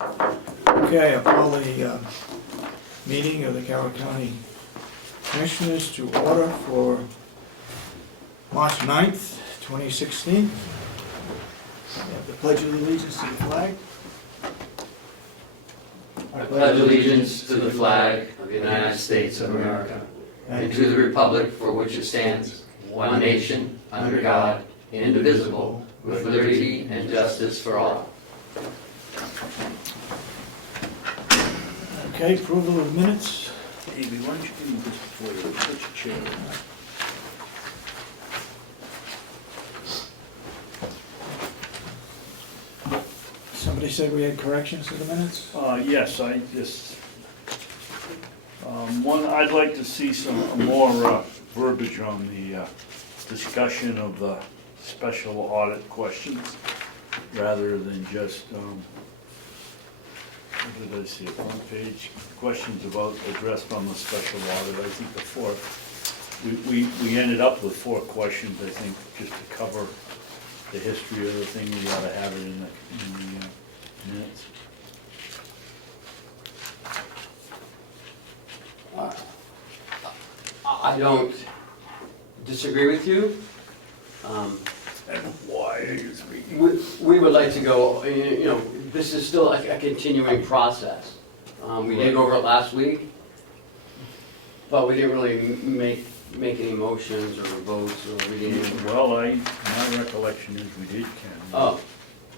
Okay, I call the meeting of the Carroll County Commissioners to order for March 9th, 2016. We have the Pledge of Allegiance to the flag. I pledge allegiance to the flag of the United States of America and to the republic for which it stands, one nation, under God, indivisible, with liberty and justice for all. Okay, approval of the minutes. Davey, why don't you give me this before you put your chair in? Somebody said we had corrections to the minutes? Yes, I just, one, I'd like to see some more verbiage on the discussion of the special audit questions, rather than just, what did I see, front page, questions about addressed on the special audit. I think the fourth, we ended up with 4 questions, I think, just to cover the history of the thing. We ought to have it in the minutes. I don't disagree with you. And why are you speaking? We would like to go, you know, this is still a continuing process. We did go over it last week, but we didn't really make any motions or votes, or we didn't. Well, my recollection is we did, Ken. Oh,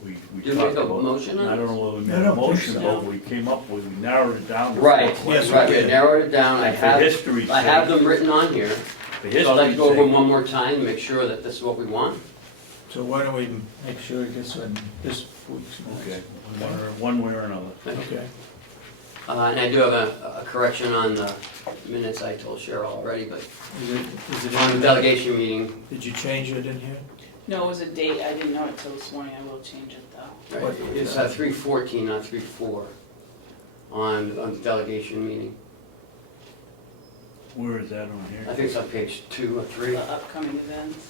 We did we make a motion on it? I don't know whether we I made a don't think motion, so. but we came up with, we narrowed it down. to Right, 4 Yes, right, we we did. narrowed it down. I For have history's I have sake. them written on here, For so I'd like to go over them history's one more time to make sure that this is what we want. So why don't we make sure it gets in this week's sake. minutes? Okay, one way or another. Okay. And I do have a correction on the minutes. I told Cheryl already, but Is it on the delegation meeting, Did you change it in here? No, it was a date, I didn't know it till this morning, I will change it though. right, What- it's 3/14, not 3/4, on the delegation meeting. Where is that on I here? think it's on page 2 or 3. The upcoming events.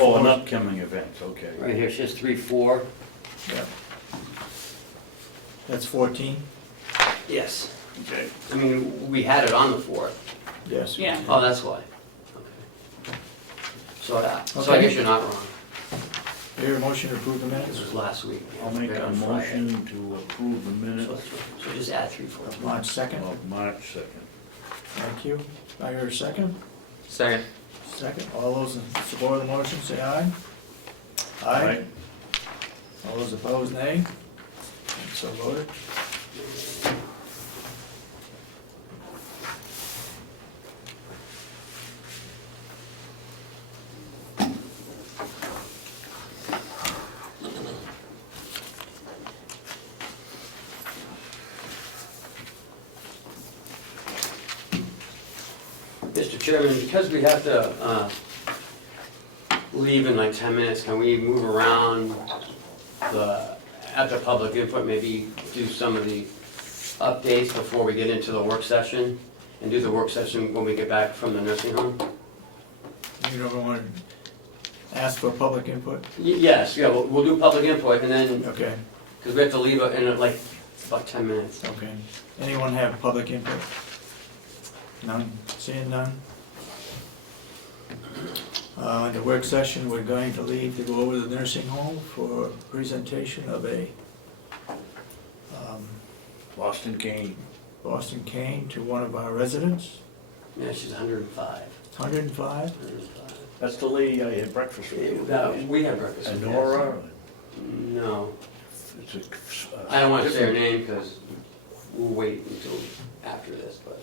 Oh, an upcoming event, okay. Right here, it says 3/4. Yeah. That's 14? Yes. Okay. I mean, we had it on the 4th. Yes. we Yeah. did. Oh, that's why. Okay. So I Okay. guess you're not wrong. Your motion to approve the This minutes was last week. I'll make Right a on Friday. motion to approve the So minutes that's right. So just add 3/4. of March 2nd. of March 2nd. Thank you. I hear a second. Second. Second. All those in support of the motion, say aye. Aye. All those opposed, nay. And so voted. Mr. Chairman, because we have to leave in like 10 minutes, can we move around after public input, maybe do some of the updates before we get into the work session? And do the work session when we get back from the nursing home? You don't want to ask for public input? Yes, yeah, we'll do public input and then, Okay, because we have to leave in like about 10 minutes. okay. Anyone have public input? None? Seeing none? In the work session, we're going to leave to go over to the nursing home for presentation of a Boston Cane. Boston cane to one of our residents, Yeah, she's 105. 105. 'Cause that's the lady I had breakfast with. We have breakfast. with her. Nora? No, It's a, I don't want to say her name because we'll wait until after this, but,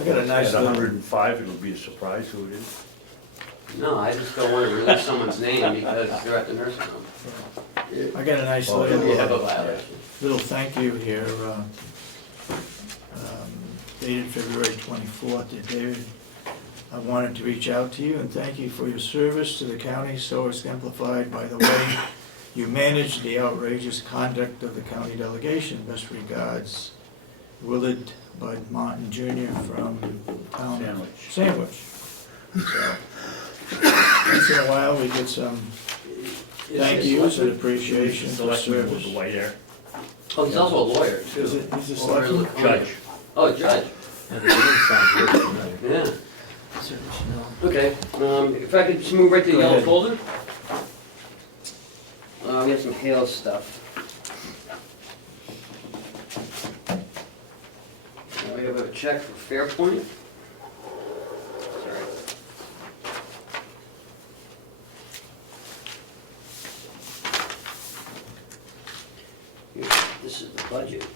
I got a nice At little, 105, it'll be a surprise who it is. no, I just don't want to release someone's name because they're at the nursing home. I got a nice Oh, It could be a HIPAA little, violation. little thank you here, dated February 24th. Dear David, I wanted to reach out to you and thank you for your service to the county, so exemplified by the way you managed the outrageous conduct of the county delegation. Best regards, Willard Bud Martin Jr. from town of Sandwich. So, once in a while, we get some thank yous and appreciation for Selectman with service. the white hair. Oh, he's also a lawyer too. Is it, he's a Or selectman? Judge. Oh, judge. Yeah, the name sounds really familiar. Yeah. Certainly should know. Okay, if I could just move right to the Go yellow ahead. folder. We have some Hale stuff. We have a check for Fairpoint. Sorry. Here, this is the budget.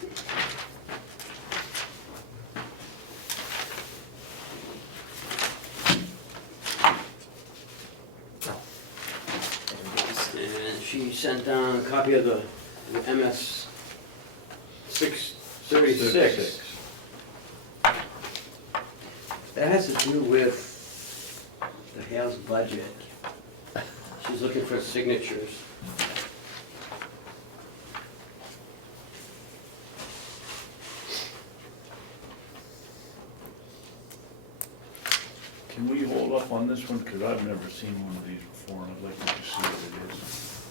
And she sent down a copy of the MS 636. That has to do with the Hale's budget. She's looking for signatures. Can we hold up on this one, because I've never seen one of these before, and I'd like to see what it is.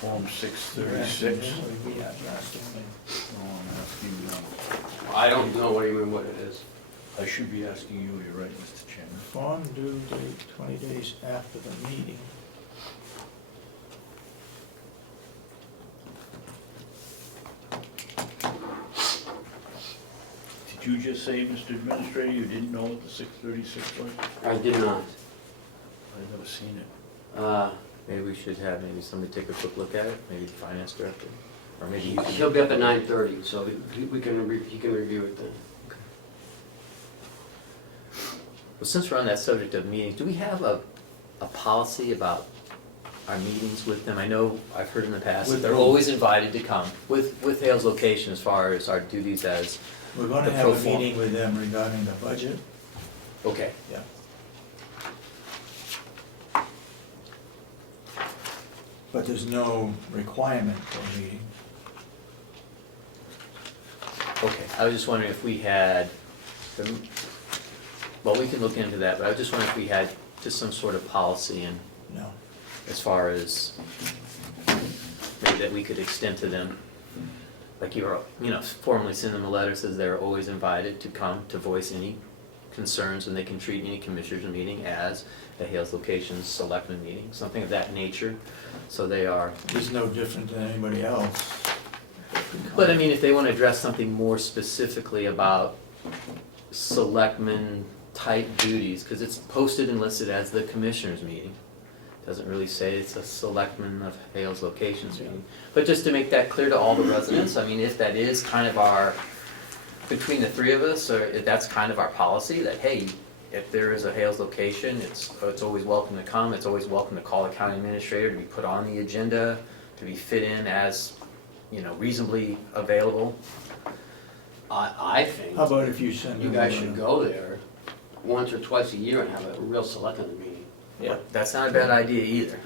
Form 636. Yeah, you're asking me. Oh, I'm asking, I don't know what even what it is. I should be asking you, you're right, Mr. Chairman. Form due date 20 days after the meeting. Did you just say, Mr. Administrator, you didn't know what the 636 was? I did not. I've never seen it. Maybe we should have somebody take a quick look at it, maybe the finance director, or maybe you can. He'll be up at 9:30, so we can, he can review it then. Well, since we're on that subject of meetings, do we have a policy about our meetings with them? I know I've heard in the past that With they're whom? always invited to come, with Hale's location as far as our duties as, We're gonna The have a pro forma. meeting with them regarding the budget. okay. Yeah. But there's no requirement for a meeting. Okay, I was just wondering if we had, well, we can look into that, but I was just wondering if we had just some sort of policy and No. as far as maybe that we could extend to them. Like formally send them a letter, says they're always invited to come to voice any concerns, and they can treat any commissioners meeting as a Hale's Locations selectmen meeting, something of that nature. So they are, It's no different than anybody else. but I mean, if they want to address something more specifically about selectmen type duties, because it's posted and listed as the commissioners meeting. Doesn't really say it's a selectmen of Hale's Locations meeting. But just to make that clear to all the residents, I mean, if that is kind of our, between the three of us, or if that's kind of our policy, that hey, if there is a Hale's Location, it's always welcome to come, it's always welcome to call the county administrator, to be put on the agenda, to be fit in as, reasonably available. I think How about if you send you them guys a- should go there once or twice a year and have a real selectmen meeting. Yeah. That's not a bad idea either.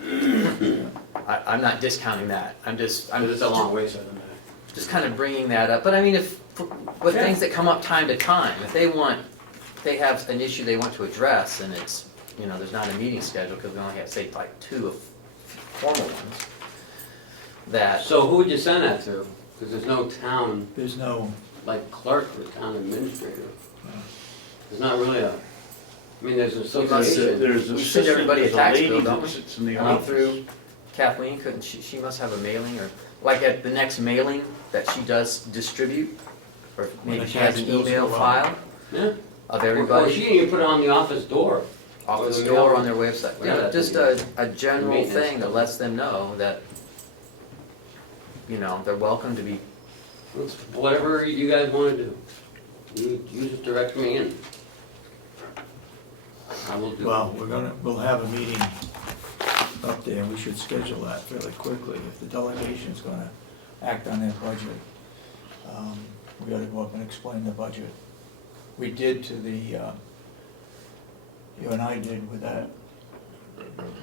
I'm not discounting that, It's a long ways from that. just kind of bringing that up, but I mean, with Yeah. things that come up time to time, if they have an issue they want to address, and it's, there's not a meeting scheduled, because we only have, say, like 2 formal ones, that, So who would you send that to? Because there's no town, There's no, like clerk or town administrator. uh, There's not really there's an must- association. There's We send everybody a there's tax lady bill, that don't we? sits in the I mean, office. through Kathleen, couldn't she must have a mailing, or, like at the next mailing that she does distribute, or When maybe the she has tax an bills email go out. file Yeah. of Or everybody. she can even put it on the office door. Office Or the door mail- on their website, Yeah, that's just what a general maintenance thing that stuff. lets them know that, they're welcome to be, It's whatever you guys want to do. You just direct me in. I will do. well, we'll have a meeting up there, we should schedule that fairly quickly. If the delegation's gonna act on their budget, we gotta go up and explain the budget. We did to the, you and I did with that,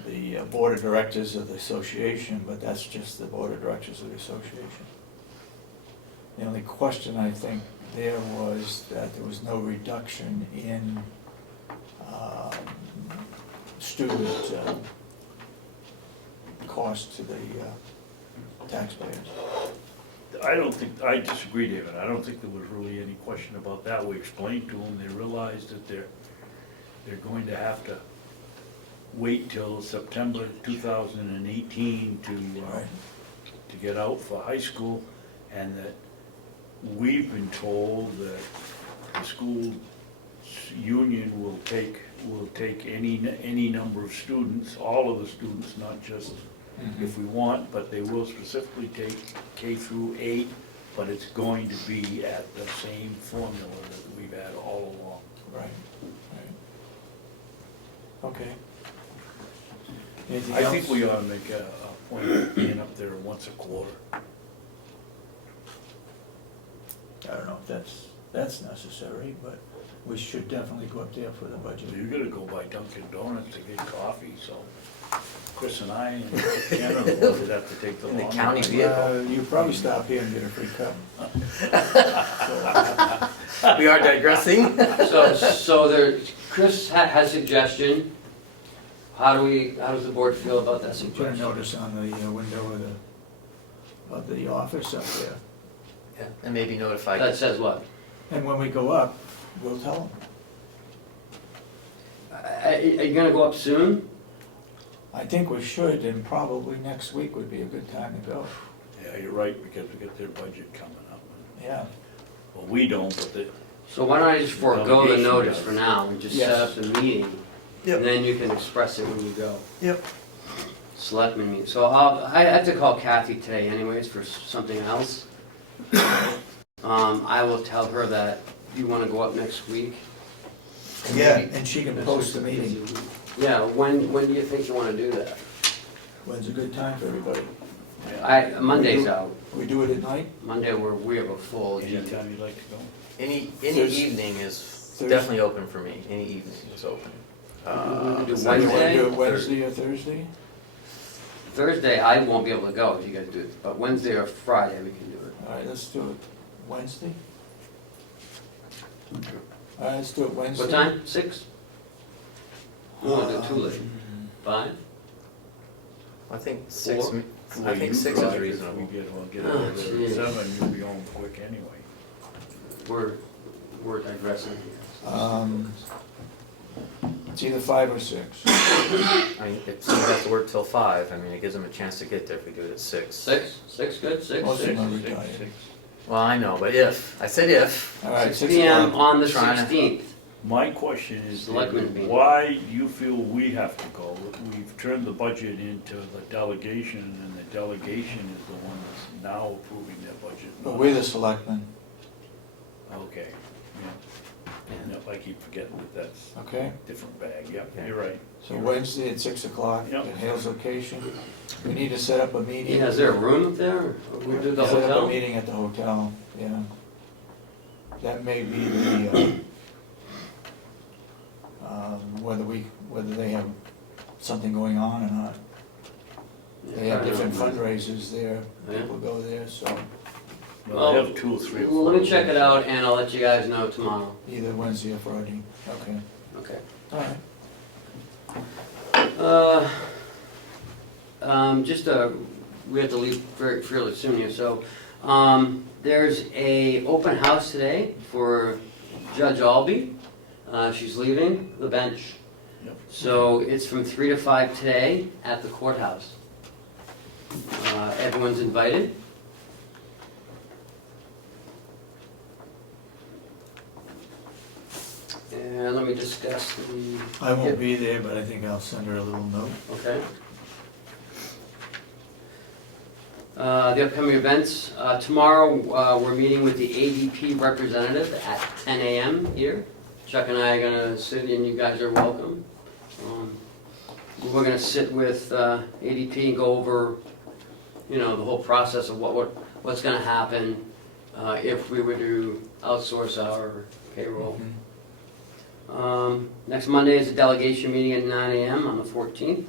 the board of directors of the association, but that's just the board of directors of the association. The only question I think there was that there was no reduction in student cost to the taxpayers. I don't think, I disagree, David, I don't think there was really any question about that. We explained to them, they realized that they're going to have to wait till September 2018 Right. to get out for high school, and that we've been told that the school union will take any number of students, all of the students, not just if we want, but they will specifically take K through 8, but it's going to be at the same formula that we've had all along. Right, right. Okay. Anything I else? think we ought to make a point of being up there once a quarter. I don't know if that's necessary, but we should definitely go up there for the budget. So you're gonna go by Dunkin' Donuts to get coffee, so Chris and I and Ken are the ones that have to take the In the long county ride. vehicle. You probably stop here and get a free cup. We are digressing. So there, Chris has a suggestion. How does the board feel about that Put a suggestion? notice on the window of the office up there. And maybe notify. That says what? And when we go up, we'll tell them. Are you gonna go up soon? I think we should, and probably next week would be a good time to go. Yeah, you're right, because we got their budget coming up. Yeah. Well, we don't, but the, So why don't I just forego the Delegation notice does. for now and just set Yes. up the meeting? Yep. And then you can express it when you go. Yep. Selectmen meeting. So I have to call Kathy today anyways for something else. I will tell her that you wanna go up next week. Yeah, and she can post the meeting. Yeah, when do you think you wanna do that? When's a good time for everybody? Monday's out. We do it at night? Monday we have a full agenda. anytime you'd like to go. Any Thursday- evening is Thursday- definitely open for me. Any evening is open. We could do You wanna Wednesday? do it Wednesday or Thursday? Thursday, I won't be able to go if you guys do it, but Wednesday or Friday, we can do it. All right, let's do it Wednesday. All right, let's do it Wednesday. What time? 6? We won't do it too late. 5? I think 6. Four? I think 6 is reasonable. We'll get Oh, over there geez. at 7, you'll be home quick anyway. We're digressing here. It's either 5 or 6. I mean, if someone has to work till 5, I mean, it gives them a chance to get there if we do it at 6. 6? 6 good? 6? Most of Six, them are six, retired. six. Well, I know, but if. I said if. All right, 6 6 PM o'clock. on the Trying to- 16th. My question is, Selectmen David, meeting. why do you feel we have to go? We've turned the budget into the delegation, and the delegation is the one that's now approving their budget. But we're the selectmen, Okay, yeah. Yep, I keep forgetting that that's okay? a different bag, yep, you're right. So Wednesday at 6 o'clock Yep. at Hale's location. We need to set up a meeting. Yeah, is there a room up there? Or we do the Set up a hotel? meeting at the hotel, yeah. That may be the, whether they have something going on or not. They have different fundraisers there, Yeah. people go there, so Well, they have 2 or 3 or 4. Well, let me check it out and I'll let you guys know tomorrow. either Wednesday or Friday, okay, Okay. all right. We have to leave fairly soon here, so, there's a open house today for Judge Albee. She's leaving the bench. Yep. So it's from 3 to 5 today at the courthouse. Everyone's invited. And let me discuss the. I won't be there, but I think I'll send her a little note. Okay. The upcoming events, tomorrow, we're meeting with the ADP representative at 10 a.m. here. Chuck and I are gonna sit and you guys are welcome. We're gonna sit with ADP and go over, the whole process of what's gonna happen if we were to outsource our payroll. Next Monday is a delegation meeting at 9 a.m. on the 14th.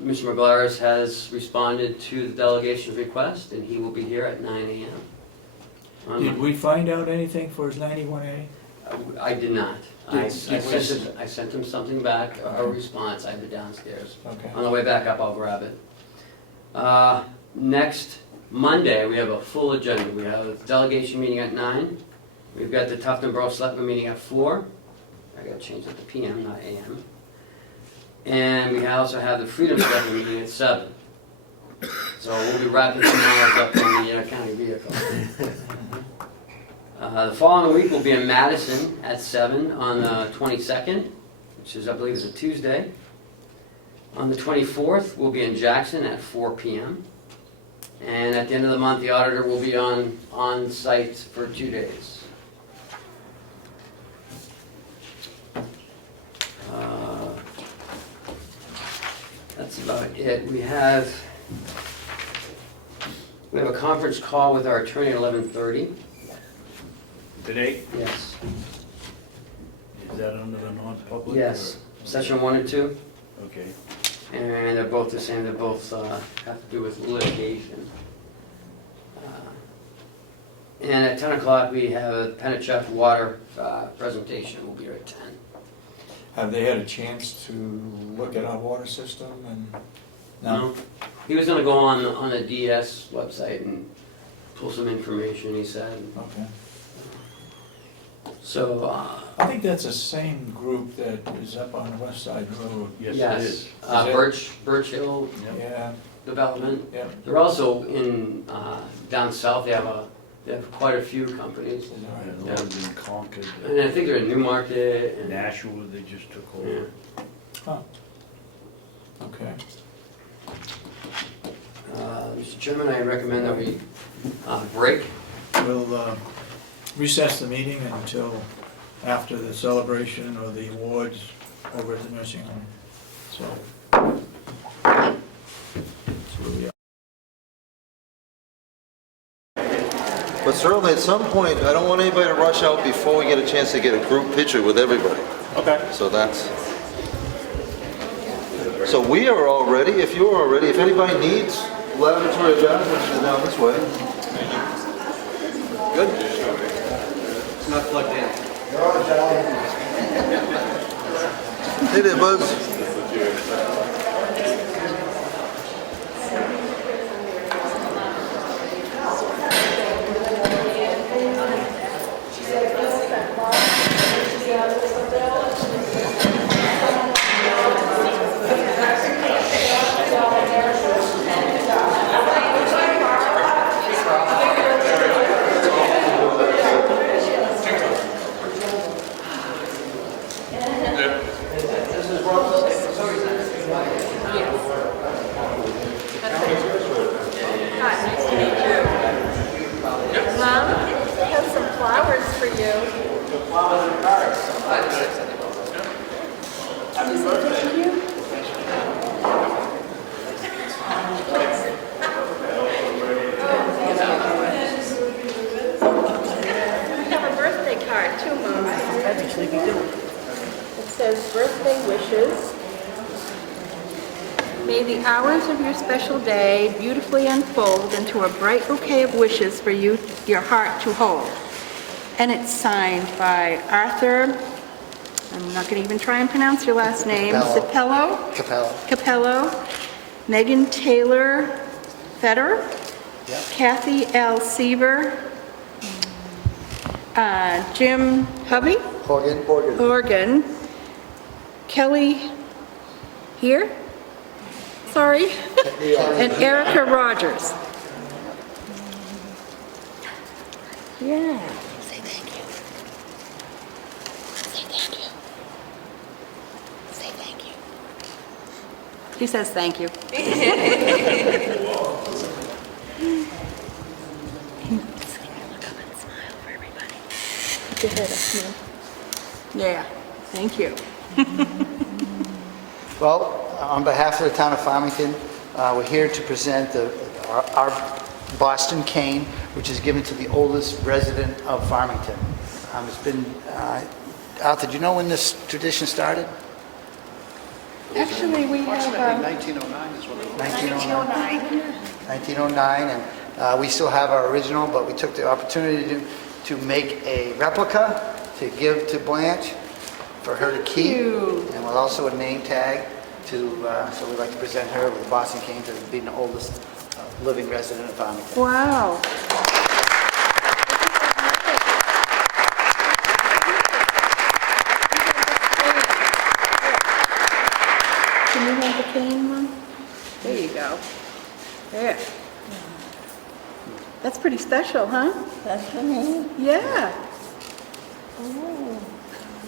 Mr. McGlaris has responded to the delegation's request, and he will be here at 9 a.m. Did we find out anything for his 91A? I did not. I Did- I sent him something back, a response, I have it downstairs. Okay. On the way back up, I'll grab it. Next Monday, we have a full agenda. We have a delegation meeting at 9. We've got the Tufton Borough Selectmen meeting at 4. I gotta change that to PM, not AM. And we also have the Freedom Selectmen meeting at 7. So we'll be wrapping some hours up in the county vehicle. The following week, we'll be in Madison at 7 on the 22nd, which is, I believe, is a Tuesday. On the 24th, we'll be in Jackson at 4 p.m. And at the end of the month, the auditor will be on site for 2 days. That's about it. We have a conference call with our attorney at 11:30. Today, Yes. is that under the non-public? Yes. or- Session 1 and 2. Okay. And they're both the same. They both have to do with litigation. And at 10 o'clock, we have a Pennachuck water presentation. We'll be here at 10. Have they had a chance to look at our water system and? No. He was gonna go on the DS website and pull some information, he said. Okay. So, I think that's the same group that is up on West Side Road. Yes, it yes, is. Birch Hill Yep. Yeah, Development. yeah. They're also in, down south, they have quite a few companies. And the ones in Concord, And I think they're in Newmarket and. Nashua, they just took Yeah. over. Oh. Okay. Mr. Chairman, I recommend that we break. We'll recess the meeting until after the celebration or the awards over at the nursing home. So. That's where we are. But certainly, at some point, I don't want anybody to rush out before we get a chance to get a group picture with everybody. Okay. So so we are all ready. If you're all ready, if anybody needs laboratory adjustments, they're down this way. Good? It's not plugged in. Hey there, Buzz. Mom, I have some flowers for you. Thank you. I have a birthday card too, Mom. It says birthday wishes. May the hours of your special day beautifully unfold into a bright bouquet of wishes for you, your heart to hold. And it's signed by Arthur, I'm not going to even try and pronounce your last name, Capello, Megan Taylor Federer, Kathy L. Seaver, Jim Hubby, Horgan, Kelly here, sorry, and Erica Rogers. Yeah. Say thank you. Say thank you. Say thank you. He says thank you. Look up and smile for everybody. Put your head up, Smith. Yeah, thank you. Well, on behalf of the town of Farmington, we're here to present our Boston cane, which is given to the oldest resident of Farmington. It's been, Arthur, do you know when this tradition started? Actually, we have, 1909 is what it was. 1909, and we still have our original, but we took the opportunity to make a replica to give to Blanche for her to keep, and with also a name tag to, so we'd like to present her with the Boston cane to being the oldest living resident of Farmington. Wow. Can you have the cane one? There you go. There. That's pretty special, huh? That's for me. Yeah.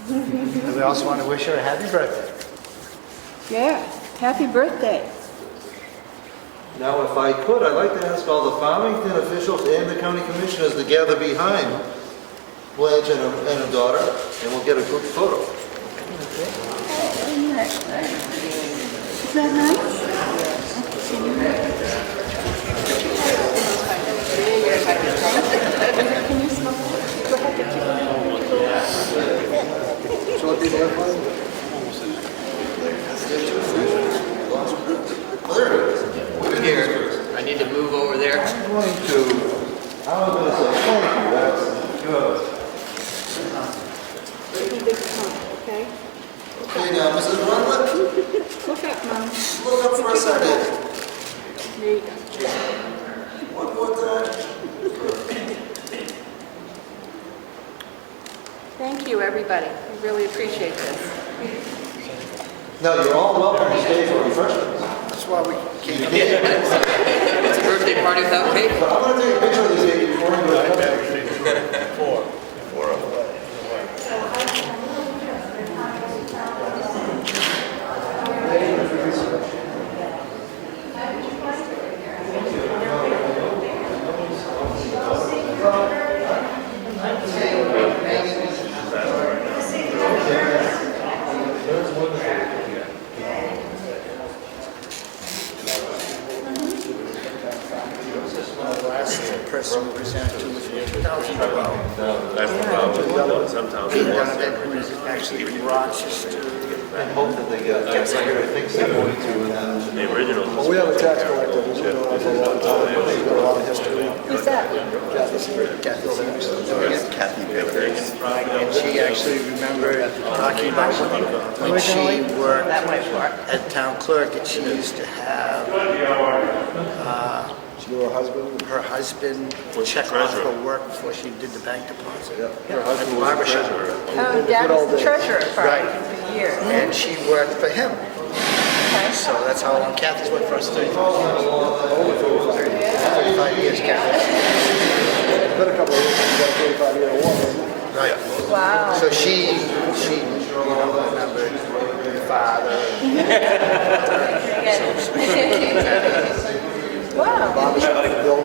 And we also want to wish her a happy birthday. Yeah. Happy birthday. Now, if I could, I'd like to ask all the Farmington officials and the county commissioners to gather behind Blanche and her daughter, and we'll get a group photo. Isn't that nice? Can you smoke? Go Here, I need to move over there. I'm going to say thank you, that's good. Okay. Okay, now, Mrs. Rundle, Look up, Mom. look up for a second. There you go. One more time. Thank you, everybody. We really appreciate this. Now, you're all welcome to stay for refreshments. That's why we came It's a birthday party without cake? But I'm going to take a picture of these ladies before you go. person we presented to was in 2012. That's the problem. Sometimes it Down wants that was actually in Rochester. And hope that they get, I think they're going to, the original. Well, we have a tax collector who's been around for a long time, he's got a lot of history. Who's that? Kathy Bitters. And she actually remembered talking about when she worked at town clerk, and she used to have her husband check off her work before she did the bank deposit. Her husband was the treasurer. Oh, Dad was the treasurer for Right. for years. And she worked for him. Okay. So that's how long Kathy's worked for us, 35 years. 35 years, Kathy. It's been a couple of years since we got a 35-year award. Right. Wow. So she remembered her father. Wow. Bill.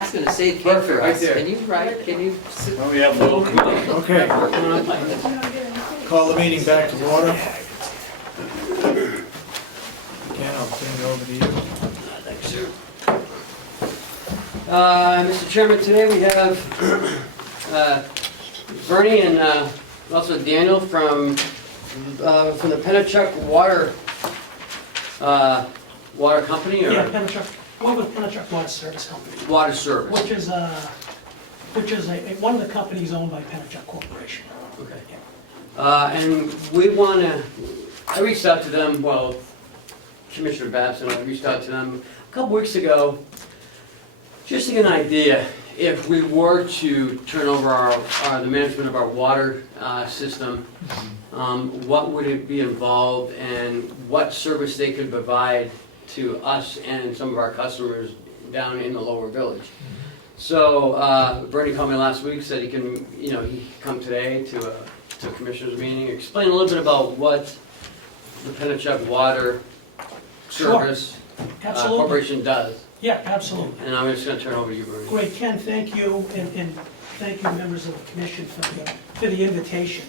I was gonna save cake for us. Can you write, can you sit? Well, we have a little committee. Okay, call the meeting back to order. Again, I'll turn it over to you. Thanks, sir. Mr. Chairman, today we have Bernie and also Daniel from the Pennachuck Water Company, or? Yeah, Pennachuck, we're with Pennachuck Water Service Company, Water Service. which is one of the companies owned by Pennachuck Corporation. Okay. And we wanna, I reached out to them, well, Commissioner Babson, I reached out to them a couple weeks ago, just to get an idea, if we were to turn over the management of our water system, what would it be involved, and what service they could provide to us and some of our customers down in the lower village. So Bernie called me last week, said he can, he could come today to a commissioners meeting, explain a little bit about what the Pennachuck Water Service Absolutely. Corporation does. Yeah, absolutely. And I'm just gonna turn it over to you, Bernie. Great, Ken, thank you, and thank you, members of the commission, for the invitation.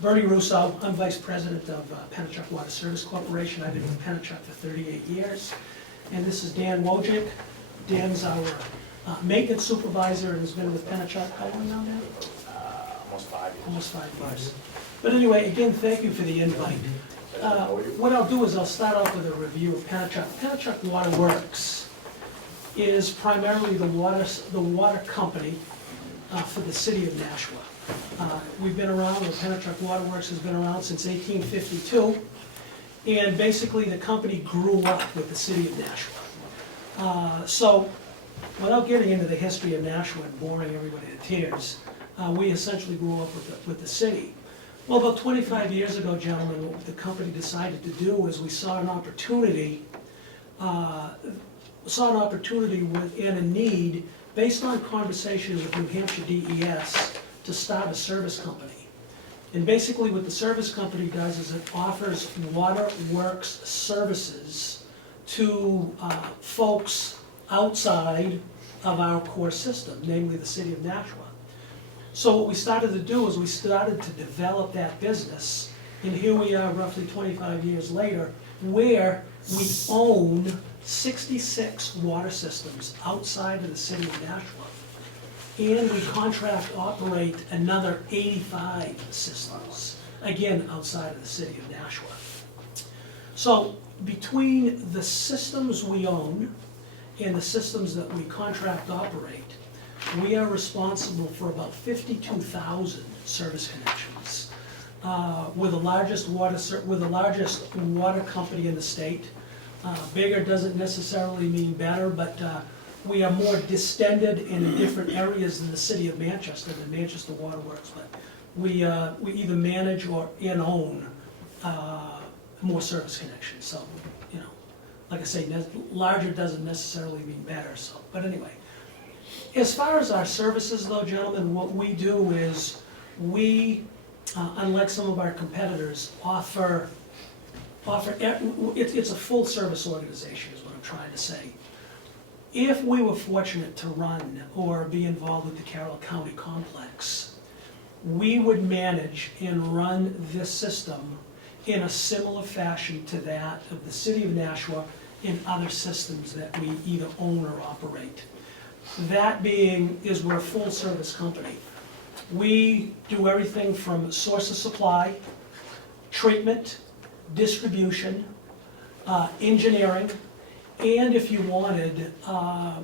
Bernie Russo, I'm vice president of Pennachuck Water Service Corporation. I've been with Pennachuck for 38 years. And this is Dan Wojcik. Dan's our maintenance supervisor and has been with Pennachuck, how long now, Dan? Almost 5 years. But anyway, again, thank you for the invite. What I'll do is I'll start off with a review of Pennachuck. Pennachuck Water Works is primarily the water company for the city of Nashua. We've been around, the Pennachuck Water Works has been around since 1852, And basically, the company grew up with the city of Nashua. So, without getting into the history of Nashua and boring everybody to tears, we essentially grew up with the city. Well, about 25 years ago, gentlemen, what the company decided to do is we saw an opportunity, within a need based on conversations with New Hampshire DES to start a service company. And basically what the service company does is it offers water works services to folks outside of our core system, namely the city of Nashua. So what we started to do is we started to develop that business, and here we are roughly 25 years later, where we own 66 water systems outside of the city of Nashua. And we contract operate another 85 systems, again, outside of the city of Nashua. So between the systems we own and the systems that we contract operate, we are responsible for about 52,000 service connections. We're the largest water company in the state. Bigger doesn't necessarily mean better, but we are more distended in different areas in the city of Manchester than Manchester Water Works, but we either manage or own more service connections. So, you know, like I say, larger doesn't necessarily mean better. So, but anyway, as far as our services, though, gentlemen, what we do is we, unlike some of our competitors, offer. It's a full service organization, is what I'm trying to say. If we were fortunate to run or be involved with the Carroll County complex, we would manage and run this system in a similar fashion to that of the city of Nashua and other systems that we either own or operate. That being is we're a full service company. We do everything from source of supply, treatment, distribution, engineering, and if you wanted, I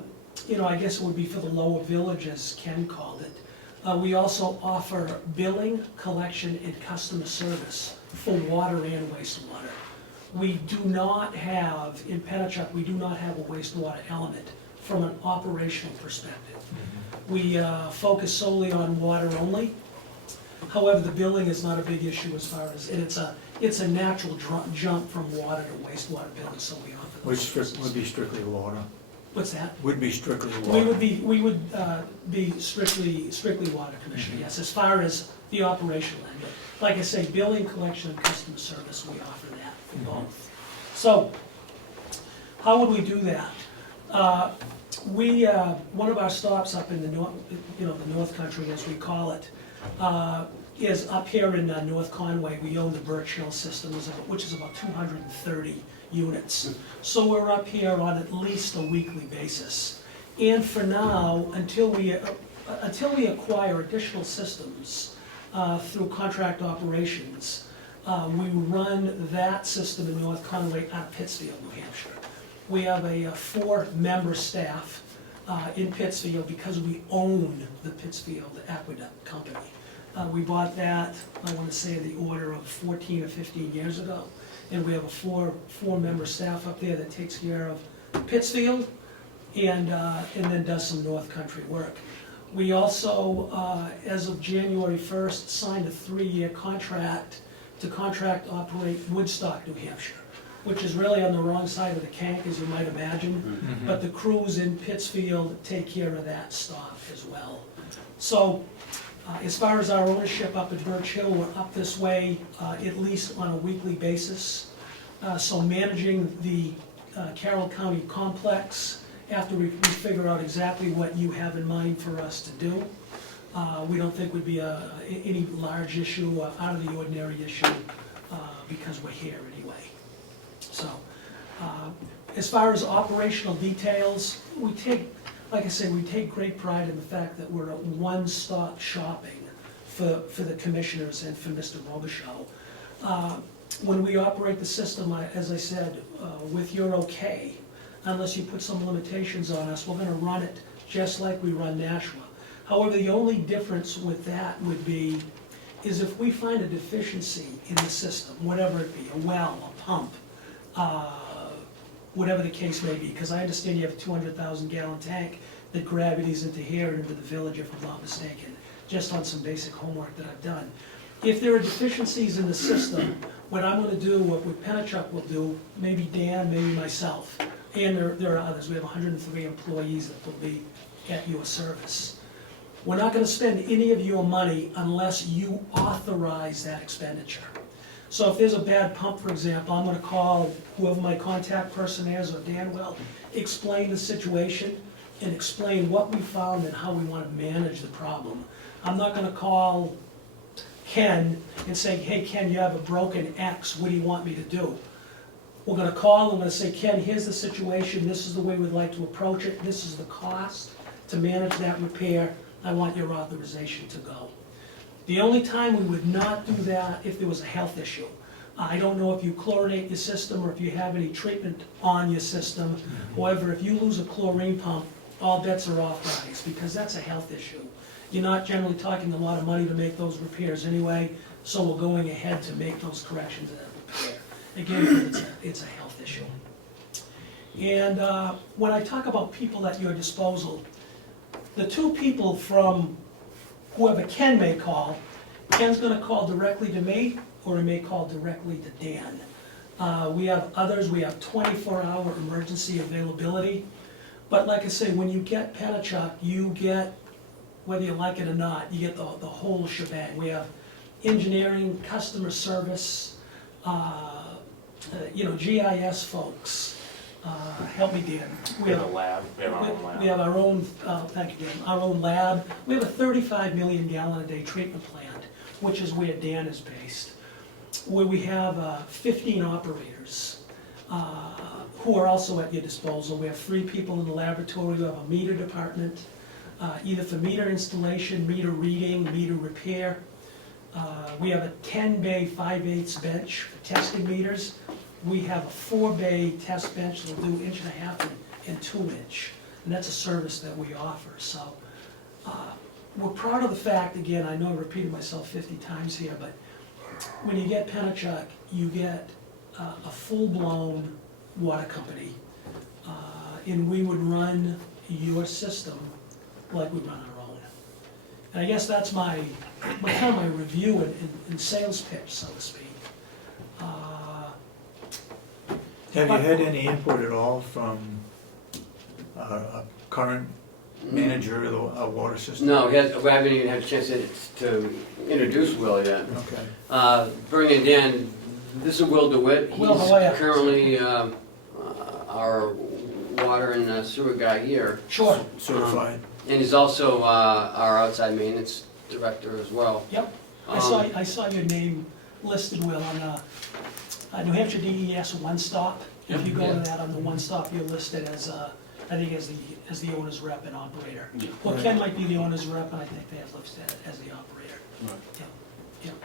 guess it would be for the lower villages, Ken called it. We also offer billing, collection, and customer service for water and wastewater. We do not have, in Pennachuck, we do not have a wastewater element from an operational perspective. We focus solely on water only. However, the billing is not a big issue as far as, and it's a natural jump from water to wastewater billing, so we offer those Which would be strictly water. What's that? Would be strictly water. We would be strictly water, Commissioner, yes, as far as the operational end. But like I say, billing, collection, and customer service, we offer that for both. So, how would we do that? One of our stops up in the north, the North Country, as we call it, is up here in North Conway. We own the Birch Hill system, which is about 230 units. So we're up here on at least a weekly basis. And for now, until we acquire additional systems through contract operations, we run that system in North Conway out of Pittsfield, New Hampshire. We have a 4-member staff in Pittsfield because we own the Pittsfield Aqueduct Company. We bought that, I want to say, in the order of 14 or 15 years ago. And we have a four-member staff up there that takes care of Pittsfield and then does some North Country work. We also, as of January 1st, signed a 3-year contract to contract operate Woodstock, New Hampshire, which is really on the wrong side of the Kank, as you might imagine. But the crews in Pittsfield take care of that stop as well. So, as far as our ownership up at Birch Hill, we're up this way at least on a weekly basis. So managing the Carroll County complex, after we figure out exactly what you have in mind for us to do, we don't think would be any large issue, out of the ordinary issue, because we're here anyway. So, as far as operational details, like I say, we take great pride in the fact that we're a one-stop shopping for the commissioners and for Mr. Robichaud. When we operate the system, as I said, with your okay, unless you put some limitations on us, we're gonna run it just like we run Nashua. However, the only difference with that would be is if we find a deficiency in the system, whatever it be, a well, a pump, whatever the case may be, because I understand you have a 200,000 gallon tank that gravities into here and into the village, if I'm not mistaken, just on some basic homework that I've done. If there are deficiencies in the system, what I'm gonna do, what Penachuk will do, maybe Dan, maybe myself, and there are others, we have 103 employees that will be at your service. We're not gonna spend any of your money unless you authorize that expenditure. So if there's a bad pump, for example, I'm gonna call whoever my contact person is, or Dan will, explain the situation and explain what we found and how we wanna manage the problem. I'm not gonna call Ken and say, hey, Ken, you have a broken X, what do you want me to do? We're gonna call, I'm gonna say, Ken, here's the situation, this is the way we'd like to approach it, this is the cost to manage that repair, I want your authorization to go. The only time we would not do that if there was a health issue. I don't know if you chlorinate your system or if you have any treatment on your system. However, if you lose a chlorine pump, all bets are off, guys, because that's a health issue. You're not generally talking a lot of money to make those repairs anyway, so we're going ahead to make those corrections in that repair. Again, it's a health issue. And when I talk about people at your disposal, the two people from whoever Ken may call, Ken's gonna call directly to me, or he may call directly to Dan. We have others, we have 24-hour emergency availability. But like I say, when you get Penachuk, you get, whether you like it or not, you get the whole shebang. We have engineering, customer service, GIS folks. Help me, Dan. We have a lab, we have our own lab. We have our own, thank you, Dan, our own lab. We have a 35 million gallon a day treatment plant, which is where Dan is based, where we have 15 operators who are also at your disposal. We have 3 people in the laboratory. We have a meter department, either for meter installation, meter reading, meter repair. We have a 10-bay 5/8 bench for testing meters. We have a 4-bay test bench that'll do 1.5 and 2 inch, and that's a service that we offer. So we're proud of the fact, again, I know I repeated myself 50 times here, but when you get Penachuk, you get a full-blown water company, and we would run your system like we run our own. And I guess that's my kind of my review and sales pitch, so to speak. Have you had any input at all from a current manager of the water system? No, we haven't even had a chance to introduce Will yet. Okay. Bringing in, this is Will DeWitt. He's Will, how are you? currently our water and sewer guy here. Sure. Certified. And he's also our outside maintenance director as well. Yep. I saw your name listed, Will, on New Hampshire DES One Stop. If you go to that on the One Stop, you're listed as, I think as the owner's rep and operator. Yeah. Well, Ken might be the owner's rep, and I think they have listed as the operator.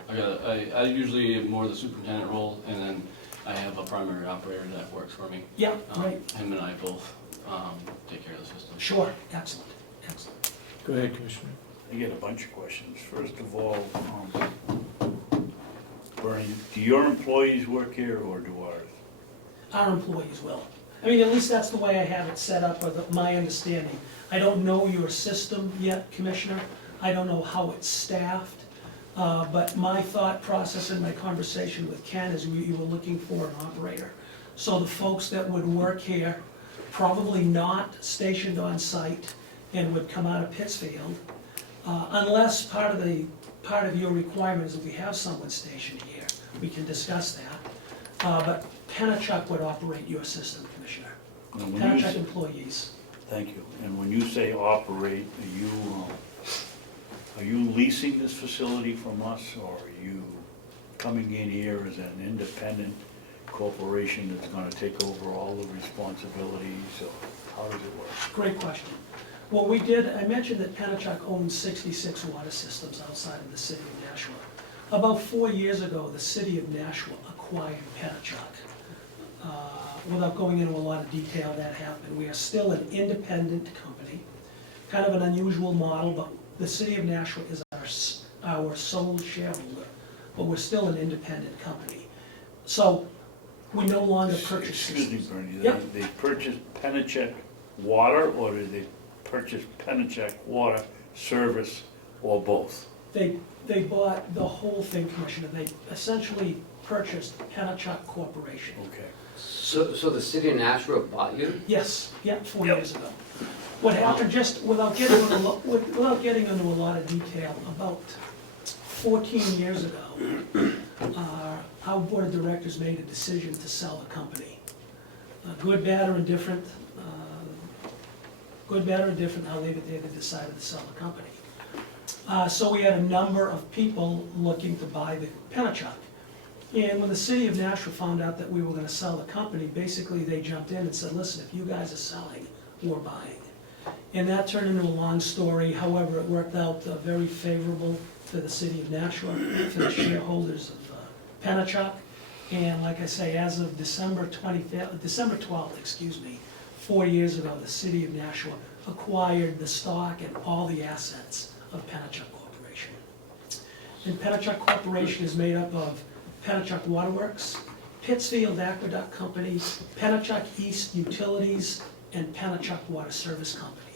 Right. I usually am more the superintendent role, and then I have a primary operator that works for me. Yeah, right. Him and I both take care of the system. Sure, excellent, excellent. Go ahead, Commissioner. I get a bunch of questions. First of all, Bernie, do your employees work here or do ours? Our employees will. I mean, at least that's the way I have it set up, or my understanding. I don't know your system yet, Commissioner. I don't know how it's staffed. But my thought process in my conversation with Ken is you were looking for an operator. So the folks that would work here, probably not stationed on site and would come out of Pittsfield, unless part of your requirement is that we have someone stationed here. We can discuss that. But Penachuk would operate your system, Commissioner. Penachuk employees. Thank you. And when you say operate, are you leasing this facility from us, or are you coming in here as an independent corporation that's gonna take over all the responsibilities, or how does it work? Great question. Well, we did, I mentioned that Penachuk owns 66 water systems outside of the city of Nashua. About 4 years ago, the city of Nashua acquired Penachuk. Without going into a lot of detail, that happened. We are still an independent company, kind of an unusual model, but the city of Nashua is our sole shareholder, but we're still an independent company. So we no longer purchase Excuse me, systems. Bernie, Yep. they purchased Pennachuck Water, or did they purchase Pennachuck Water Service, or both? They bought the whole thing, Commissioner. They essentially purchased Pennachuck Corporation. Okay. So the city of Nashua bought you? Yes, yeah, 4 years ago. What happened, just without getting into a lot of detail, about 14 years ago, our board of directors made a decision to sell the company. Good, bad, or indifferent, how they decided to sell the company. So we had a number of people looking to buy the Pennachuck. And when the city of Nashua found out that we were gonna sell the company, basically they jumped in and said, listen, if you guys are selling, we're buying. And that turned into a long story. However, it worked out very favorable for the city of Nashua, for the shareholders of Pennachuck. And like I say, as of December 12th, 4 years ago, the city of Nashua acquired the stock and all the assets of Pennachuck Corporation. And Pennachuck Corporation is made up of Pennachuck Waterworks, Pittsfield Aqueduct Company, Pennachuck East Utilities, and Pennachuck Water Service Company.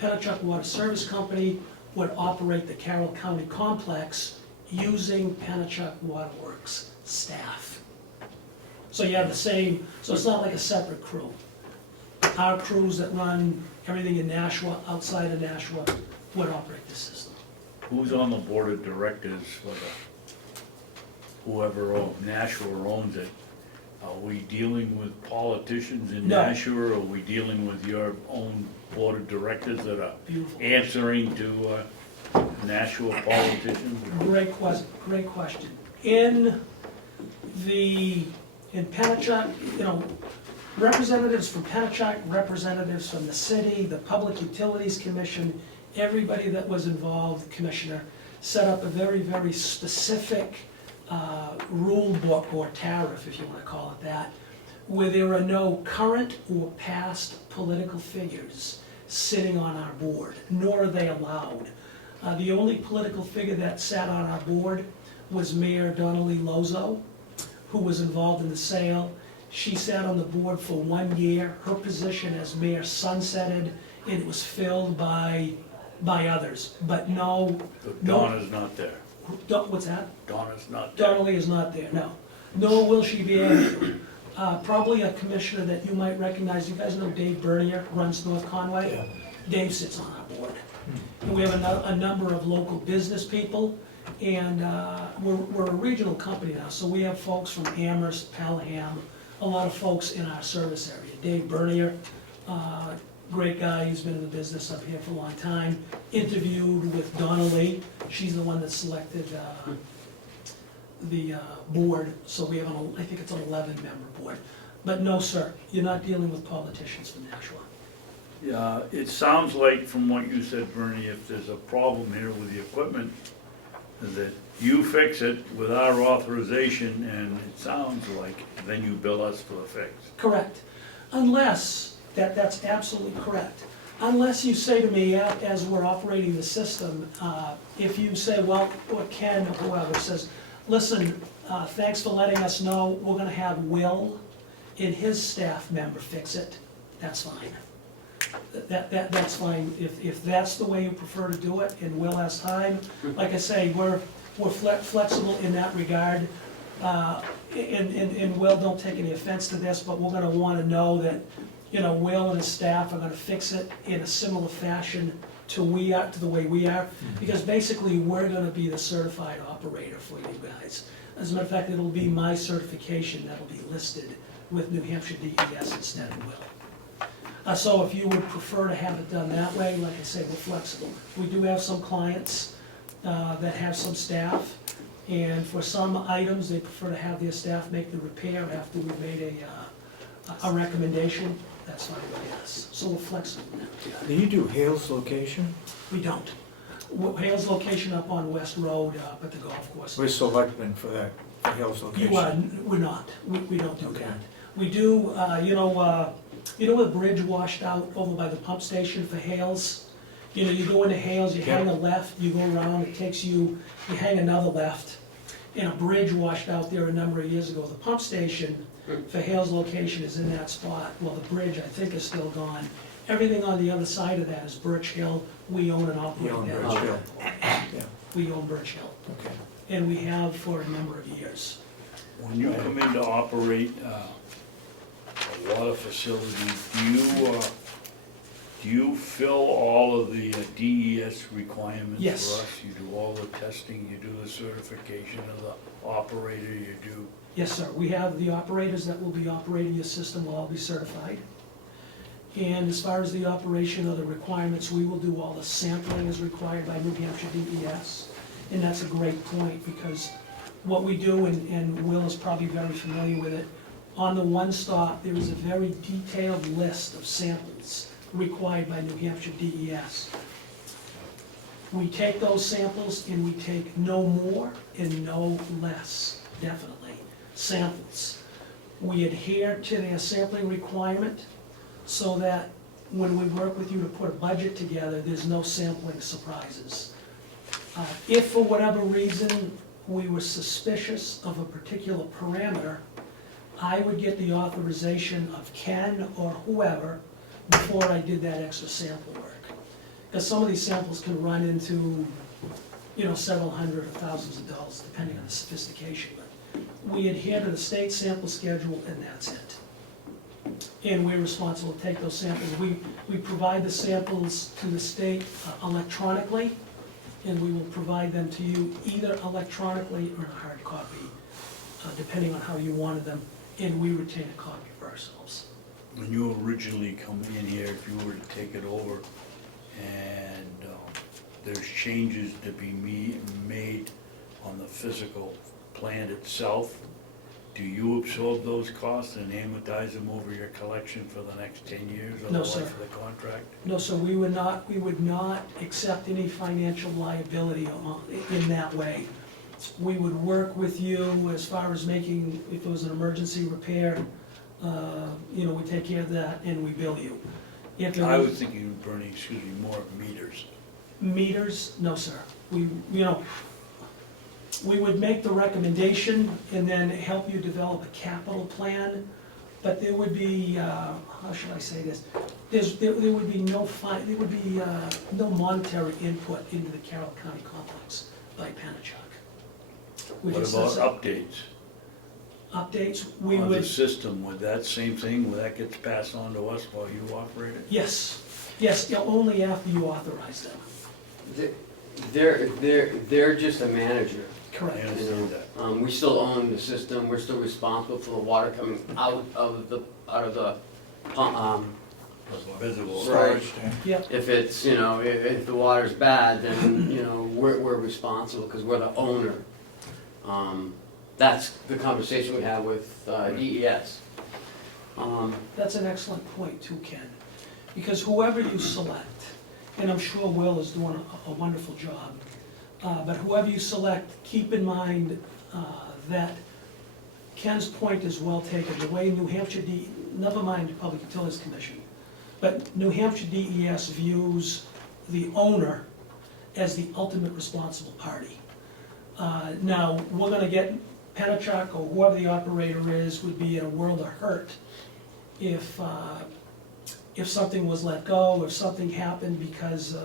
Pennachuck Water Service Company would operate the Carroll County complex using Pennachuck Waterworks staff. So you have the same, so it's not like a separate crew. Our crews that run everything in Nashua, outside of Nashua, would operate this system. Who's on the board of directors for whoever Nashua owns it? Are we dealing with politicians in No. Nashua, or are we dealing with your own board of directors that are Beautiful. answering to Nashua politicians? Great question. In Pennachuck, representatives from Pennachuck, representatives from the city, the Public Utilities Commission, everybody that was involved, Commissioner, set up a very, very specific rule book or tariff, if you want to call it that, where there are no current or past political figures sitting on our board, nor are they allowed. The only political figure that sat on our board was Mayor Donnelly Lozo, who was involved in the sale. She sat on the board for 1 year. Her position as mayor sunsetted, and it was filled by others, but no. So Donna's not there. What's that? Donna's not there. Donnelly is not there, no. Nor will she be able to. Probably a commissioner that you might recognize, you guys know Dave Bernier, runs North Conway? Yeah. Dave sits on our board. And we have a number of local business people, and we're a regional company now, so we have folks from Amherst, Pelham, a lot of folks in our service area. Dave Bernier, great guy, he's been in the business up here for a long time. Interviewed with Donnelly, she's the one that selected the board, so we have, I think it's an 11-member board. But no, sir, you're not dealing with politicians from Nashua. Yeah, it sounds like from what you said, Bernie, if there's a problem here with the equipment, that you fix it with our authorization, and it sounds like then you bill us for the fix. Correct. Unless, that's absolutely correct. Unless you say to me, as we're operating the system, if you say, well, or Ken or whoever says, listen, thanks for letting us know, we're gonna have Will and his staff member fix it, that's fine. That's fine, if that's the way you prefer to do it, and Will has time, like I say, we're flexible in that regard. And Will, don't take any offense to this, but we're gonna wanna know that, Will and his staff are gonna fix it in a similar fashion to the way we are, because basically, we're gonna be the certified operator for you guys. As a matter of fact, it'll be my certification that'll be listed with New Hampshire DES instead of Will. So if you would prefer to have it done that way, like I say, we're flexible. We do have some clients that have some staff, and for some items, they prefer to have their staff make the repair after we've made a recommendation. That's fine with us. So we're flexible now. Do you do Hales location? We don't. Hale's location up on West Road, up at the golf course. We're selectmen for that, for Hales location. We're not. We don't do Okay. that. We do, where the bridge washed out over by the pump station for Hales? You know, you go into Hales, you hang a left, you go around, it takes you, you hang another left, and a bridge washed out there a number of years ago. The pump station for Hales location is in that spot. Well, the bridge, I think, is still gone. Everything on the other side of that is Birch Hill. We own and You operate own that. Birch Hill. Yeah, We own Birch Hill, okay. and we have for a number of years. When you come in to operate a water facility, do you fill all of the DES requirements for Yes. us? You do all the testing, you do the certification of the operator, you do, Yes, sir. We have the operators that will be operating your system will all be certified. And as far as the operation of the requirements, we will do all the sampling as required by New Hampshire DES. And that's a great point, because what we do, and Will is probably very familiar with it, on the one stop, there is a very detailed list of samples required by New Hampshire DES. We take those samples and we take no more and no less, definitely, samples. We adhere to their sampling requirement so that when we work with you to put a budget together, there's no sampling surprises. If for whatever reason we were suspicious of a particular parameter, I would get the authorization of Ken or whoever before I did that extra sample work. Because some of these samples can run into, you know, several hundred or thousands of dollars, depending on the sophistication. But we adhere to the state sample schedule, and that's it. And we're responsible to take those samples. We provide the samples to the state electronically, and we will provide them to you either electronically or in a hard copy, depending on how you wanted them, and we retain a copy for ourselves. when you originally come in here, if you were to take it over and there's changes to be made on the physical plant itself, do you absorb those costs and amortize them over your collection for the next 10 years of the No, life sir. of the contract? No, sir, we would not accept any financial liability in that way. We would work with you as far as making, if it was an emergency repair, we take care of that and we bill you. If it I was was thinking, Bernie, more of meters. meters, no, sir. We would make the recommendation and then help you develop a capital plan, but there would be, how should I say this? There would be no monetary input into the Carroll County complex by Pennachuck. What about updates Updates, we on the would, system? Would that same thing, would that get passed on to us while you operate it? yes, only after you authorize them. They're just a manager. I Correct. understand that. We still own the system, we're still responsible for the water coming out of the pump, Visible. Right. Yep, if it's, if the water's bad, then, we're responsible, because we're the owner. That's the conversation we have with DES. that's an excellent point too, Ken. Because whoever you select, and I'm sure Will is doing a wonderful job, but whoever you select, keep in mind that Ken's point is well taken. The way New Hampshire never mind the Public Utilities Commission, but New Hampshire DES views the owner as the ultimate responsible party. Now, we're gonna get Pennachuck or whoever the operator is would be in a world of hurt if something was let go, if something happened because,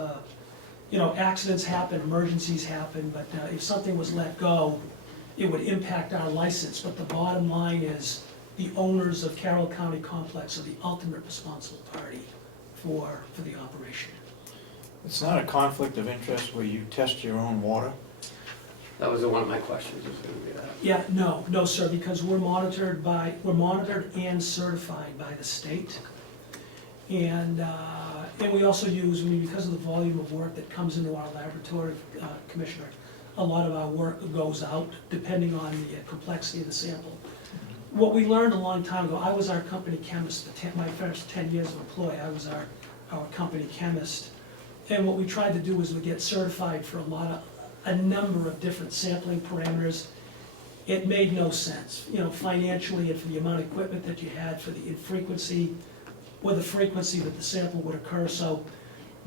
accidents happen, emergencies happen, but if something was let go, it would impact our license. But the bottom line is, the owners of Carroll County Complex are the ultimate responsible party for the operation. It's not a conflict of interest where you test your own water? That was one of my questions, was gonna be that. Yeah, no, sir, because we're monitored and certified by the state. And we also use, because of the volume of work that comes into our laboratory, Commissioner, a lot of our work goes out, depending on the complexity of the sample. What we learned a long time ago, I was our company chemist, my first 10 years of employee, I was our company chemist. And what we tried to do was we get certified for a number of different sampling parameters. It made no sense, financially and for the amount of equipment that you had, for the frequency that the sample would occur. So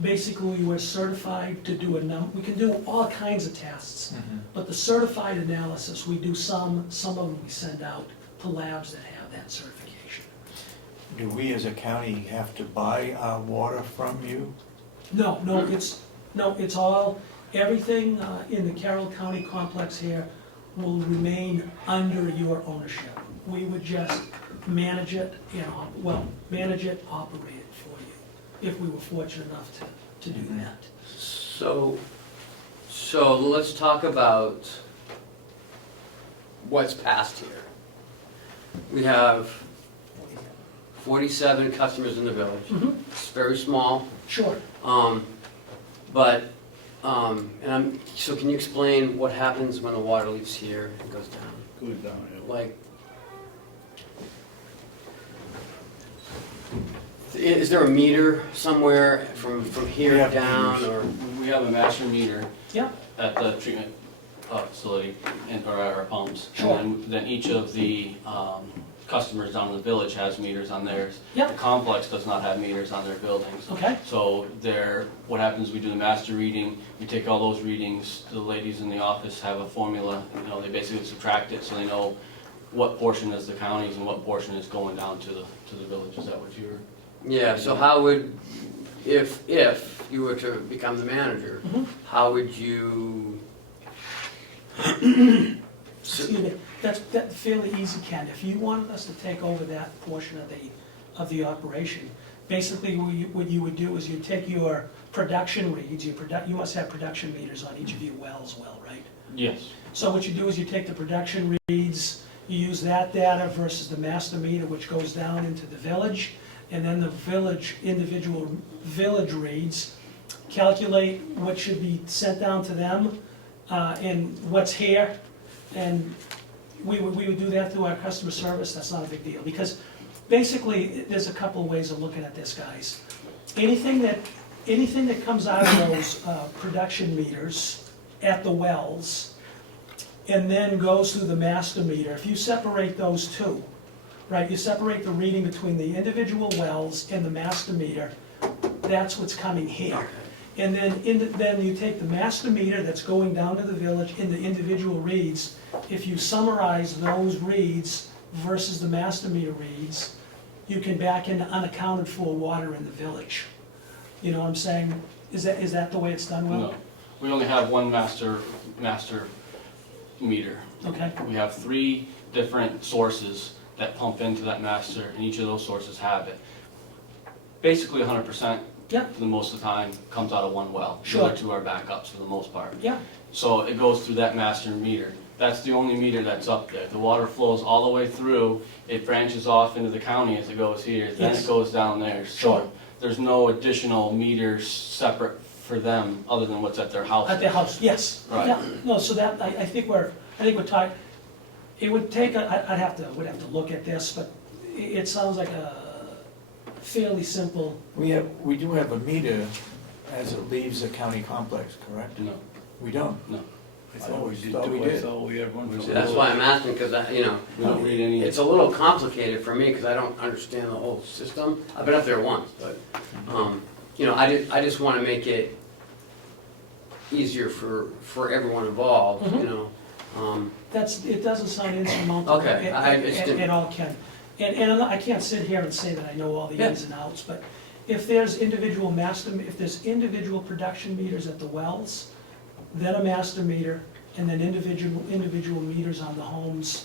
basically we're certified to do we can do all kinds of tests, but the certified analysis, we do some of them we send out to labs that have that certification. Do we as a county have to buy our water from you? No, it's all, everything in the Carroll County complex here will remain under your ownership. We would just manage it and, manage it, operate it for you, if we were fortunate enough to do that. So let's talk about what's passed here. We have 47 customers in the village. It's very small. Sure. So can you explain what happens when the water leaves here and goes down? Goes down, yeah. Like, is there a meter somewhere from here We have down, meters. or? We have a master meter Yeah, at the treatment facility or at our pumps. Sure. And then each of the customers down in the village has meters on theirs. Yep. The complex does not have meters on their buildings. okay, So what happens, we do the master reading, we take all those readings, the ladies in the office have a formula, they basically subtract it so they know what portion is the county's and what portion is going down to the village. Is that what you're? Yeah, so how would, if you were to become the manager, how would you? excuse me, that's fairly easy, Ken. If you wanted us to take over that portion of the operation, basically what you would do is you take your production reads, you must have production meters on each of your wells, right? Yes. So what you do is you take the production reads, you use that data versus the master meter, which goes down into the village, and then the individual village reads, calculate what should be sent down to them, and what's here, and we would do that through our customer service. That's not a big deal, because basically, there's a couple of ways of looking at this, guys. Anything that comes out of those production meters at the wells, and then goes through the master meter, if you separate those two, right, you separate the reading between the individual wells and the master meter, that's what's coming here. And then you take the master meter that's going down to the village in the individual reads. If you summarize those reads versus the master meter reads, you can back into unaccounted for water in the village. You know what I'm saying? Is that the way it's done, Will? No. We only have one master meter. Okay, We have 3 different sources that pump into that master, and each of those sources have it. Basically 100%, yeah, for the most of the time, comes out of one well. Sure. The other 2 are backups for the most part. yeah, So it goes through that master meter. That's the only meter that's up there. The water flows all the way through, it branches off into the county as it goes here, then Yes. it goes down there. Sure. So there's no additional meters separate for them other than what's at their house. at the house, yes. Right. Yeah, no, so that, I think we're talking, it would take, we'd have to look at this, but it sounds like a fairly simple, We do have a meter as it leaves the county complex, correct? No, We don't? no. I thought we did Thought too. we I did. thought we had one. for That's the- why I'm asking, because We don't read any. it's a little complicated for me, because I don't understand the whole system. I've been up there once, but, I just want to make it easier for everyone involved, it doesn't sound insurmountable. Okay, I just didn't- At all, Ken. And I can't sit here and say that I know all the ins and outs, but if there's individual production meters at the wells, then a master meter, and then individual meters on the homes,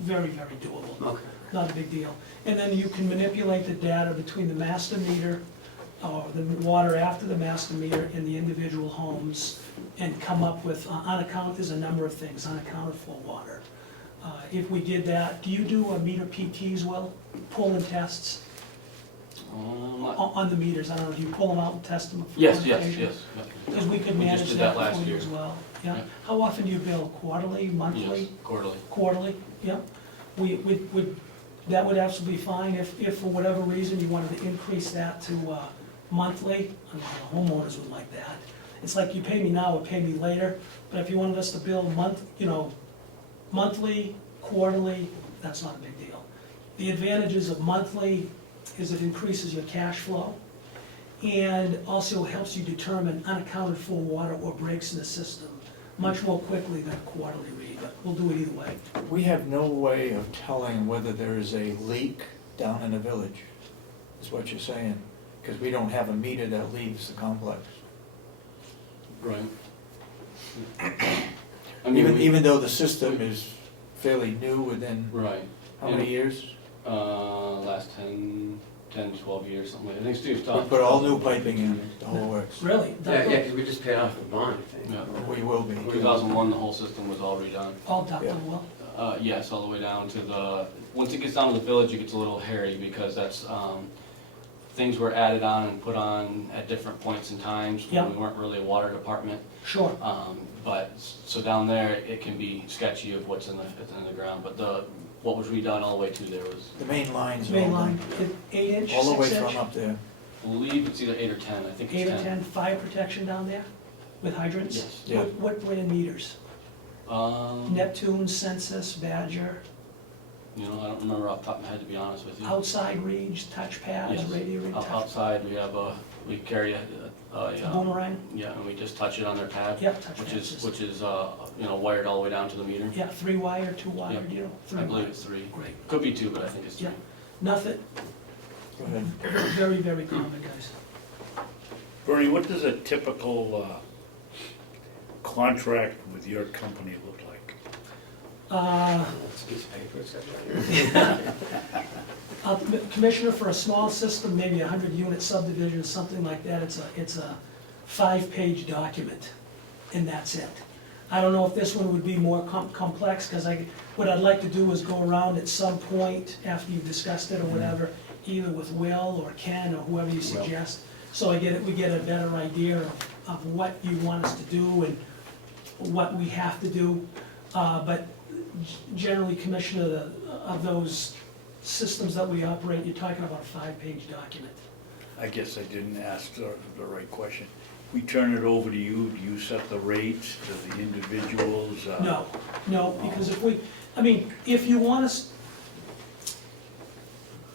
very, very doable. Okay. Not a big deal. And then you can manipulate the data between the master meter, or the water after the master meter in the individual homes, and come up with, there's a number of things, unaccounted for water. If we did that, do you do meter PTs, Will? Pull-in tests on the meters? I don't know, do you pull them out and test them? for Yes. quantification? Because we could We just manage did that that last for you year. as well. Yeah. Yeah. How often do you bill? Quarterly, monthly? Yes, quarterly. Quarterly, yeah. That would absolutely be fine if for whatever reason you wanted to increase that to monthly. A lot of homeowners would like that. It's like you pay me now or pay me later, but if you wanted us to bill monthly, quarterly, that's not a big deal. The advantages of monthly is it increases your cash flow. and also helps you determine unaccounted for water or breaks in the system much more quickly than a quarterly read, but we'll do it either way. We have no way of telling whether there is a leak down in the village, is what you're saying, because we don't have a meter that leaves the complex. Right. I mean, Even though the system is fairly new within, right. how many years? Last 10, 12 years, something like that. I think Steve's We talked. put all new piping in, the whole works. Really? Yeah, because we just paid off the bond, I think. Yeah. We will be. 2001, the whole system was all redone. All ducted Yeah. well? Yes, all the way down to once it gets down to the village, it gets a little hairy because that's, things were added on and put on at different points in times when Yeah. we weren't really a water department. Sure. So down there, it can be sketchy of what's in the ground, but what was redone all the way to there was, The main lines are Main all line, done. 8-inch, All the way 6-inch? from up there. I believe it's either 8 or 10, I think 8 it's or 10. 10, fire protection down there with hydrants? Yes. Yeah. What brand meters? Neptune, Census, Badger, You know, I don't remember off the top of my head, to be honest with you. outside reads, touchpads, Yes. radio read, touch, Outside, we carry a boomerang? yeah, and we just touch it on their pad, Yep, touchpad which is, system. wired all the way down to the meter. Yeah, 3-wire, 2-wire, Yeah. you know? I 3 believe wire. it's 3. Great, Could be 2, but I think it's 3. yeah, nothing, Go ahead. very, very common, guys. Bernie, what does a typical contract with your company look like? It's a piece of paper, it's got Commissioner, for a small system, maybe a 100-unit subdivision, something like that, it's a 5-page document, and that's it. I don't know if this one would be more complex, because what I'd like to do is go around at some point, after you've discussed it or whatever, either with Will or Ken or whoever you suggest, so we get a better idea of what you want us to do and what we have to do. But generally, Commissioner, of those systems that we operate, you're talking about a 5-page document. I guess I didn't ask the right question. We turn it over to you, do you set the rates to the individuals? No, because if you want us,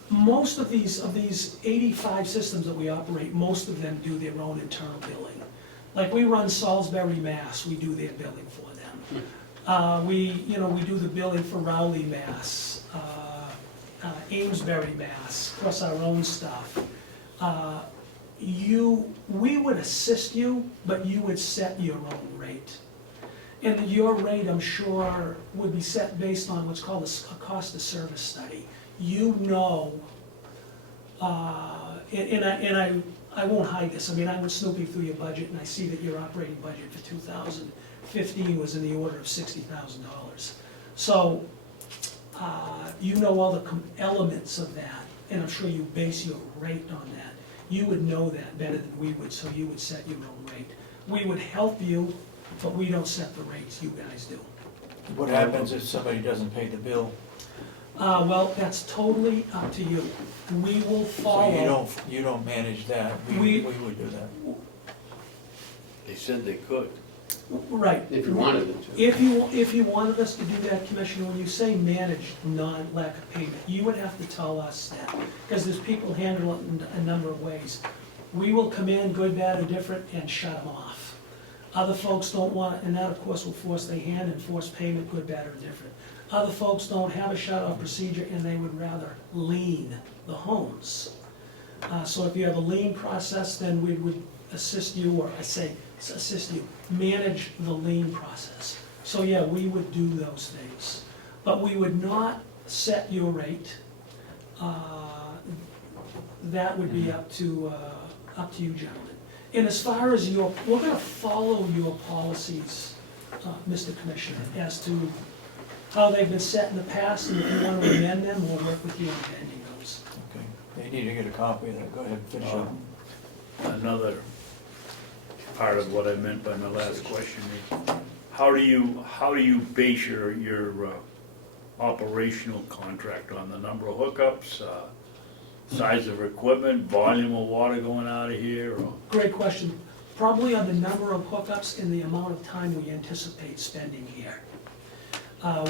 most of these 85 systems that we operate, most of them do their own internal billing. Like we run Salisbury, Mass, we do their billing for them. We do the billing for Rowley, Mass, Amesbury, Mass, plus our own stuff. We would assist you, but you would set your own rate. And your rate, I'm sure, would be set based on what's called a cost of service study. You know, and I won't hide this, I was snooping through your budget and I see that your operating budget for 2015 was in the order of $60,000. So, you know all the elements of that, and I'm sure you base your rate on that. You would know that better than we would, so you would set your own rate. We would help you, but we don't set the rates, you guys do. What happens if somebody doesn't pay the bill? Well, that's totally up to you. We will follow. So you don't manage that, We- we would do that. They said they could. Right. If you wanted them to. If you wanted us to do that, Commissioner, when you say manage non-lack of payment, you would have to tell us that, because there's people handle it in a number of ways. We will come in, good, bad, or different, and shut them off. Other folks don't want, and that of course will force their hand and force payment, good, bad, or different. Other folks don't have a shut-off procedure, and they would rather lien the homes. So if you have a lien process, then we would assist you, or assist you, manage the lien process. So yeah, we would do those things. But we would not set your rate. That would be up to you gentlemen. And as far as we're gonna follow your policies, Mr. Commissioner, as to how they've been set in the past, and if you want to amend them, we'll work with you on amending those. Okay, they need to get a copy of that, go ahead, finish up. Another part of what I meant by my last question is, how do you base your operational contract on? The number of hookups, size of equipment, volume of water going out of here, or? Great question. Probably on the number of hookups and the amount of time we anticipate spending here.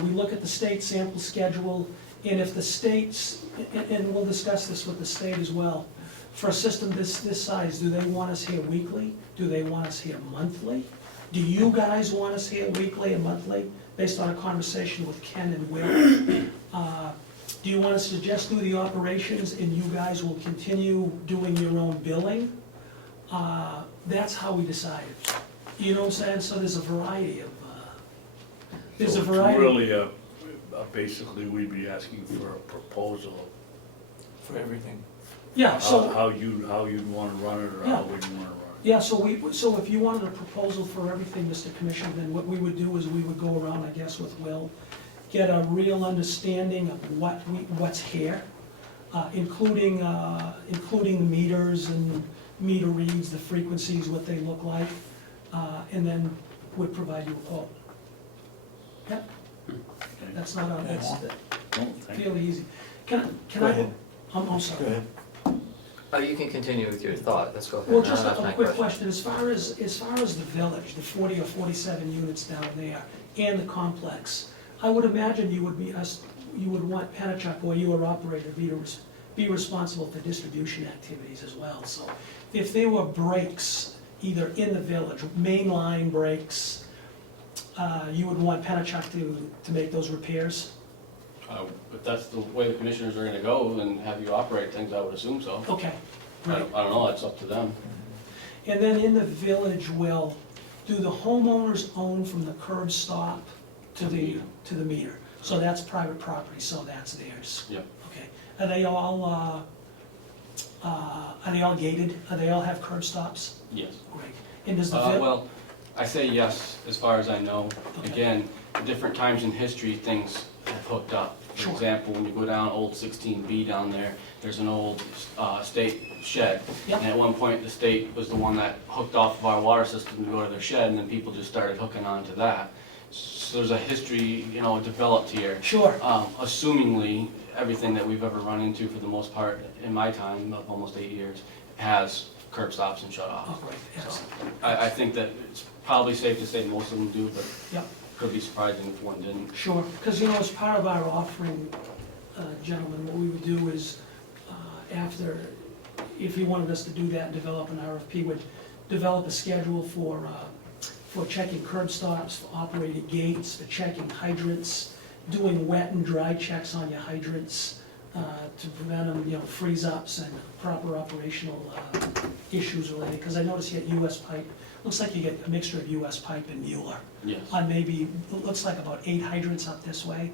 We look at the state sample schedule, and if the states, and we'll discuss this with the state as well, For a system this size, do they want us here weekly? Do they want us here monthly? Do you guys want us here weekly and monthly, based on a conversation with Ken and Will? Do you want us to just do the operations and you guys will continue doing your own billing? That's how we decided. You know what I'm saying? So there's a variety of, So it's really basically we'd be asking for a proposal For everything. yeah, of so. how you'd want to run it or Yeah. how we'd want to run it. Yeah, so if you wanted a proposal for everything, Mr. Commissioner, then what we would do is we would go around, I guess, with Will, get a real understanding of what's here, including the meters and meter reads, the frequencies, what they look like, and then would provide you a quote. Yep, that's not, that's No, thank you. fairly easy. Can Go I, ahead. I'm sorry. Go ahead. Oh, you can continue with your thought, let's go ahead. Well, No, just that's a my quick question, as far as the village, the 40 or 47 units down there, and the complex, I would imagine you would want Penachuk or your operator be responsible for distribution activities as well. So if there were breaks, either in the village, mainline breaks, you would want Penachuk to make those repairs? If that's the way the commissioners are gonna go and have you operate things, I would assume so. Okay, I great. don't know, that's up to them. And then in the village, Will, do the homeowners own from the curb stop to the meter? So that's private property, so that's theirs? Yep. Okay. Are they all gated? Do they all have curb stops? Yes. Great. And does the Well, I say yes, as far as I know. Okay. Again, at different times in history, things have hooked up. For Sure. example, when you go down Old 16B down there, there's an old state shed. Yep. And at one point, the state was the one that hooked off of our water system to go to their shed, and then people just started hooking onto that. So there's a history, developed here. Sure. Assumingly, everything that we've ever run into, for the most part, in my time of almost 8 years, has curb stops and shut Oh, offs. great, So yes. I think that it's probably safe to say most of them do, but Yep. could be surprising if one didn't. Sure, because, as part of our offering, gentlemen, what we would do is, if you wanted us to do that and develop an RFP, would develop a schedule for checking curb stops, for operating gates, for checking hydrants, doing wet and dry checks on your hydrants, to prevent them, freeze-ups and proper operational issues related. Because I noticed you get US pipe, looks like you get a mixture of US pipe and Mueller. Yes. On maybe, looks like about 8 hydrants up this way.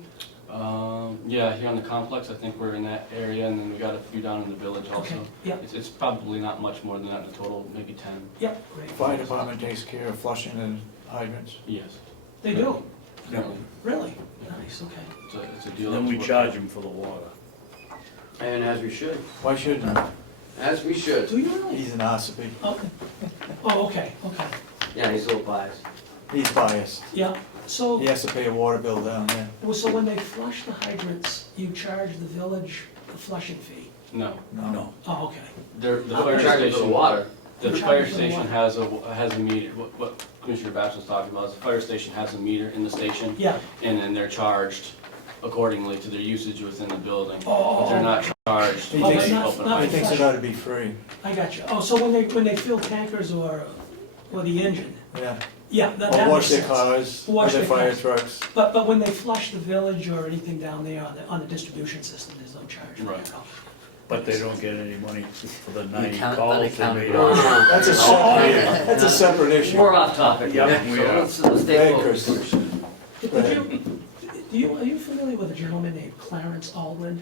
Yeah, here on the complex, I think we're in that area, and then we got a few down in the village also. Okay, yeah. It's probably not much more than that in the total, maybe 10. Yep, great. Fire department takes care of flushing and hydrants. Yes. They do? Currently. Really? Nice, okay. It's a deal. Then we that's charge them for the water. And as we should, Why shouldn't I? as we should. Do you really? He's an Ossipee. Okay. Oh, okay, okay. Yeah, he's a little biased. He's biased. Yeah, so, He has to pay a water bill down there. so when they flush the hydrants, you charge the village the flushing fee? No. No. Oh, okay. The I'm fire charging for the station, water. the We're fire charging for the station has a meter. What Commissioner Babson's talking about is the fire station has a meter in the station, Yeah. and then they're charged accordingly to their usage within the building. Oh, But they're not charged. He when thinks- they not- open not- He up. thinks it ought to be free. I got you. Oh, so when they fill tankers or the engine? Yeah. Yeah, that Or makes wash their sense. cars, or Wash their their fire cars. trucks. But when they flush the village or anything down there on the distribution system, there's no charge for Right. that? Oh. But they don't get any money for the 90 count- calls they unaccounted made. for. That's a separate issue. We're off topic. Yeah, So we are. let's Go stay ahead, focused. Chris. Are you familiar with a gentleman named Clarence Ahlgren?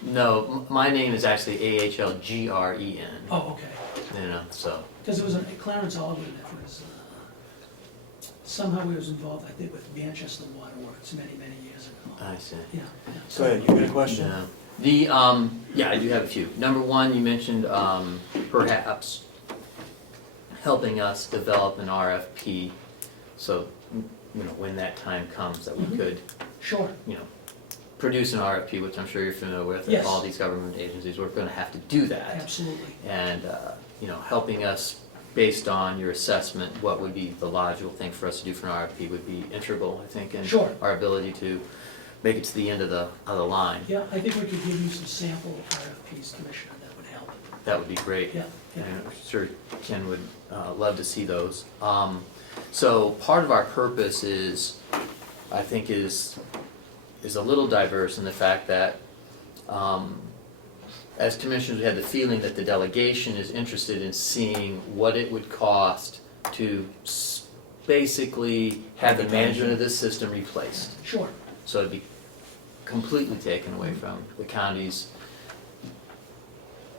No, my name is actually Ahlgren, Oh, okay. so. Because there was a Clarence Ahlgren that was, somehow he was involved, I think, with Manchester Water Works many, many years ago. I see. Yeah. Go ahead, you got a question? No. Yeah, I do have a few. Number one, you mentioned, perhaps helping us develop an RFP, so, when that time comes, that we could, Sure. produce an RFP, which I'm sure you're familiar with, Yes. and all these government agencies, we're gonna have to do that. Absolutely. And, helping us based on your assessment, what would be the logical thing for us to do for an RFP would be integral, I think, in Sure. our ability to make it to the end of the line. Yeah, I think we could give you some sample RFPs, Commissioner, that would help. that would be great. Yeah, yeah. And I'm sure Ken would love to see those. So part of our purpose is, I think, is a little diverse in the fact that as commissioners, we had the feeling that the delegation is interested in seeing what it would cost to basically have the management of this system replaced. Sure. So it'd be completely taken away from the county's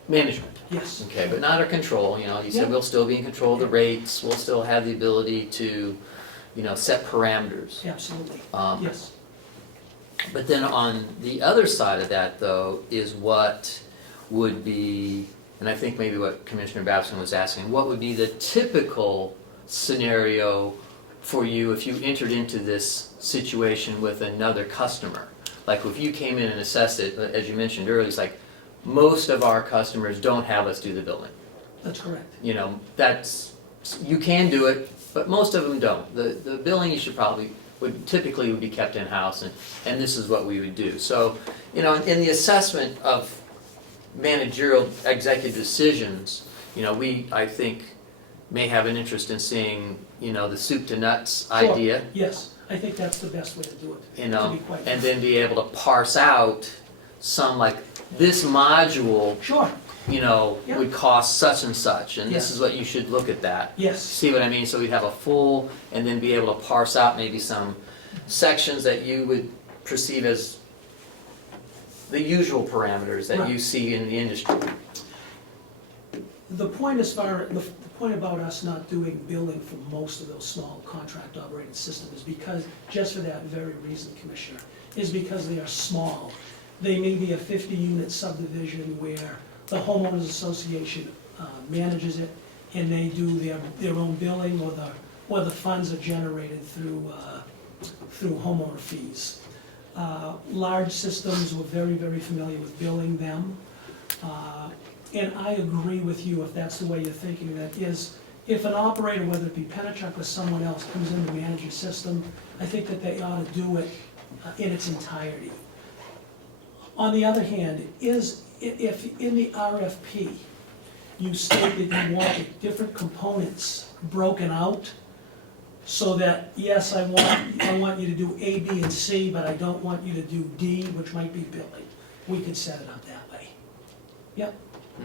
management. Yes. Okay, but not our control, you know, you said Yeah. we'll still be in control of the rates, we'll still have the ability to, you know, set parameters. Absolutely. Yes. But then on the other side of that, though, is what would be, and I think maybe what Commissioner Babson was asking, what would be the typical scenario for you if you entered into this situation with another customer? Like if you came in and assessed it, as you mentioned earlier, it's like most of our customers don't have us do the billing. That's correct. You know, that's, you can do it, but most of them don't. The billing you should probably, typically would be kept in-house, and this is what we would do. So, you know, in the assessment of managerial executive decisions, you know, we, I think, may have an interest in seeing, you know, the soup to nuts Sure. idea, Yes, I think that's the best way to do it. you know, To be quite and then be able to parse out some, like, this module, Sure, you know, Yeah. would cost such and such, and this Yes. is what you should look at that. yes, See what I mean? So we'd have a full, and then be able to parse out maybe some sections that you would perceive as the usual parameters that you Right. see in the industry. the point the point about us not doing billing for most of those small contract operated systems is because, just for that very reason, Commissioner, is because they are small. They may be a 50-unit subdivision where the homeowners association manages it, and they do their own billing, or the funds are generated through homeowner fees. Large systems, we're very, very familiar with billing them. And I agree with you if that's the way you're thinking, that is, if an operator, whether it be Penachuk or someone else, comes in to manage your system, I think that they ought to do it in its entirety. On the other hand, if in the RFP, you state that you want the different components broken out, so that, yes, I want you to do A, B, and C, but I don't want you to do D, which might be billing, we could set it up that way. Yep.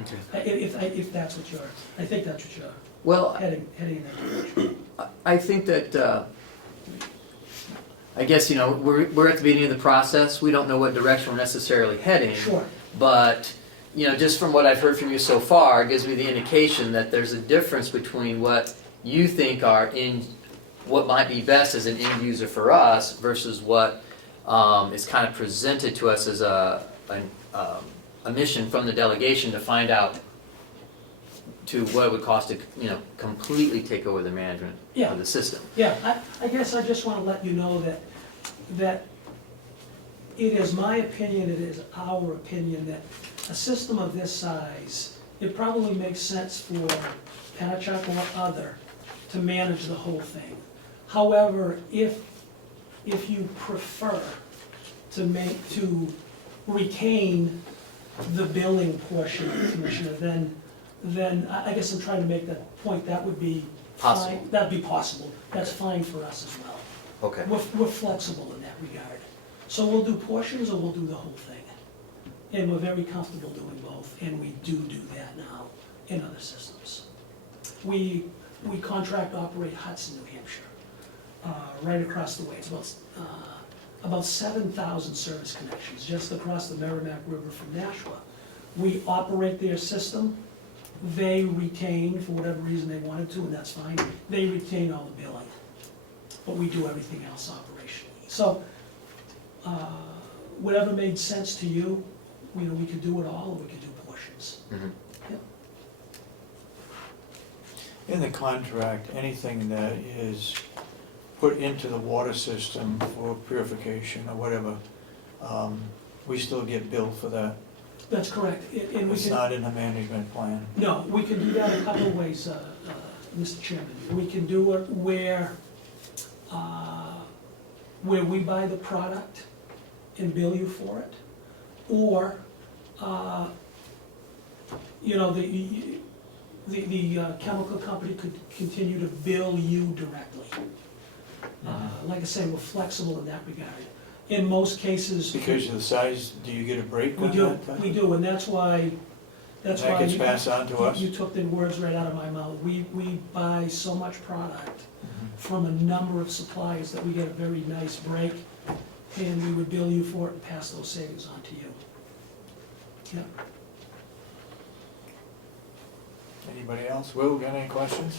Okay. If that's what I think that's what you're Well, heading in that direction. I think that, I guess, you know, we're at the beginning of the process. We don't know what direction we're necessarily heading. Sure. But, you know, just from what I've heard from you so far, it gives me the indication that there's a difference between what you think what might be best as an end user for us versus what is kind of presented to us as a mission from the delegation to find out to what it would cost to, you know, completely take over the management Yeah. of the system. Yeah, I guess I just want to let you know that it is my opinion, it is our opinion, that a system of this size, it probably makes sense for Penachuk or other to manage the whole thing. However, if you prefer to retain the billing portion, Commissioner, then I guess I'm trying to make that point, that would be Possible. fine. That'd be possible, that's fine for us as well. Okay. We're flexible in that regard. So we'll do portions or we'll do the whole thing. And we're very comfortable doing both, and we do that now in other systems. We contract operate Hudson, New Hampshire, right across the way. It's about 7,000 service connections just across the Merrimack River from Nashua. We operate their system. They retain, for whatever reason they wanted to, and that's fine, they retain all the billing. But we do everything else operationally. So, whatever made sense to you, you know, we could do it all, or we could do portions. Mhm. Yep. In the contract, anything that is put into the water system for purification or whatever, we still get billed for that. That's correct. And we It's can, not in the management plan. no, we can do that a couple of ways, Mr. Chairman. We can do it where we buy the product and bill you for it, or you know, the chemical company could continue to bill you directly. Like I say, we're flexible in that regard. In most cases. Because of the size, do you get a break We on do, that? we do, and that's why. That gets passed on to us? You took the words right out of my mouth. We buy so much product from a number of suppliers that we get a very nice break, and we would bill you for it and pass those savings on to you. Yeah. Anybody else? Will, got any questions?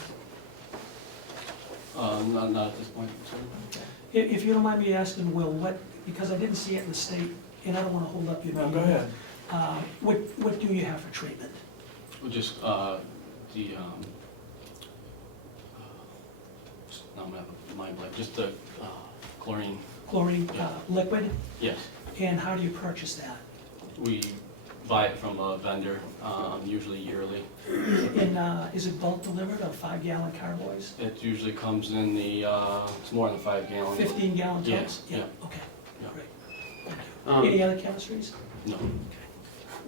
Not at this point, sir. If you don't mind me asking, Will, what, because I didn't see it in the state, and I don't wanna hold up your No, meeting. go ahead. What do you have for treatment? We'll just, now I'm gonna have a mind blank, just the chlorine, Chlorine, liquid, yes. and how do you purchase that? We buy it from a vendor, usually yearly. And, is it bulk delivered or 5-gallon carboys? It usually comes in the, it's more than 5 gallon. 15-gallon Yeah, totes? yeah. Okay, Yeah. great. Thank you. Any other chemistries? No.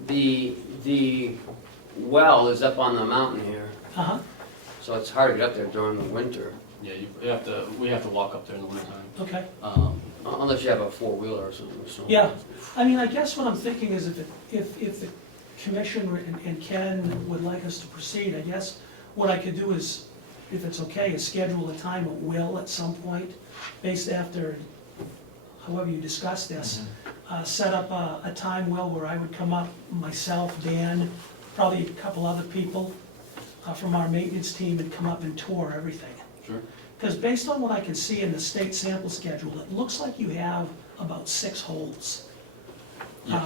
The well is up on the mountain here, Uh-huh, so it's hard to get up there during the winter, Yeah, we have to walk up there in the wintertime. okay. unless you have a four-wheeler or something, so. Yeah, I mean, I guess what I'm thinking is if the commission and Ken would like us to proceed, I guess what I could do is, if it's okay, is schedule a time at will at some point, based after, however you discuss this, set up a time, Will, where I would come up, myself, Dan, probably a couple other people from our maintenance team, and come up and tour everything. Sure. Because based on what I can see in the state sample schedule, it looks like you have about 6 holes. Yes.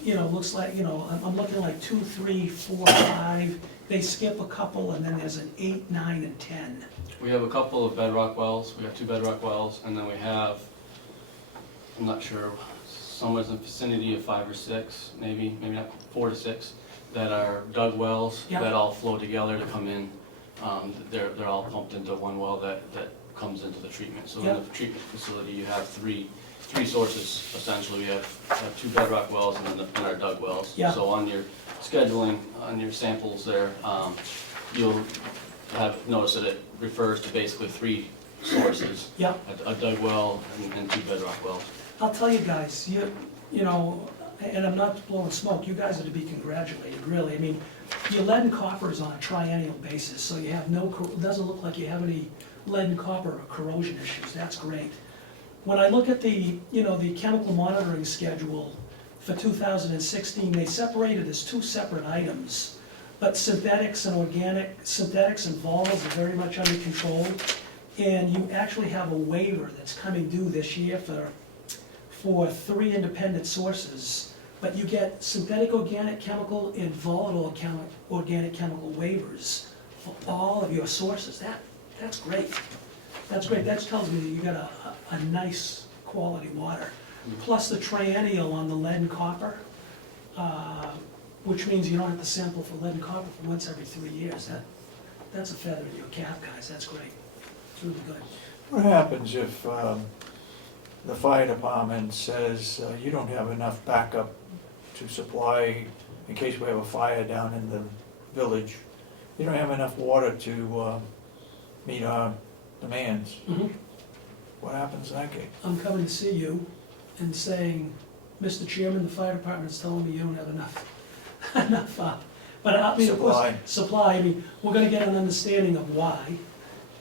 You know, looks like, you know, I'm looking like 2, 3, 4, 5. They skip a couple, and then there's an 8, 9, and 10. We have a couple of bedrock wells, we have 2 bedrock wells, and then we have, I'm not sure, somewhere in the vicinity of 5 or 6, maybe not 4 to 6, that are dug wells Yeah. that all flow together to come in. They're all pumped into one well that comes into the treatment. So Yeah. in the treatment facility, you have three sources essentially. We have 2 bedrock wells and then our dug wells. Yeah. So on your scheduling, on your samples there, you'll notice that it refers to basically 3 sources. Yeah. A dug well and 2 bedrock wells. I'll tell you guys, you know, and I'm not blowing smoke, you guys are to be congratulated, really. I mean, your lead and copper is on a triennial basis, so you have no, it doesn't look like you have any lead and copper or corrosion issues. That's great. When I look at the, you know, the chemical monitoring schedule for 2016, they separated as 2 separate items. But synthetics and vols are very much under control. And you actually have a waiver that's coming due this year for 3 independent sources. But you get synthetic organic chemical and volatile organic chemical waivers for all of your sources. That's great. That's great. That tells me that you got a nice quality water. Plus the triennial on the lead and copper, which means you don't have to sample for lead and copper for once every 3 years. That's a feather in your cap, guys. That's great. It's really good. What happens if the fire department says you don't have enough backup to supply, in case we have a fire down in the village, you don't have enough water to meet our demands? Mhm. What happens in that case? I'm coming to see you and saying, Mr. Chairman, the fire department is telling me you don't have enough, but I mean, of course, supply, I mean, we're gonna get an understanding of why.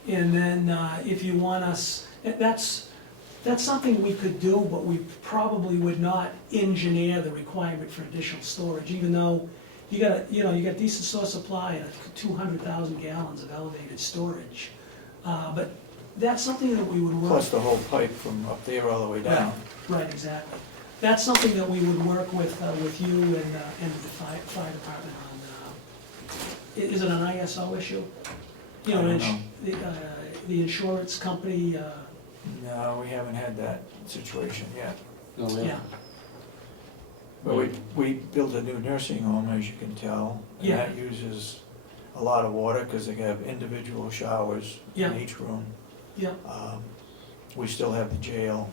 And then if you want us, that's something we could do, but we probably would not engineer the requirement for additional storage, even though you got decent source supply of 200,000 gallons of elevated storage. But that's something that we would work. Plus the whole pipe from up there all the way down. Right, exactly. That's something that we would work with you and the fire department on. Is it an ISO issue? You I know, don't know. the insurance company, No, we haven't had that situation yet. No, yeah, But we built a new nursing home, as you can tell. And Yeah. that uses a lot of water because they have individual showers Yeah. in each room. yeah. We still have the jail.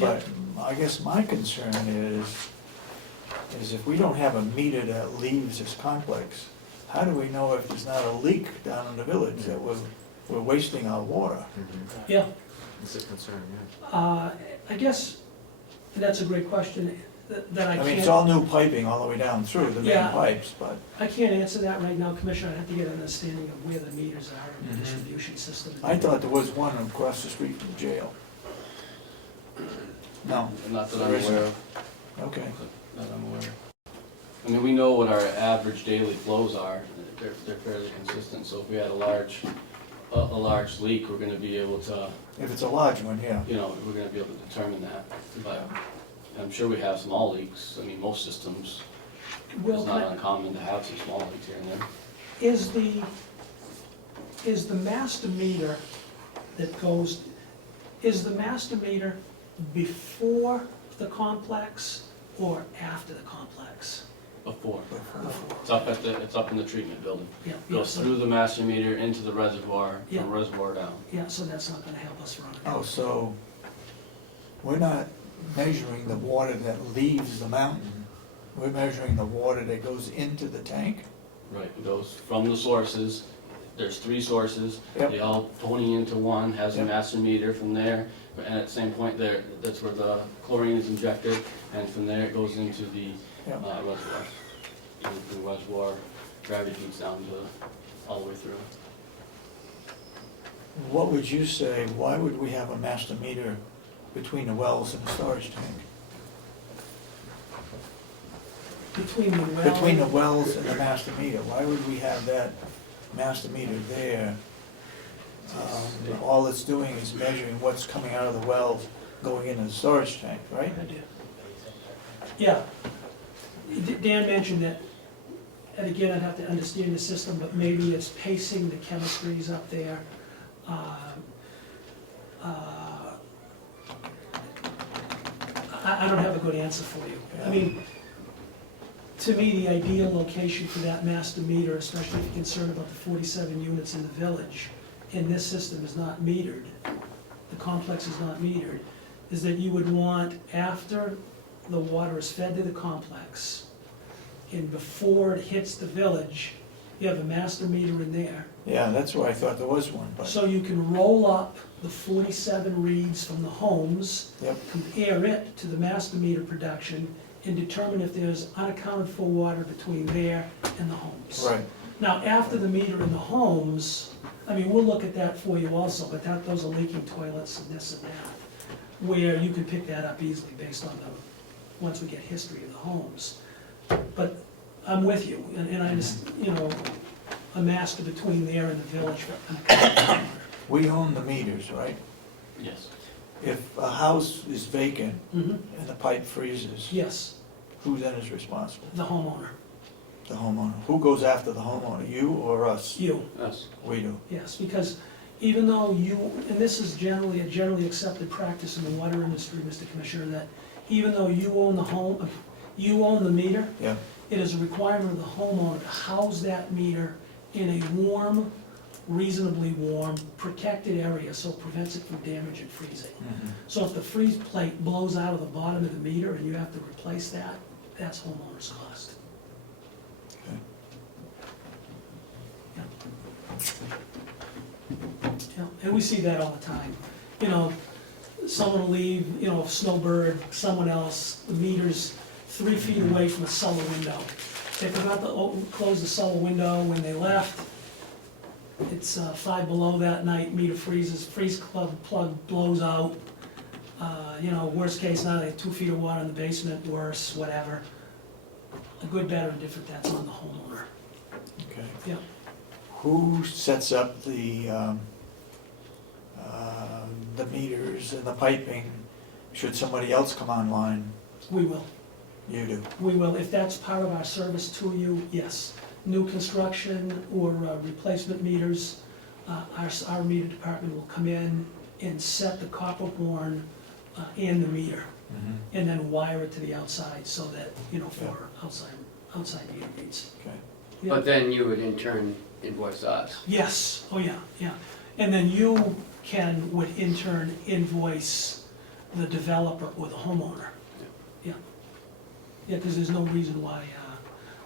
But I guess my concern is is if we don't have a meter that leaves this complex, how do we know if there's not a leak down in the village that we're wasting our water? Yeah, It's a concern, yeah. I guess that's a great question that I I mean, it's can't, all new piping all the way down through, the main Yeah. pipes, but, I can't answer that right now, Commissioner. I have to get an understanding of where the meters are in the Mhm. distribution system. I thought there was one across the street from jail. No, Not that I'm There isn't. aware of, okay. not I'm aware of. I mean, we know what our average daily flows are, they're fairly consistent, so if we had a large leak, we're gonna be able to, If it's a large one, yeah. you know, we're gonna be able to determine that. But I'm sure we have small leaks, I mean, most systems, Will, it's not uncommon to have some small leaks here and there. is the master meter that goes, is the master meter before the complex or after the complex? Before, Before. it's up in the treatment building. Yeah, Goes so- through the master meter into the reservoir, Yeah. from reservoir down. Yeah, so that's not gonna help us run it. Oh, so we're not measuring the water that leaves the mountain. We're measuring the water that goes into the tank? Right, it goes from the sources, there's 3 sources, Yep. they all pony into one, has a Yep. master meter from there, and at the same point there, that's where the chlorine is injected, and from there it goes into the Yep. reservoir. And the reservoir, gravity feeds down all the way through. What would you say, why would we have a master meter between the wells and the storage tank? Between the well. Between the wells and the master meter, why would we have that master meter there? All it's doing is measuring what's coming out of the wells going into the storage tank, right? I did. Yeah. Dan mentioned that, and again, I'd have to understand the system, but maybe it's pacing the chemistries up there. I don't have a good answer for you. I mean, to me, the ideal location for that master meter, especially if you're concerned about the 47 units in the village, and this system is not metered, the complex is not metered, is that you would want, after the water is fed to the complex, and before it hits the village, you have a master meter in there. Yeah, that's where I thought there was one, but, So you can roll up the 47 reads from the homes, yep, compare it to the master meter production, and determine if there's unaccounted for water between there and the homes. right. Now, after the meter in the homes, I mean, we'll look at that for you also, but those are leaking toilets and this and that, where you can pick that up easily based on once we get history of the homes. But I'm with you, and I just, a master between there and the village. We own the meters, right? Yes. If a house is vacant Mhm. and the pipe freezes, Yes, who then is responsible? the homeowner, The homeowner. Who goes after the homeowner, you or us? you. Yes. We do. Yes, because even though and this is generally a generally accepted practice in the water industry, Mr. Commissioner, that even though you own the meter, Yeah, it is a requirement of the homeowner to house that meter in a warm, reasonably warm, protected area, so it prevents it from damage and freezing. mhm. So if the freeze plate blows out of the bottom of the meter and you have to replace that, that's homeowner's cost. Okay. Yeah, and we see that all the time. Someone will leave, a snowbird, someone else, the meter's 3 feet away from a cellar window. They forgot to close the cellar window when they left. It's 5 below that night, meter freezes, freeze plug blows out. Worst case, now they have 2 feet of water in the basement, worse, whatever. A good, better, and different, that's on the homeowner. Okay. Yeah. Who sets up the meters and the piping? Should somebody else come online? We will. You do. We will, if that's part of our service to you, yes. New construction or replacement meters, our meter department will come in and set the copper horn and the meter, Mhm. and then wire it to the outside so that, for outside meter reads. Okay. Yeah. But then you would in turn invoice us. Yes, oh yeah, yeah. And then you would in turn invoice the developer or the homeowner. Yeah. Yeah, because there's no reason why,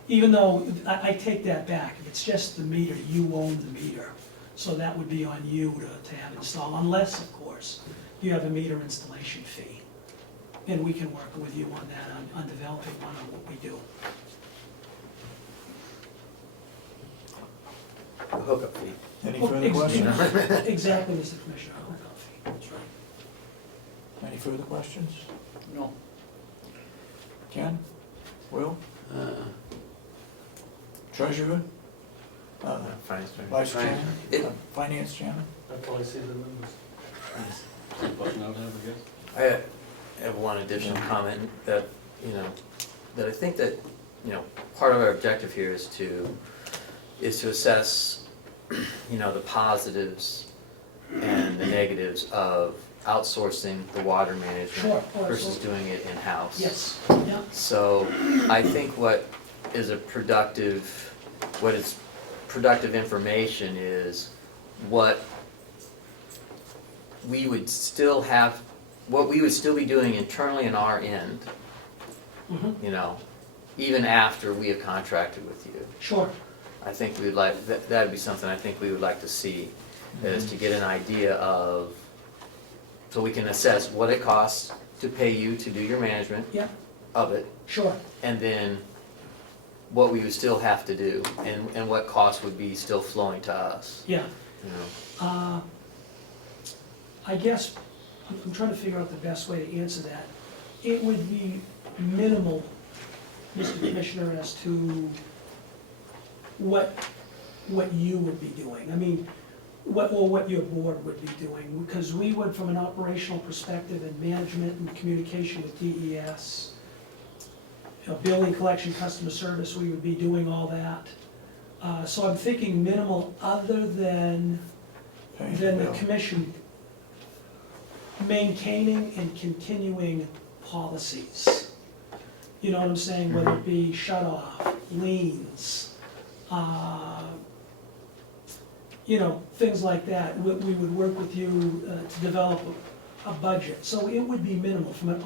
even though, I take that back, if it's just the meter, you own the meter. So that would be on you to have installed, unless, of course, you have a meter installation fee. And we can work with you on that, on developing one on what we do. A hookup fee. Any further questions? Exactly, Mr. Commissioner, a hookup fee, that's right. Any further questions? No. Ken? Will? Uh, Treasurer? Finance director. Vice Chairman? It- Finance Chairman? That's all I see the numbers. Question I would have, I guess. I have one additional comment that, that I think that, part of our objective here is to assess, the positives and the negatives of outsourcing the water management Sure, versus absolutely. doing it in-house. Yes, yeah, So I think what is productive information is what we would still be doing internally on our end, mhm, even after we have contracted with you. sure, I think we'd like, that'd be something I think we would like to see, is to get an idea of, so we can assess what it costs to pay you to do your management yeah, of it, sure, and then what we would still have to do, and what costs would be still flowing to us, yeah. you know. I guess, I'm trying to figure out the best way to answer that. It would be minimal, Mr. Commissioner, as to what you would be doing. I mean, what your board would be doing, because we would, from an operational perspective and management and communication with DES, billing, collection, customer service, we would be doing all that. So I'm thinking minimal, other than Paying the the bill. commission maintaining and continuing policies. You know what I'm saying, whether it be shut off, liens, things like that. We would work with you to develop a budget. So it would be minimal. From an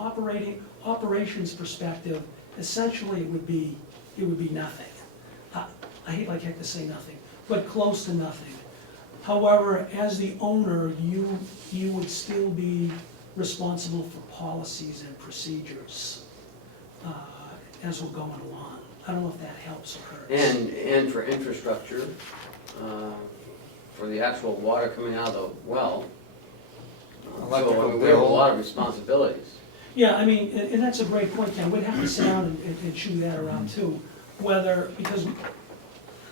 operations perspective, essentially it would be nothing. I hate like heck to say nothing, but close to nothing. However, as the owner, you would still be responsible for policies and procedures as we're going along. I don't know if that helps or hurts. And for infrastructure, for the actual water coming out of the well. So Electrical we have a bill. lot of responsibilities. Yeah, I mean, and that's a great point, Ken. We'd have to sit down and chew that around too. Because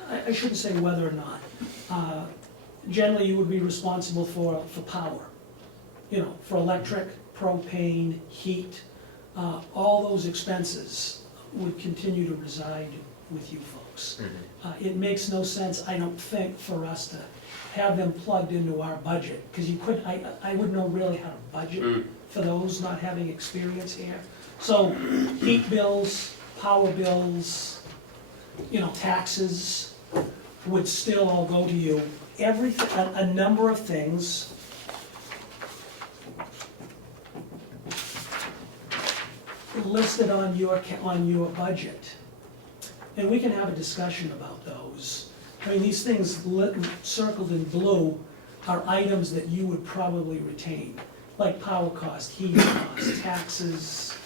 I shouldn't say whether or not. Generally, you would be responsible for power. For electric, propane, heat, all those expenses would continue to reside with you folks. It makes no sense, I don't think, for us to have them plugged into our budget, because I wouldn't know really how to budget for those, not having experience here. So heat bills, power bills, taxes would still all go to you. Everything, a number of things listed on your budget. And we can have a discussion about those. I mean, these things circled in blue are items that you would probably retain, like power cost, heat cost, taxes,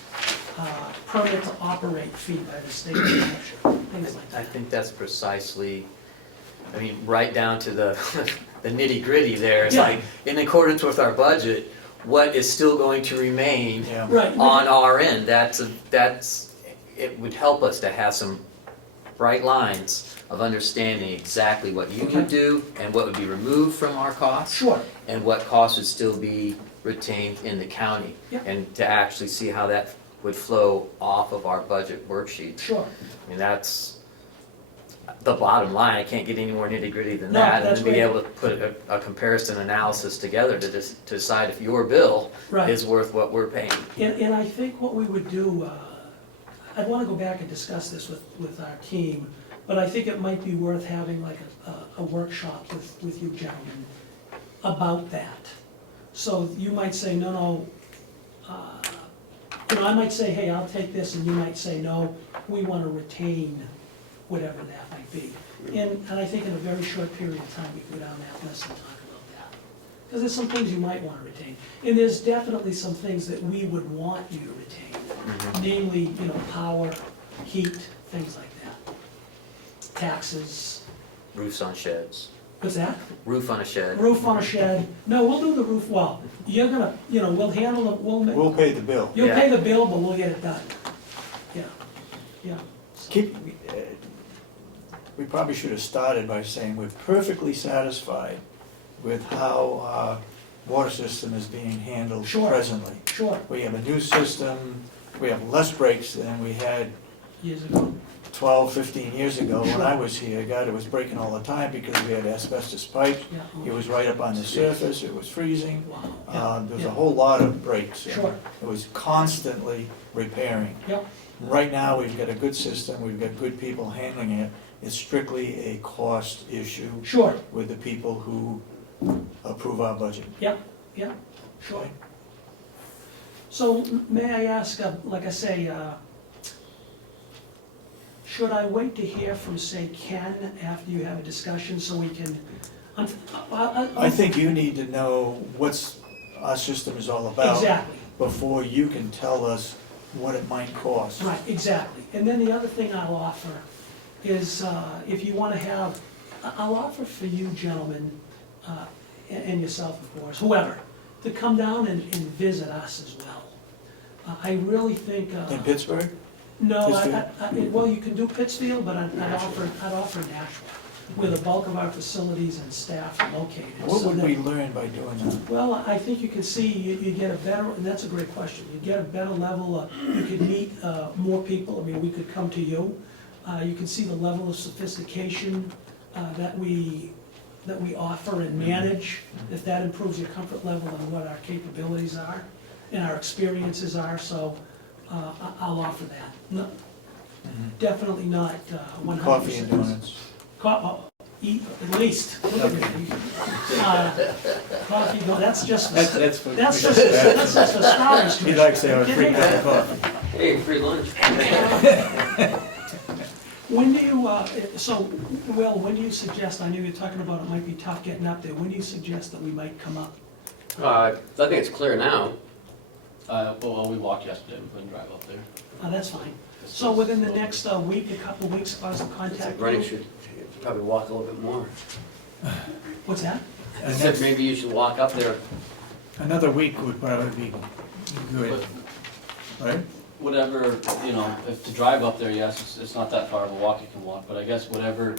permit to operate fee by the state of New Hampshire, things like I that. think that's precisely, right down to the nitty gritty there. It's Yeah. like, in accordance with our budget, what is still going to remain Yeah. Right. on our end? It would help us to have some bright lines of understanding exactly what you would do and what would be removed from our costs. Sure, And what costs would still be retained in the county. Yeah. And to actually see how that would flow off of our budget worksheet. sure. That's the bottom line. I can't get any more nitty gritty than No, that. that's And then be great. able to put a comparison analysis together to decide if your bill Right. is worth what we're paying. And I think what we would do, I'd want to go back and discuss this with our team, but I think it might be worth having like a workshop with you gentlemen about that. So you might say, no, You know, I might say, hey, I'll take this, and you might say, no, we want to retain whatever that might be. And I think in a very short period of time, we can go down that list and talk about that. Because there's some things you might want to retain. And there's definitely some things that we would want you to retain. Namely, you know, power, heat, things like that. Taxes. Roofs on sheds. What's that? Roof on a shed. Roof on a shed. No, we'll do the roof, well, you're gonna, you know, we'll handle it, We'll pay the bill. you'll Yeah. pay the bill, but we'll get it done. Yeah, yeah. So- We probably should have started by saying we're perfectly satisfied with how our water system is being handled Sure. presently. Sure, We have a new system, we have less breaks than we had years ago. 12, 15 years ago when Sure. I was here. God, it was breaking all the time because we had asbestos pipes. Yeah. It was right up on the surface, it was freezing. Wow. Yeah, There was yeah. a whole lot of breaks. and Sure. It was constantly repairing. Yep, Right now, we've got a good system, we've got good people handling it. It's strictly a cost issue sure, with the people who approve our budget. yeah, sure. So may I ask, like I say, should I wait to hear from, say, Ken after you have a discussion so we can? I think you need to know what's our system is all about Exactly. before you can tell us what it might cost. Right, exactly. And then the other thing I'll offer is, if you want to have, I'll offer for you gentlemen, and yourself, of course, whoever, to come down and visit us as well. I really think. In Pittsburgh? No, Pittsfield? well, you can do Pittsfield, but I'd offer Nashua, where the bulk of our facilities and staff are located. What so would that- we learn by doing that? Well, I think you can see, you get a better, and that's a great question, you get a better level, you could meet more people, I mean, we could come to you. You can see the level of sophistication that we offer and manage, if that improves your comfort level on what our capabilities are and our experiences are, so I'll offer that. No, definitely not 100%. Coffee and donuts. Eat, at least. Coffee, no, that's just, That's for that's just, Mr. that's just for starters. He likes to have a free cup of coffee. Hey, free lunch. When do you, so, Will, when do you suggest, I know you're talking about it might be tough getting up there, when do you suggest that we might come up? I think it's clear now. Well, we walked yesterday, we couldn't drive up there. That's fine. So within the next week, a couple of weeks, I'll contact Running you? should probably walk a little bit more. What's that? I said maybe you should walk up there. Another week would probably be good, right? Whatever, you know, if to drive up there, yes, it's not that far of a walk you can walk, but I guess whenever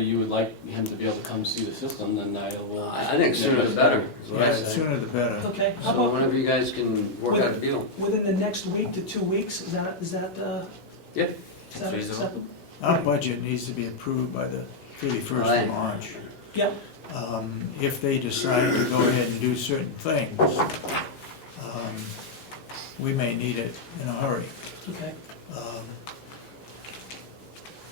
you would like him to be able to come see the system, then I will. I think sooner the better, is what I Yeah, say. sooner the better. Okay, how So about whenever you guys can work out a deal. within the next week to 2 weeks, is that, Yep. is that That's reasonable. acceptable? Our budget needs to be approved by the 31st Aye. of March. Yep, If they decide to go ahead and do certain things, we may need it in a hurry. okay.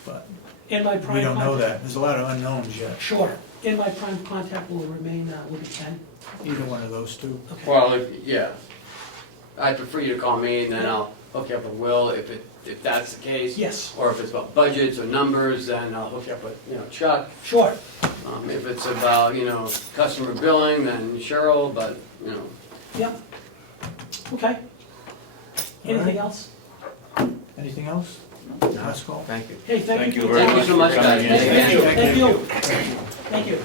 But And my prime we don't know contact- that. There's a lot of unknowns yet. Sure. And my prime contact will remain, will be Ken? Either one of those two. Okay. Well, yeah. I prefer you to call me and then I'll hook you up with Will if that's the case. Yes, Or if it's about budgets or numbers, then I'll hook you up with, Chuck. sure. If it's about, customer billing, then Cheryl, but, Yep. Okay. Anything All right. else? Anything else? Last call? Thank you. Hey, thank you. for very your Thank you time. so much, guys. Thank Thank you, Thank you. thank you.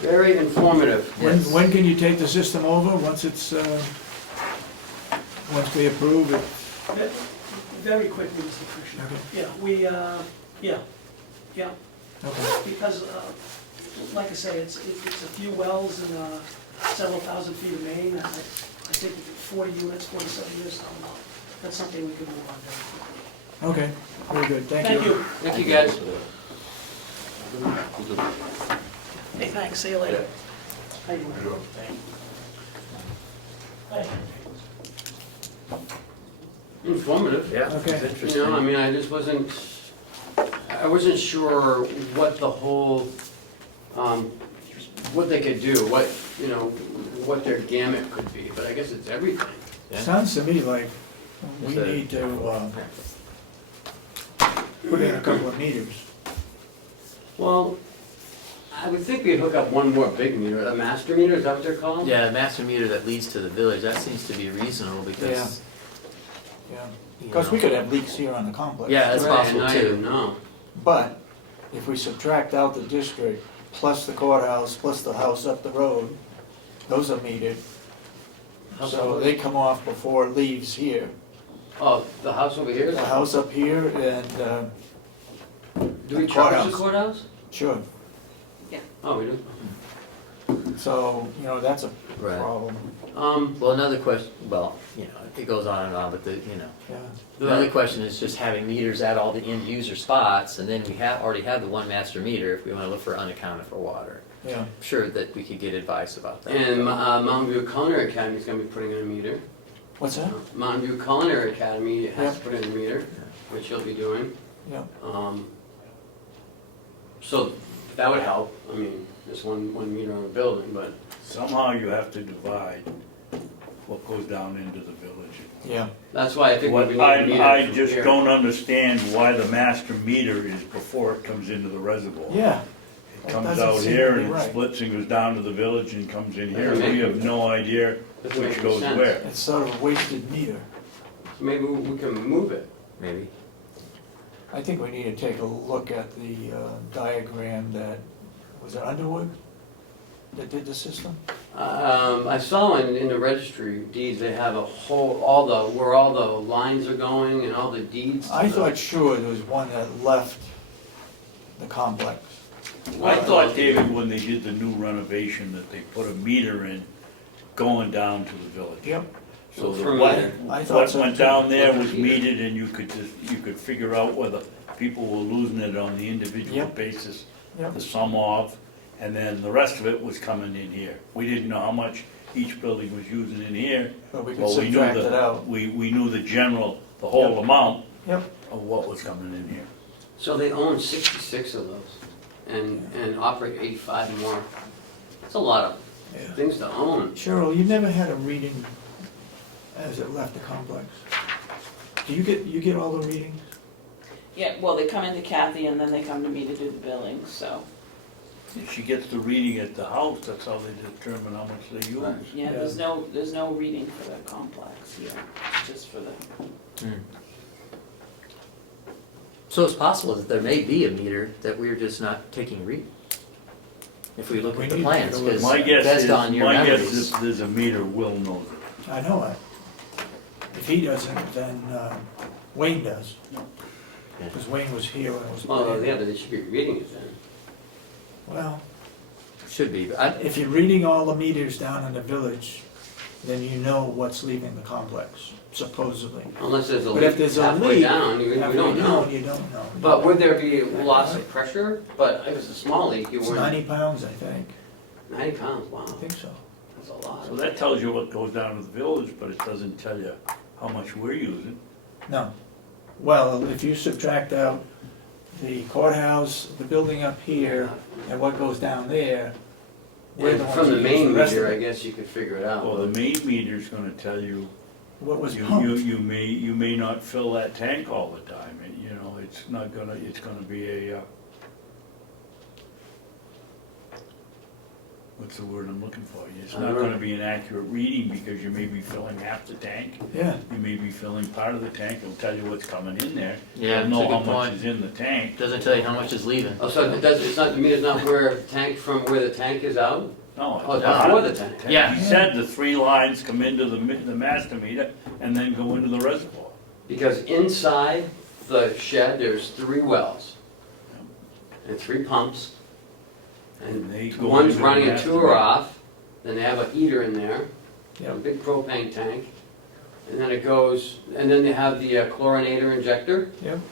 very informative. When can you take the system over? Once it's, once we approve it? Very quickly, Mr. Commissioner. Okay. Yeah, yeah, Okay. because, like I say, it's a few wells and several thousand feet of main. I think 40 units, 47 units, I don't know. That's something we could move on very quickly. Okay, very good. Thank you. Thank you. Thank you, guys. Hey, thanks, see you later. How you doing? Hi. Informative. Yeah, Okay. it's interesting. I just wasn't sure what the whole what they could do, what, you know, what their gamut could be, but I guess it's everything. Yeah. Sounds to me like we Is that- need to put in a couple of meters. Well, I would think we'd hook up one more big meter, a master meter, is that what they're called? Yeah, the master meter that leads to the village, that seems to be reasonable because, Yeah, you because we know. could have leaks here on the complex. Yeah, that's Right, possible and I too. don't know. But if we subtract out the district, plus the courthouse, plus the house up the road, those are metered. So they come off before it leaves here. Oh, the house over here is, The house up here and, do we the charge courthouse. the courthouse? sure, Oh, we do? so, you know, that's a Right. problem, Well, another question, well, you know, it goes on and on, but the, you know, yeah. the other question is just having meters at all the end user spots, and then we already have the one master meter if we wanna look for unaccounted for water. Yeah, I'm sure that we could get advice about that. And Mountain View Culinary Academy is gonna be putting in a meter. what's that? Mountain View Culinary Academy has to Yeah. put in a meter, which he'll be doing. Yeah, So that would help, I mean, there's one meter on a building, but Somehow you have to divide what goes down into the village. yeah, that's why I think we What need a meter I from just here. don't understand why the master meter is before it comes into the reservoir. yeah, It that comes doesn't out seem here to be and it right. splits and goes down to the village and comes in here. Doesn't make We have any no idea Doesn't which make goes sense. where. it's sort of a wasted meter. Maybe we can move it. Maybe. I think we need to take a look at the diagram that, was it Underwood that did the system? I saw in the registry of deeds, they have a whole, where all the lines are going and all the deeds. to I the- thought sure there was one that left the complex. I thought, David, when they did the new renovation, that they put a meter in going down to the village. Yep. So For the meter. I thought what so went too. down there was metered and you could figure out whether people were losing it on the individual Yep. basis, Yep. the sum of, and then the rest of it was coming in here. We didn't know how much each building was using in here. But we could Well, we knew subtract it out. We knew the general, the whole Yep. amount Yep. of what was coming in here. So they own 66 of those and operate 85 more. That's a lot of Yeah. things to own. Cheryl, you never had a reading as it left the complex? Do you get all the readings? Yeah, well, they come into Kathy and then they come to me to do the billing, so, If she gets the reading at the house, that's how they determine how much they use. Right. yeah, there's no reading for the complex here, it's just for the, So it's possible that there may be a meter that we're just not taking read. If we look We at the need to plans, take a look. because My guess based is, on your my guess memories. is if there's a meter, Will knows it. I know it. If he doesn't, then Wayne does. Yeah. Because Wayne was here when it was Well, put in. yeah, but they should be reading it then. Well, Should be, but if you're reading all the meters down in the village, then you know what's leaving the complex, supposedly. Unless there's a But if leak there's a halfway leak, down, we halfway don't down, know. you don't know. But would there be loss of pressure? But if it's a small leak, you It's wouldn't. 90 pounds, I think. 90 pounds, wow, I think so. that's a lot. So that tells you what goes down to the village, but it doesn't tell you how much we're using. No. Well, if you subtract out the courthouse, the building up here, and what goes down there, we're And the ones from the who use main the rest of meter, I it. guess you could figure it out. Well, the main meter's gonna tell you, What was you pumped. may not fill that tank all the time, and, you know, it's gonna be a, what's the word I'm looking for? It's I not don't know. gonna be an accurate reading, because you may be filling half the tank, Yeah, you may be filling part of the tank, it'll tell you what's coming in there. Yeah, You'll know it's a how good much point. is in the tank. doesn't tell you how much is leaving. Oh, so it does, it's not, the meter's not where the tank, from where the tank is out? No, Oh, it's it's not. before the tank. Yeah. He said the 3 lines come into the master meter and then go into the reservoir. Because inside the shed, there's 3 wells and 3 pumps. And they And go one's into the running and master 2 are meter. off, then they have a heater in there, a Yep. big propane tank. And then it goes, and then they have the chlorinator injector. yep. And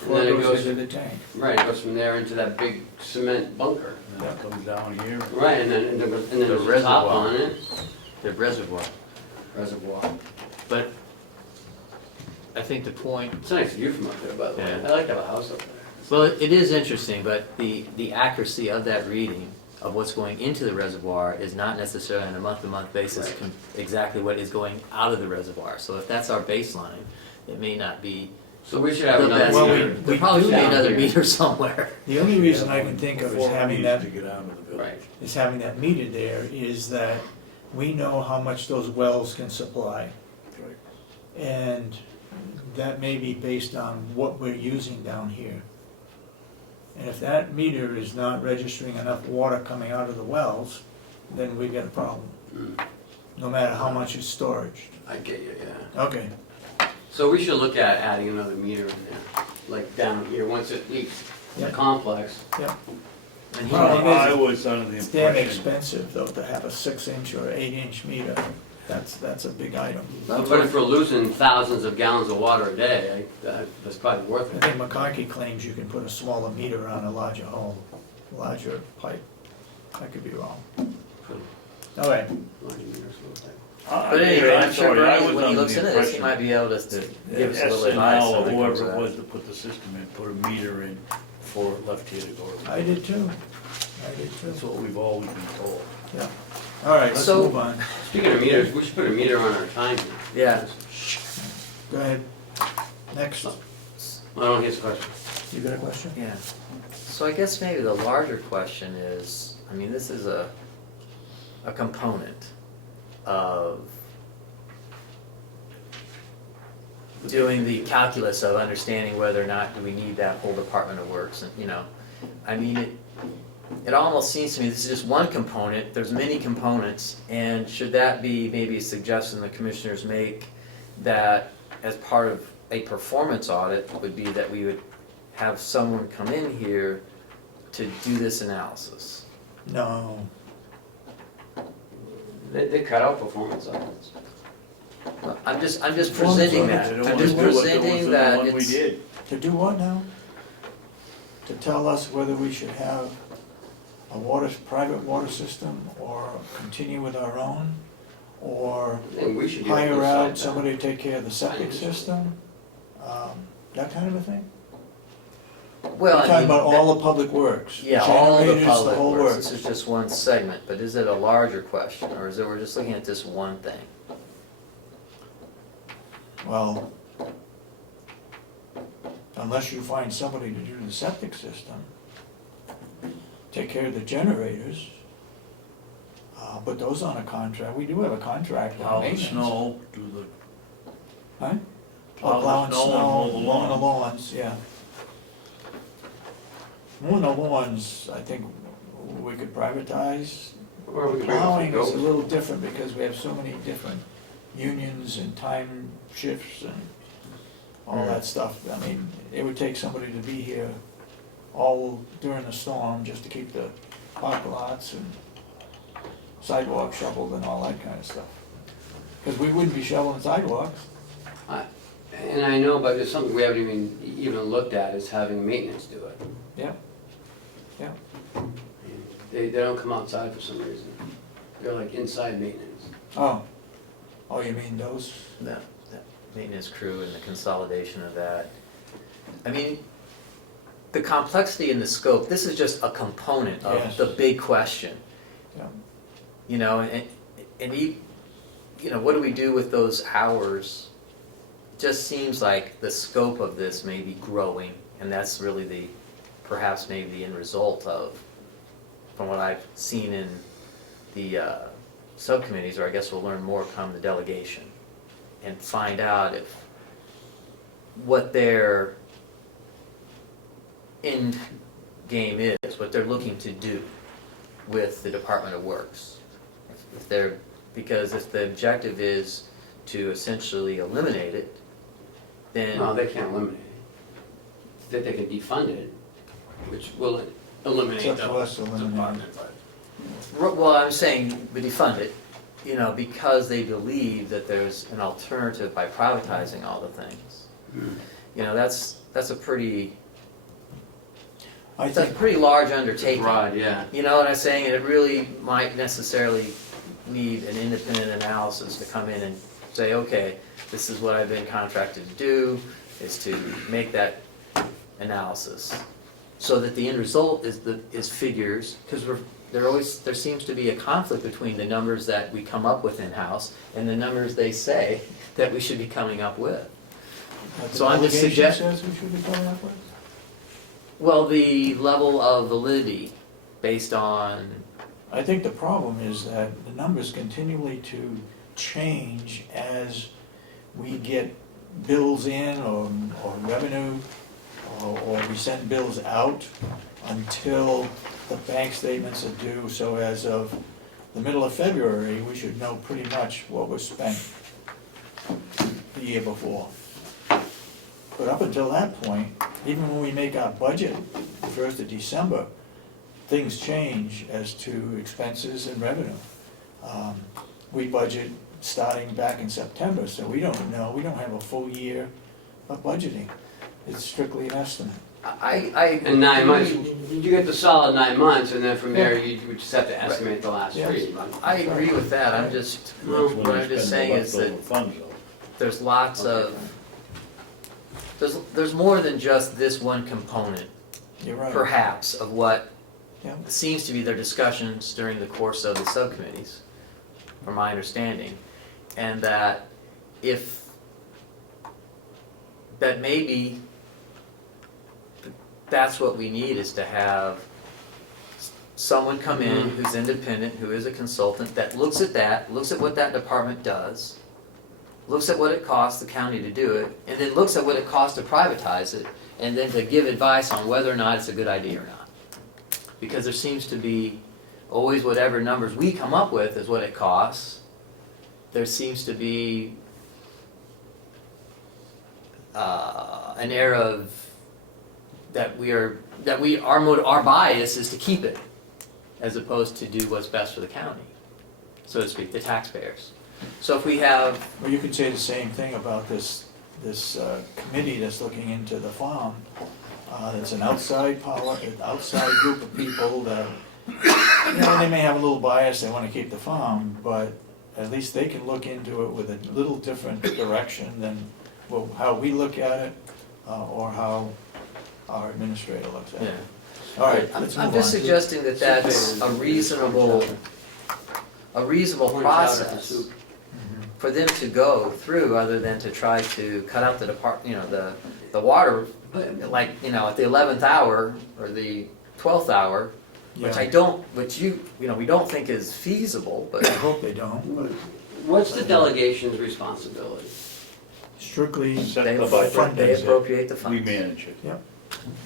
Before then it it goes goes, into the tank. right, it goes from there into that big cement bunker. And then it comes down here. Right, and then there's a top reservoir. on it. The reservoir. Reservoir. But I think the point, It's a nice view from up there, by the way. Yeah. I like to have a house up there. well, it is interesting, but the accuracy of that reading, of what's going into the reservoir is not necessarily on a month-to-month basis Right. exactly what is going out of the reservoir. So if that's our baseline, it may not be So we should have the another best. Well, meter. There probably do should be down another here. meter somewhere. The only reason I can think of is having that, To get out of the village. Right. is having that meter there is that we know how much those wells can supply. Right. And that may be based on what we're using down here. And if that meter is not registering enough water coming out of the wells, then we've got a problem, no matter how much is storage. I get you, yeah. Okay, So we should look at adding another meter in there, like down here, once it leaks the Yeah. complex. yeah. And he Well, may- I was under the It's damn impression, expensive though to have a 6-inch or 8-inch meter. That's a big item. But if we're losing thousands of gallons of water a day, that's probably worth I it. think McCarkey claims you can put a smaller meter on a larger home, larger pipe. I could be wrong. All right, Larger meters, little thing. But anyway, I'm sure sorry, I Bernie, was when he under looks the into this, he impression might be able to give us a little advice. SNL on or what comes whoever it out. was to put the system in, put a meter in for left here to go to. I did too. I did That's too. what we've always been told. Yeah. All right, let's So- move on. Speaking of meters, we should put a meter on our time. Yeah. Go ahead. Next. I don't hear his question. You got a question? Yeah. So I guess maybe the larger question is, I mean, this is a component of doing the calculus of understanding whether or not do we need that whole Department of Works, and, you know, I mean, it almost seems to me this is just one component, there's many components, and should that be maybe a suggestion the commissioners make that as part of a performance audit would be that we would have someone come in here to do this analysis? No. They cut out performance audits. Well, I'm just presenting Performance that, They don't I'm wanna just do what was presenting in the that one we it's, did. To do what now? To tell us whether we should have a private water system or continue with our own? Or I think we should be able to hire decide out that. somebody to take care of the septic system? That kind of a thing? well, You're I talking mean, about all the public works? yeah, all the generators, public whole works, this is just one segment, but is it a larger question, or is it, we're just looking at this one thing? Well, unless you find somebody to do the septic system, take care of the generators, put those on a contract. We do have a contract on Plow the maintenance. snow, do the, Huh? Plow the Plowing snow and mow the mowing the lawn. lawns, yeah. Mowing the lawns, I think we could privatize. Or we could bring Plowing it is a to little different because we have so many different unions and time shifts and all that stuff. I mean, it would take somebody to be here all during the storm just to keep the parking lots and sidewalks shoveled and all that kind of stuff. Because we wouldn't be shoveling sidewalks. And I know, but it's something we haven't even looked at, is having maintenance do it. Yeah, yeah. They don't come outside for some reason. They're like inside maintenance. Oh, you mean those? That maintenance crew and the consolidation of that. I mean, the complexity and the scope, this is just a component of Yes. the big question. Yeah. You know, and you know, what do we do with those hours? Just seems like the scope of this may be growing, and that's really perhaps maybe the end result of, from what I've seen in the subcommittees, or I guess we'll learn more come the delegation, and find out if what their end game is, what they're looking to do with the Department of Works. Because if the objective is to essentially eliminate it, then. No, they can't eliminate it. That they can defund it, which will eliminate It's the up to us to eliminate it. department, but. Well, I'm saying we defund it, you know, because they believe that there's an alternative by privatizing all the things. You know, that's a pretty large undertaking. Broad, yeah. You know what I'm saying? And it really might necessarily need an independent analysis to come in and say, okay, this is what I've been contracted to do, is to make that analysis. So that the end result is figures, because there seems to be a conflict between the numbers that we come up with in-house and the numbers they say that we should be coming up with. What the So I'm just delegation suggest- says we should be coming up with? Well, the level of validity based on, I think the problem is that the numbers continually to change as we get bills in or revenue, or we send bills out until the bank statements are due. So as of the middle of February, we should know pretty much what was spent the year before. But up until that point, even when we make our budget the 1st of December, things change as to expenses and revenue. We budget starting back in September, so we don't know, we don't have a full year of budgeting. It's strictly an estimate. I. And 9 months, you get the solid 9 months, and then from there, you would just have to estimate the last Yeah. 3 months. I agree with that, I'm just, That's when what they I'm just spend saying the is that leftover funds, though. there's lots of, there's more than just this one component, You're right. perhaps, of what Yeah. seems to be their discussions during the course of the subcommittees, from my understanding. And that that maybe that's what we need, is to have someone come in who's independent, who is a consultant, that looks at what that department does, looks at what it costs the county to do it, and then looks at what it costs to privatize it, and then to give advice on whether or not it's a good idea or not. Because there seems to be always whatever numbers we come up with is what it costs. There seems to be an air of our bias is to keep it, as opposed to do what's best for the county, so to speak, the taxpayers. So if we have, Well, you could say the same thing about this committee that's looking into the farm. It's an outside group of people that, they may have a little bias, they wanna keep the farm, but at least they can look into it with a little different direction than how we look at it, or how our administrator looks at yeah. it. All right, I'm let's move on. just suggesting that that's a reasonable process for them to go through, other than to try to cut out the water, like, at the 11th hour or the 12th hour, which Yeah. we don't think is feasible, but. I hope they don't, but What's the delegation's responsibility? strictly, Set They the budget. they appropriate the funds. We manage it.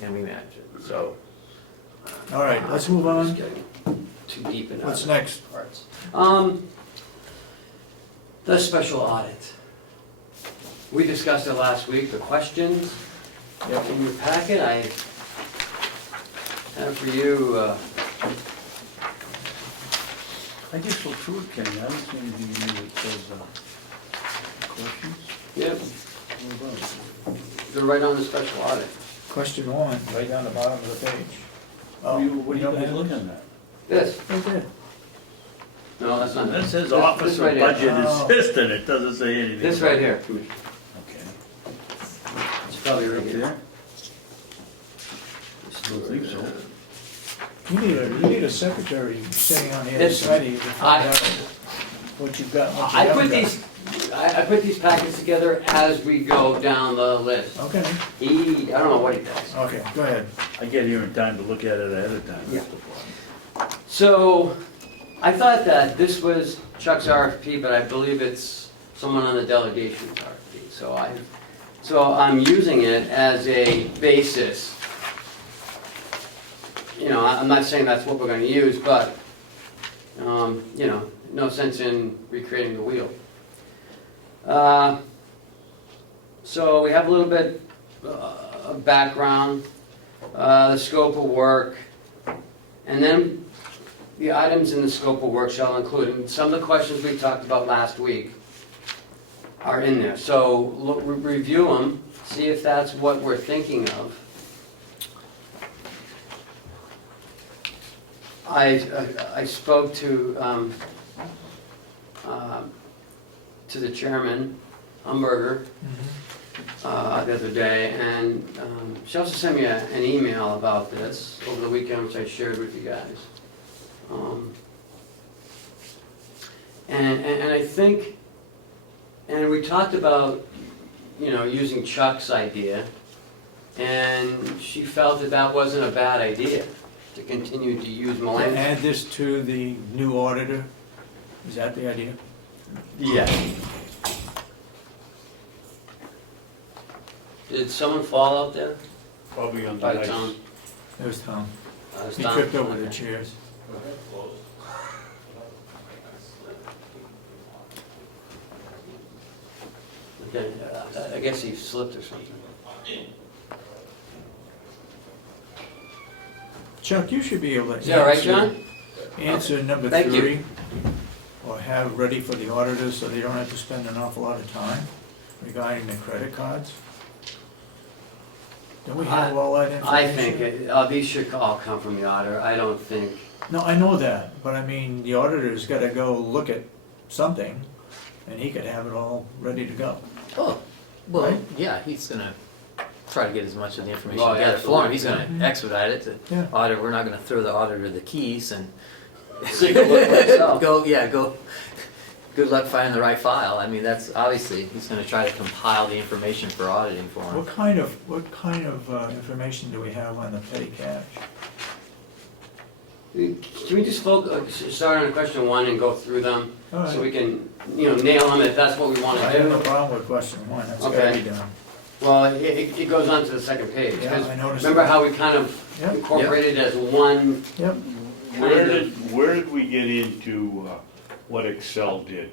And we manage it, so. all right, let's move on. Just getting too deep in What's other next? parts. The special audit. We discussed it last week, the questions. Yep. In your packet, I have for you, I just looked through it, Kenny, I don't see anything in here that says, questions. yep, What about it? they're right on the special audit. Question 1, right down the bottom of the page. What are you don't guys have it? looking at? This, Right there. no, that's not. That says This Office right of here. Budget Oh. Assistant, it doesn't say anything. This right here, Commissioner. Okay. It's probably right Up here. there? I don't think so. You need a secretary sitting on the other It's- side of you to find I- out what you've got and what you I haven't put got. these, I put these packets together as we go down the list. Okay, I don't know what he does. okay, go ahead. I get here in time to look at it ahead of time, Yeah. that's the problem. So, I thought that this was Chuck's RFP, but I believe it's someone on the delegation's RFP. So I'm using it as a basis. I'm not saying that's what we're gonna use, but, no sense in recreating the wheel. So we have a little bit of background, the scope of work, and then the items in the scope of work shall include, and some of the questions we talked about last week are in there. So review them, see if that's what we're thinking of. I spoke to the chairman, Umberger, the other day, and she also sent me an email about this over the weekend, which I shared with you guys. And I think, and we talked about, you know, using Chuck's idea, and she felt that that wasn't a bad idea, to continue to use To Mulaney. add this to the new auditor, is that the idea? Yeah. Did someone fall out there? Probably on the By ice. Tom? There's Tom. Was He Tom? tripped over the Okay. chairs. Okay, I guess he slipped or something. Chuck, you should be able to Is that all right, answer, John? answer number Thank you. 3, or have ready for the auditors so they don't have to spend an awful lot of time regarding the credit cards. Don't we have all that information? I think, these should all come from the auditor, I don't think. No, I know that, but I mean, the auditor's gotta go look at something, and he could have it all ready to go. Oh, well, Right? yeah, he's gonna try to get as much of the information Oh, together for him. He's absolutely. gonna expedite it to Yeah. auditor. We're not gonna throw the auditor the keys and So you can look for yourself. go. Good luck finding the right file. I mean, that's obviously, he's gonna try to compile the information for auditing for him. What kind of information do we have on the petty cash? Can we just start on question 1 and go through them? All So right. we can, you know, nail them if that's what we want I to have no do. problem with question 1, that's gotta Okay. be done. Well, it goes on to the second page. Yeah, 'cause I noticed remember that. how we kind of Yep. incorporated as one Yep, Where did we get into what Excel did?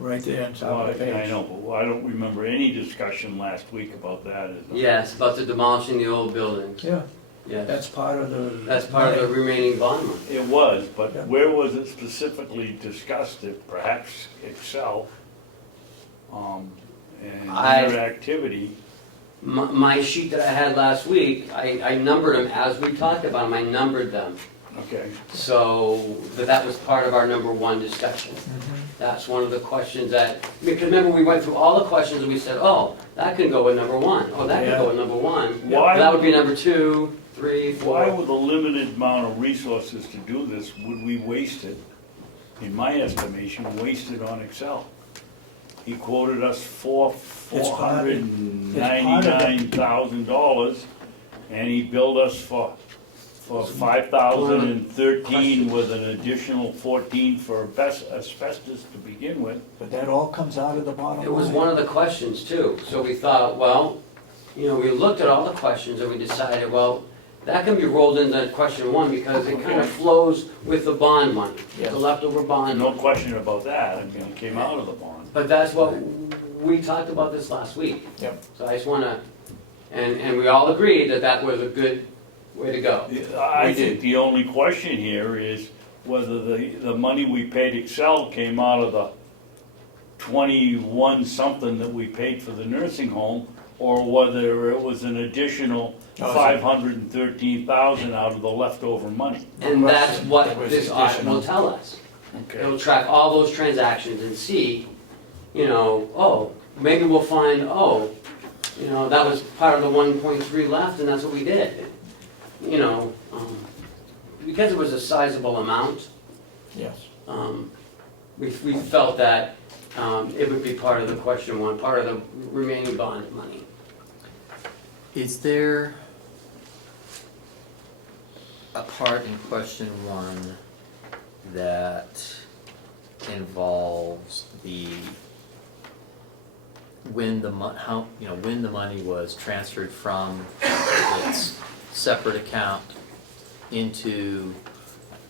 right there on top of the page. I know, but I don't remember any discussion last week about that. Yes, about the demolishing the old buildings. Yeah, Yes, that's part of the. that's part of the remaining bond money. It was, but Yeah. where was it specifically discussed, that perhaps Excel, and their activity? My sheet that I had last week, I numbered them as we talked about them, I numbered them. Okay, So, but that was part of our number 1 discussion. Mhm. That's one of the questions that, because remember, we went through all the questions and we said, oh, that could go with number 1, oh, that could go with number 1. Why- That would be number 2, 3, 4. why with a limited amount of resources to do this, would we waste it? In my estimation, waste it on Excel. He quoted us $499,000, and he billed us for 5,013 with an additional 14 for asbestos to begin with. But that all comes out of the bottom line. It was one of the questions too, so we thought, well, you know, we looked at all the questions and we decided, well, that can be rolled into question 1 because it kind of flows with the bond money, Yes. the leftover bond No money. question about that, I mean, it came out of the bond. But that's what, we talked about this last week. Yep. So I just wanna, and we all agreed that that was a good way to go. I We think did. the only question here is whether the money we paid Excel came out of the 21 something that we paid for the nursing home, or whether it was an additional 513,000 out of the leftover money. And that's what It was this audit additional. will tell us. Okay. It'll track all those transactions and see, you know, oh, maybe we'll find, oh, you know, that was part of the 1.3 left and that's what we did. You know, because it was a sizable amount, Yes. we felt that it would be part of the question 1, part of the remaining bond money. Is there a part in question 1 that involves when the money was transferred from its separate account into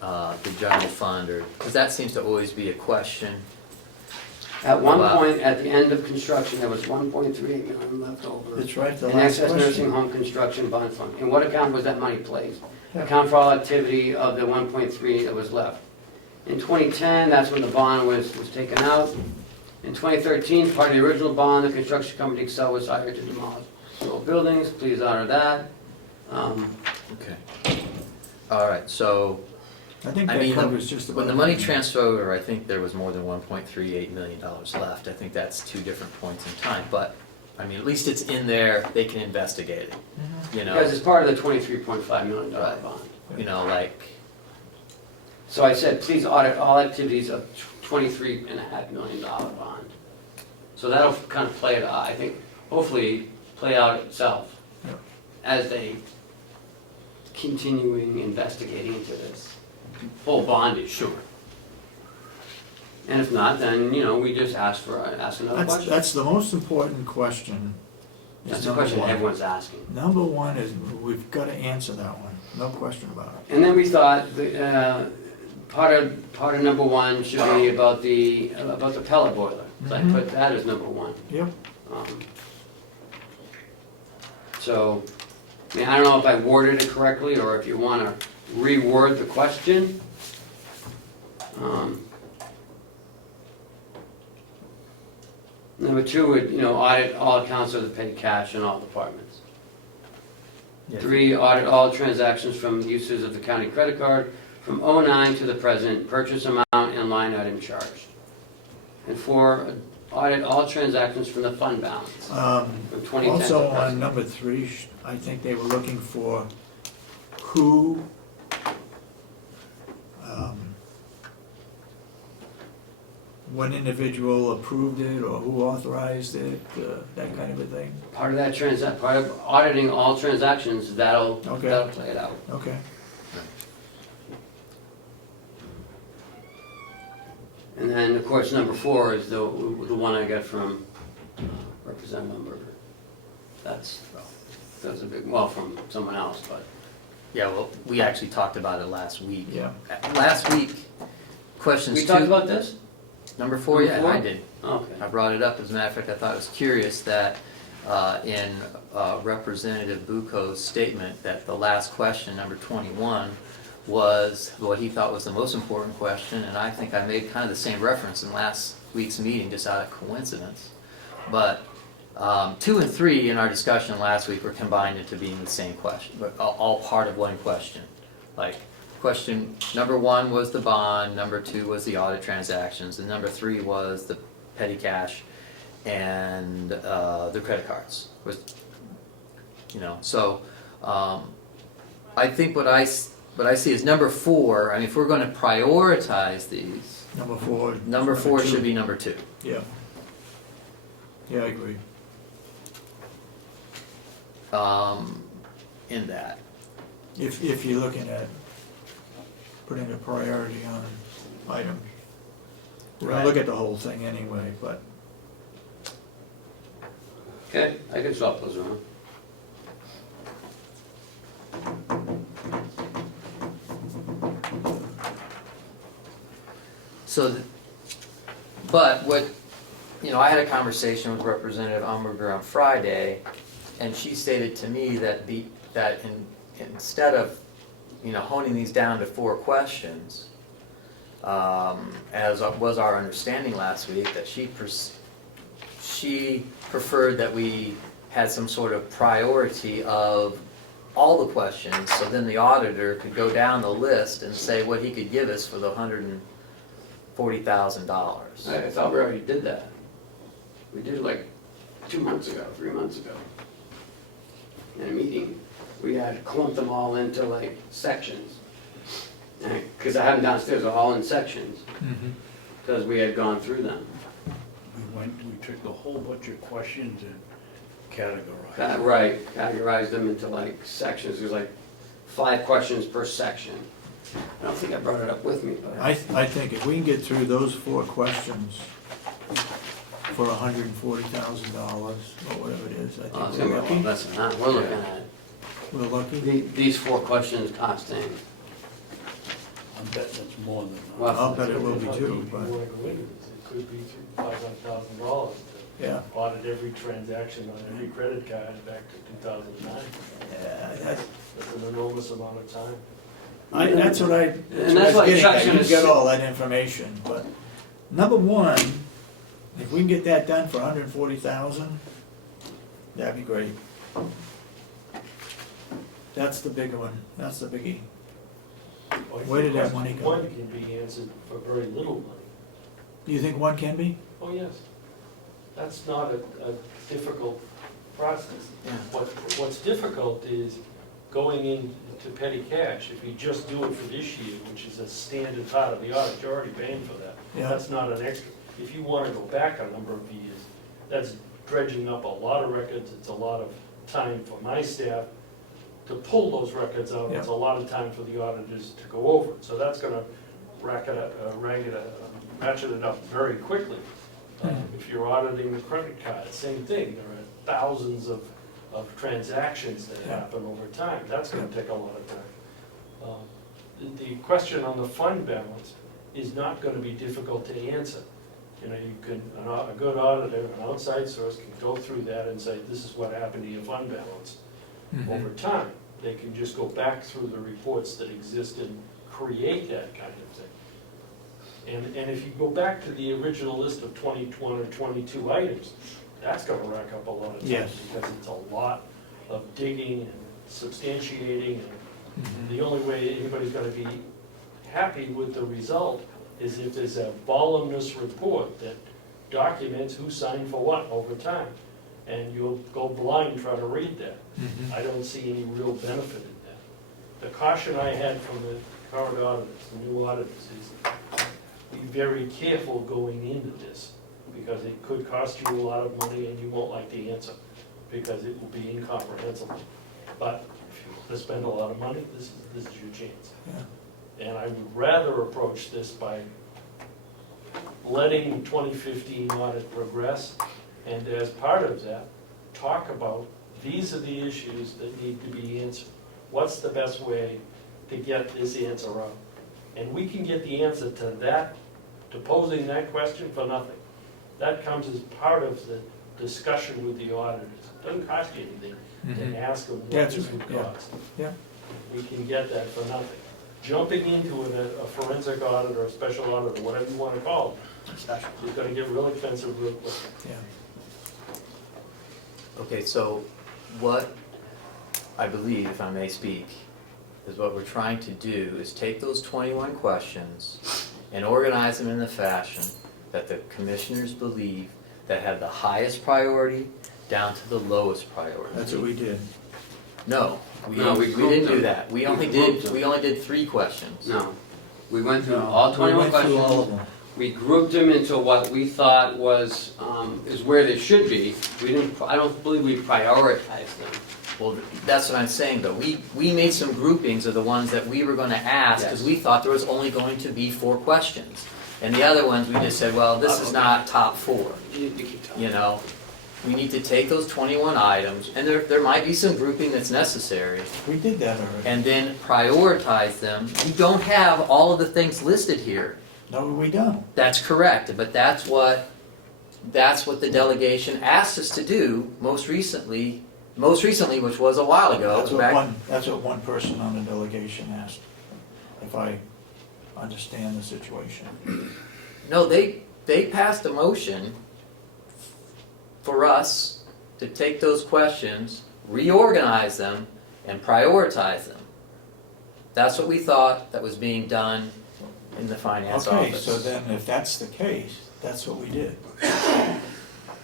the general fund, or, because that seems to always be a question. At one Wow. point, at the end of construction, there was 1.38 million left over. That's right, the In last excess nursing question. home construction bond fund. In what account was that money placed? Yeah. Account for all activity of the 1.3 that was left. In 2010, that's when the bond was taken out. In 2013, part of the original bond, the construction company Excel was hired to demolish the old buildings. Please honor that. Okay. All right, so, I think I that mean, covers just about. when the money everything. transferred over, I think there was more than $1.38 million left. I think that's 2 different points in time, but, I mean, at least it's in there, they can investigate it, you know? Because it's part of the $23.5 million Right. bond. You know, like, So I said, please audit all activities of $23.5 million bond. So that'll kind of play it out, I think, hopefully play out itself Yeah. as they continuing investigating into this whole bond issue. And if not, then, you know, we just ask another question. That's the most important question. is That's the number question one. everyone's asking. Number one is, we've got to answer that one, no question about it. And then we thought, part of number one should be about the pellet boiler. So I put that as number one. Yep. So, I mean, I don't know if I worded it correctly, or if you want to reword the question. Number two would, you know, audit all accounts of the petty cash in all departments. Yeah. 3, audit all transactions from uses of the county credit card from '09 to the present, purchase amount and line item charged. And 4, audit all transactions from the fund balance from 2010 to Also on present. number 3, I think they were looking for who, what individual approved it or who authorized it, that kind of a thing. Part of auditing all transactions, that'll play it out. Okay. And then, of course, number 4 is the one I got from Representative Umberger. That's a big, well, from someone else, but. Yeah, well, we actually talked about it last week. Yeah. Last week, questions We 2. talked about this? Number 4, Number yeah, four? I did. Okay. I brought it up, as a matter of fact, I thought it was curious that in Representative Bucco's statement, that the last question, number 21, was what he thought was the most important question, and I think I made kind of the same reference in last week's meeting, just out of coincidence. But 2 and 3 in our discussion last week were combined into being the same question, but all part of one question. Like, question number 1 was the bond, number 2 was the audit transactions, and number 3 was the petty cash and the credit cards. You know, so I think what I see is number 4. I mean, if we're going to prioritize these, Number 4. number 4 2. should be number 2. Yeah. Yeah, I agree. In that. If you're looking at putting a priority on item. We're gonna look at the whole thing anyway, but Okay, I can swap those around. So, but what, you know, I had a conversation with Representative Umberger on Friday, and she stated to me that instead of, you know, honing these down to 4 questions, as was our understanding last week, that she preferred that we had some sort of priority of all the questions, so then the auditor could go down the list and say what he could give us for the $140,000. I thought we already did that. We did it like 2 months ago, 3 months ago. In a meeting, we had clumped them all into like sections. Because I have them downstairs, they're all in sections, because we had gone through them. We took a whole bunch of questions and categorized. Right, categorized them into like sections. There's like 5 questions per section. I don't think I brought it up with me, but. I think if we can get through those 4 questions for $140,000 or whatever it is, I Oh, think it's we're gonna be a lot lucky. less than that. We're looking at We're lucky. these 4 questions costing. I'm betting it's more than that. Well, I'll bet it will be too, but, It could be $500,000 yeah. to audit every transaction on every credit card back to 2009. Yeah, that's That's an enormous amount of time. that's what I And that's was why getting Chuck's at. You gonna get sit- all that information, but number 1, if we can get that done for $140,000, that'd be great. That's the big one, that's the biggie. Where did that money go? One can be answered for very little money. Do you think 1 can be? Oh, yes. That's not a difficult process. Yeah. What's difficult is going into petty cash, if you just do it for this year, which is a standard part of the audit, you're already paying for that. Yeah. That's not an extra. If you wanna go back a number of years, that's dredging up a lot of records, it's a lot of time for my staff to pull those records out, it's a lot of time for the auditors to go over it. So that's gonna ratchet it up very quickly. If you're auditing the credit card, same thing, there are thousands of transactions that happen over time, that's gonna take a lot of time. The question on the fund balance is not gonna be difficult to answer. You know, you can, a good auditor, an outside source can go through that and say, this is what happened to your fund balance over time. They can just go back through the reports that exist and create that kind of thing. And if you go back to the original list of 21 or 22 items, that's gonna rack up a lot of time. Yes. Because it's a lot of digging and substantiating. And the only way anybody's gonna be happy with the result is if there's a voluminous report that documents who signed for what over time. And you'll go blind trying to read that. I don't see any real benefit in that. The caution I had from the current auditors, the new auditors, is be very careful going into this, because it could cost you a lot of money and you won't like the answer, because it will be incomprehensible. But if you want to spend a lot of money, this is your chance. And I would rather approach this by letting 2015 audit progress, and as part of that, talk about these are the issues that need to be answered. What's the best way to get this answer out? And we can get the answer to that, to posing that question for nothing. That comes as part of the discussion with the auditors. It doesn't cost you anything to ask them what this would cost. We can get that for nothing. Jumping into a forensic audit or a special audit or whatever you want to call it, is going to get real expensive real quick. Okay, so what I believe, if I may speak, is what we're trying to do is take those 21 questions and organize them in the fashion that the commissioners believe that have the highest priority down to the lowest priority. That's what we did. No, we grouped didn't do them. that. We only did 3 questions. No, we went through all 21 went through all of questions. them. We grouped them into what we thought was, is where they should be. I don't believe we prioritized them. Well, that's what I'm saying though. We made some groupings of the ones that we were gonna ask, because we thought there was only going to be 4 questions. And the other ones, we just said, well, this is not top 4. You know, we need to take those 21 items, and there might be some grouping that's necessary, We did that already. and then prioritize them. We don't have all of the things listed here. No, we don't. That's correct, but that's what the delegation asked us to do most recently, which was a while ago. That's what one person on the delegation asked, if I understand the situation. No, they passed a motion for us to take those questions, reorganize them, and prioritize them. That's what we thought that was being done in the finance Okay, office. so then if that's the case, that's what we did.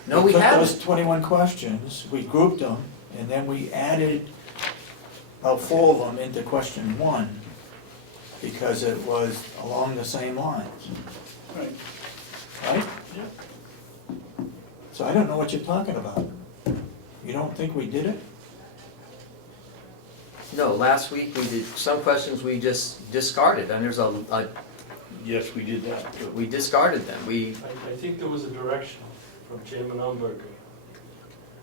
No, we took haven't. those 21 questions, we grouped them, and then we added about 4 of them into question 1, because it was along the same lines, Right. right? So I don't know what you're talking about. You don't think we did it? No, last week we did, some questions we just discarded, and there's Yes, we did that. we discarded them. I think there was a direction from Chairman Umberger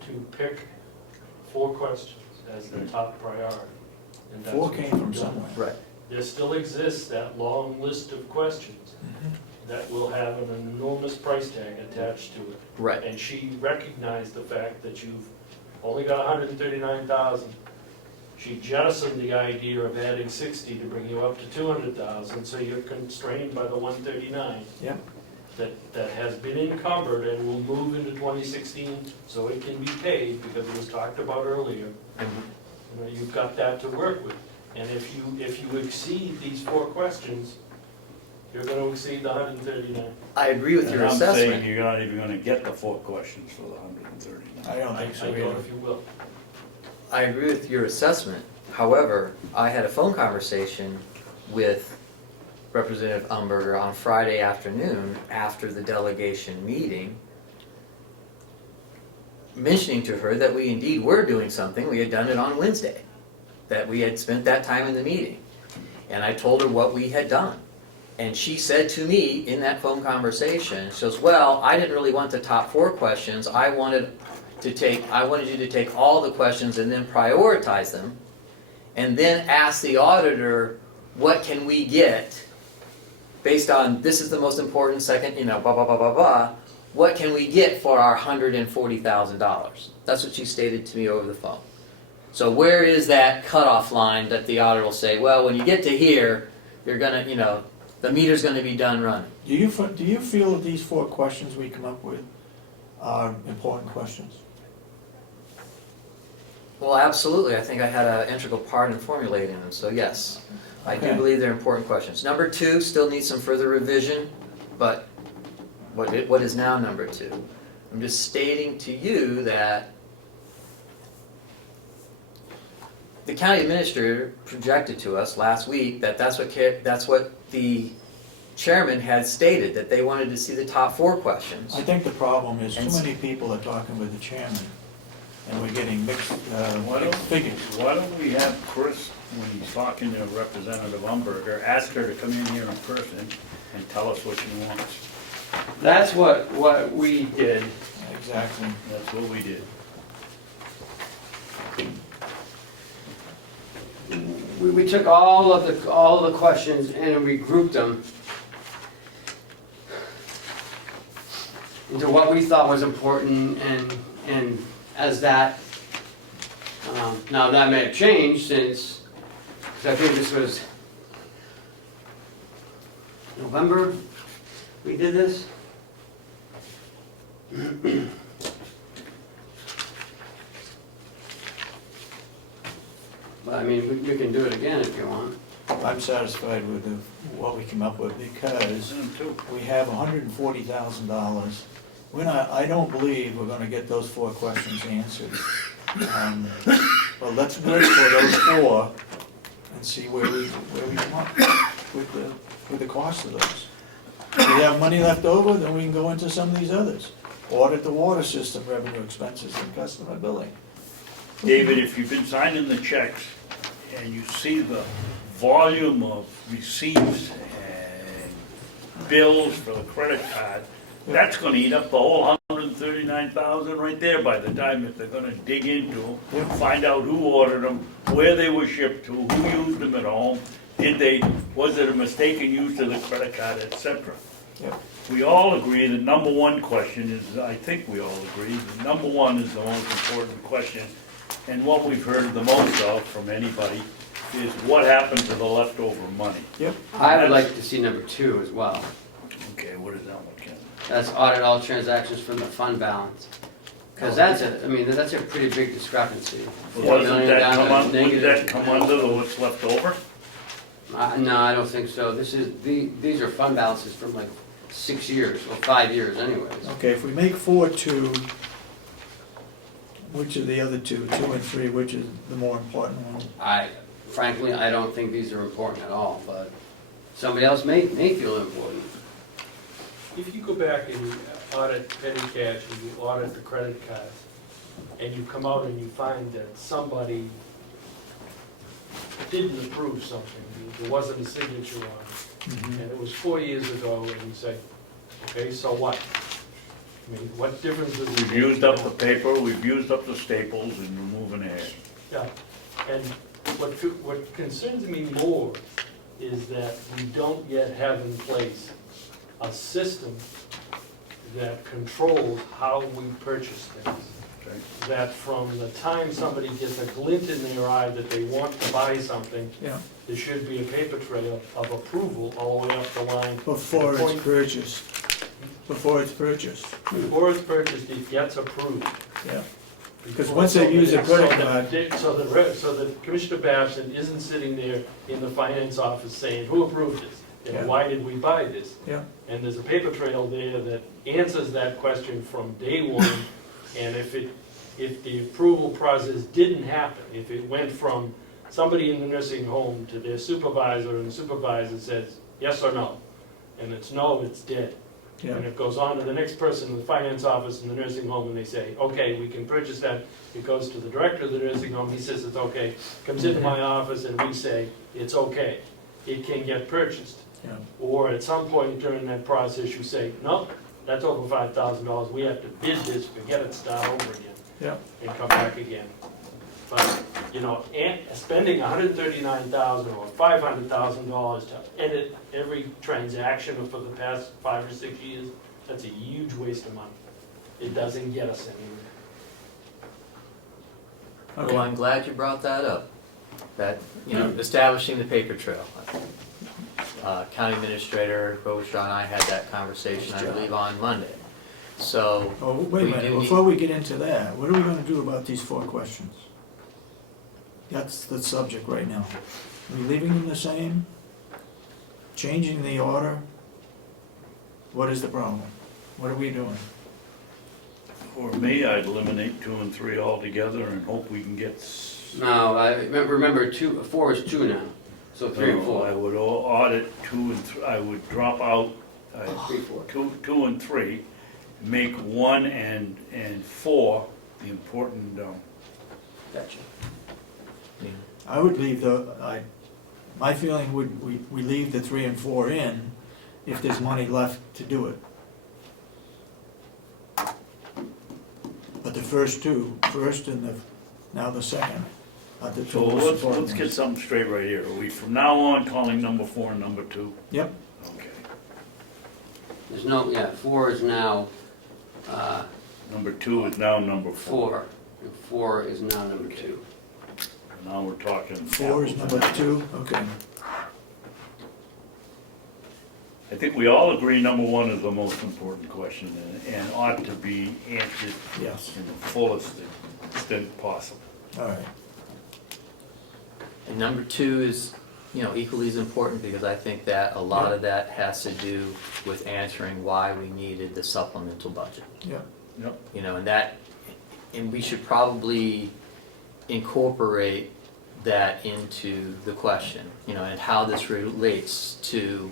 to pick 4 questions as the top priority. And that's 4 what came we've from done. somewhere. Right. There still exists that long list of questions that will have an enormous price tag attached to it. Right. And she recognized the fact that you've only got 139,000. She jettisoned the idea of adding 60 to bring you up to 200,000, so you're constrained by the 139. Yep. That has been encumbered and will move into 2016, so it can be paid, because it was talked about earlier. You know, you've got that to work with. And if you exceed these 4 questions, you're gonna exceed the 139. I agree with And your I'm saying assessment. you're not even gonna get the 4 questions for the 139. I don't think so I don't know either. if you will. I agree with your assessment. However, I had a phone conversation with Representative Umberger on Friday afternoon after the delegation meeting, mentioning to her that we indeed were doing something. We had done it on Wednesday, that we had spent that time in the meeting. And I told her what we had done. And she said to me in that phone conversation, she goes, well, I didn't really want the top 4 questions. I wanted you to take all the questions and then prioritize them, and then ask the auditor, what can we get based on this is the most important, second, blah, blah, blah, blah, blah. What can we get for our $140,000? That's what she stated to me over the phone. So where is that cutoff line that the auditor will say, well, when you get to here, you're gonna, the meter's gonna be done running? Do you feel that these 4 questions we come up with are important questions? Well, absolutely. I think I had an integral part in formulating them, so yes. I do Okay. believe they're important questions. Number 2 still needs some further revision, but what is now number 2? I'm just stating to you that the county administrator projected to us last week that that's what the chairman had stated, that they wanted to see the top 4 questions. I think the problem is too many people are talking with the chairman, and we're getting mixed figures. Why don't we have Chris, when he's talking to Representative Umberger, ask her to come in here in person and tell us what she wants. That's what we did. Exactly. That's what we did. We took all of the questions and we grouped them into what we thought was important, and as that, now that may have changed since, because I think this was November we did this. But I mean, we can do it again if you want. I'm satisfied with what we came up with because we have $140,000. I don't believe we're gonna get those 4 questions answered. But let's wait for those 4 and see where we come up with the cost of those. If we have money left over, then we can go into some of these others. Audit the water system, revenue expenses, and customer billing. David, if you've been signing the checks and you see the volume of receipts and bills for the credit card, that's gonna eat up the whole $139,000 right there by the time that they're gonna dig into them, find out who ordered them, where they were shipped to, who used them at home, was it a mistaken use of the credit card, etc. Yep. We all agree the number 1 question is, I think we all agree, the number 1 is the most important question. And what we've heard the most of from anybody is what happened to the leftover money. Yep. I would like to see number 2 as well. Okay, what is that one, Ken? That's audit all transactions from the fund balance. Because that's a pretty big discrepancy. Well, $4 million wouldn't down to that negative. come under the what's left over? No, I don't think so. These are fund balances from like 6 years, or 5 years anyways. Okay, if we make 4 2, which of the other 2, 2 and 3, which is the more important one? Frankly, I don't think these are important at all, but somebody else may feel important. If you go back and you audit petty cash and you audit the credit cards, and you come out and you find that somebody didn't approve something, there wasn't a signature on it, and it was 4 years ago, and you say, okay, so what? I mean, what difference does it make? We've used up the paper, we've used up the staples, and we're moving ahead. Yeah, and what concerns me more is that we don't yet have in place a system that controls how we purchase things. Okay. That from the time somebody gets a glint in their eye that they want to buy something, Yeah, there should be a paper trail of approval all the way up the line. before it's purchased. Before it's purchased, Before it's purchased, it gets approved. yeah. Because once they've used a credit card, So that Commissioner Babson isn't sitting there in the finance office saying, who approved this? Yeah. And why did we buy this? yeah, And there's a paper trail there that answers that question from day one. And if the approval process didn't happen, if it went from somebody in the nursing home to their supervisor, and the supervisor says, yes or no. And it's no, it's dead. Yeah, And it goes on to the next person in the finance office in the nursing home, and they say, okay, we can purchase that. It goes to the director of the nursing home, he says it's okay. Comes into my office and we say, it's okay. It can get purchased. yeah, Or at some point during that process, you say, no, that's over $5,000, we have to bid this, forget it, start over again, yeah. and come back again. But, you know, spending $139,000 or $500,000 to edit every transaction for the past 5 or 6 years, that's a huge waste of money. It doesn't get us anywhere. Well, Okay, I'm glad you brought that up, that, you know, establishing the paper trail. County Administrator Boshaw and I had that conversation, I believe, on Monday. So, oh, wait a we minute, do before we get into that, what are we gonna do about these 4 questions? That's the subject right now. Are we leaving them the same? Changing the order? What is the problem? What are we doing? For me, I'd eliminate 2 and 3 altogether and hope we can get. No, I remember 4 is 2 now, so 3 and No, I 4. would audit 2 and 3, I would drop out 3, 4. 2 and 3, make 1 and 4 the important, Gotcha. I would leave my feeling would, we leave the 3 and 4 in if there's money left to do it. But the first 2, first and now the second, are the 2 so most important let's get ones. something straight right here. Are we from now on calling number 4 and number 2? Yep, Okay. There's no, 4 is now, Number 2 is now number 4. 4. And 4 is now number 2. Now we're talking. 4 is number 2, okay. I think we all agree number 1 is the most important question and ought to be answered Yes, in the fullest extent possible. all right. and number 2 is, you know, equally as important, because I think that a lot of that has to do with answering why we needed the supplemental budget. Yeah, Yep. You know, and we should probably incorporate that into the question, you know, and how this relates to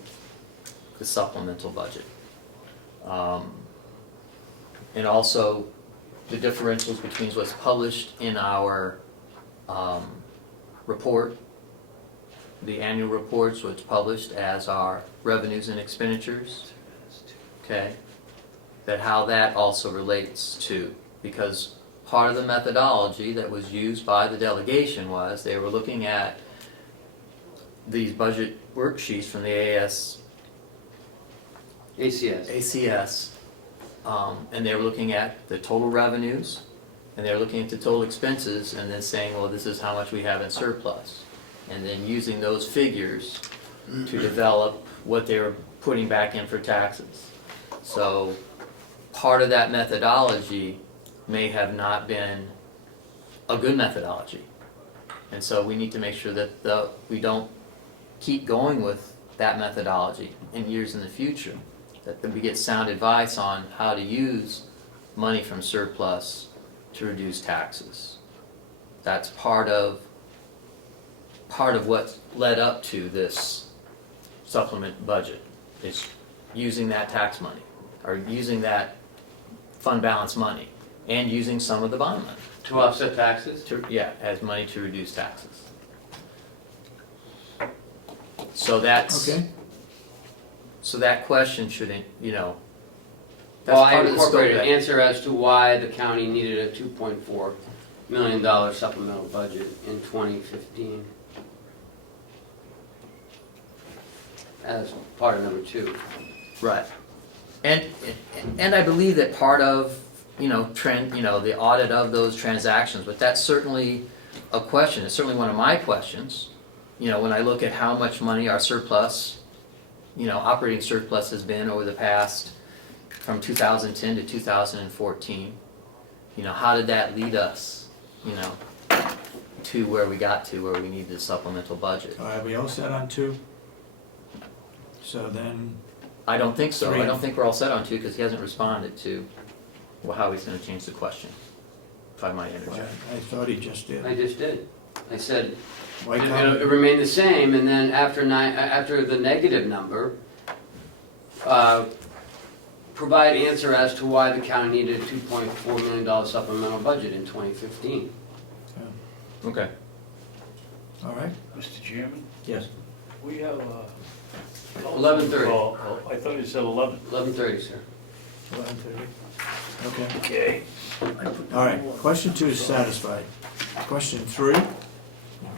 the supplemental budget. And also the differentials between what's published in our report, the annual reports, what's published as our revenues and expenditures, okay? That how that also relates to, because part of the methodology that was used by the delegation was they were looking at these budget worksheets from the ACS. And they were looking at the total revenues, and they were looking at the total expenses, and then saying, well, this is how much we have in surplus. And then using those figures to develop what they were putting back in for taxes. So part of that methodology may have not been a good methodology. And so we need to make sure that we don't keep going with that methodology in years in the future. That we get sound advice on how to use money from surplus to reduce taxes. That's part of what led up to this supplement budget, is using that tax money, or using that fund balance money, and using some of the bond money. To offset taxes? As money to reduce taxes. So that's, okay. so that question shouldn't, you know, that's Well, I part of the scope of incorporated an that. answer as to why the county needed a $2.4 million supplemental budget in 2015. As part of number 2. Right. And I believe that part of, you know, the audit of those transactions, but that's certainly a question. It's certainly one of my questions. You know, when I look at how much money our surplus, you know, operating surplus has been over the past, from 2010 to 2014, you know, how did that lead us, you know, to where we got to, where we need the supplemental budget? All right, we all set on 2? So then, I don't think so. 3. I don't think we're all set on 2, because he hasn't responded to how he's going to change the question, if I might well, interject. I thought he just did. I just did. I said, Why it come? remained the same, and then after the negative number, provide answer as to why the county needed a $2.4 million supplemental budget in 2015. Okay. All right, Mr. Chairman, yes. we have 11:30. Oh, I thought you said 11. 11:30, sir. 11:30. Okay. Okay. All right, question 2 is satisfied. Question 3,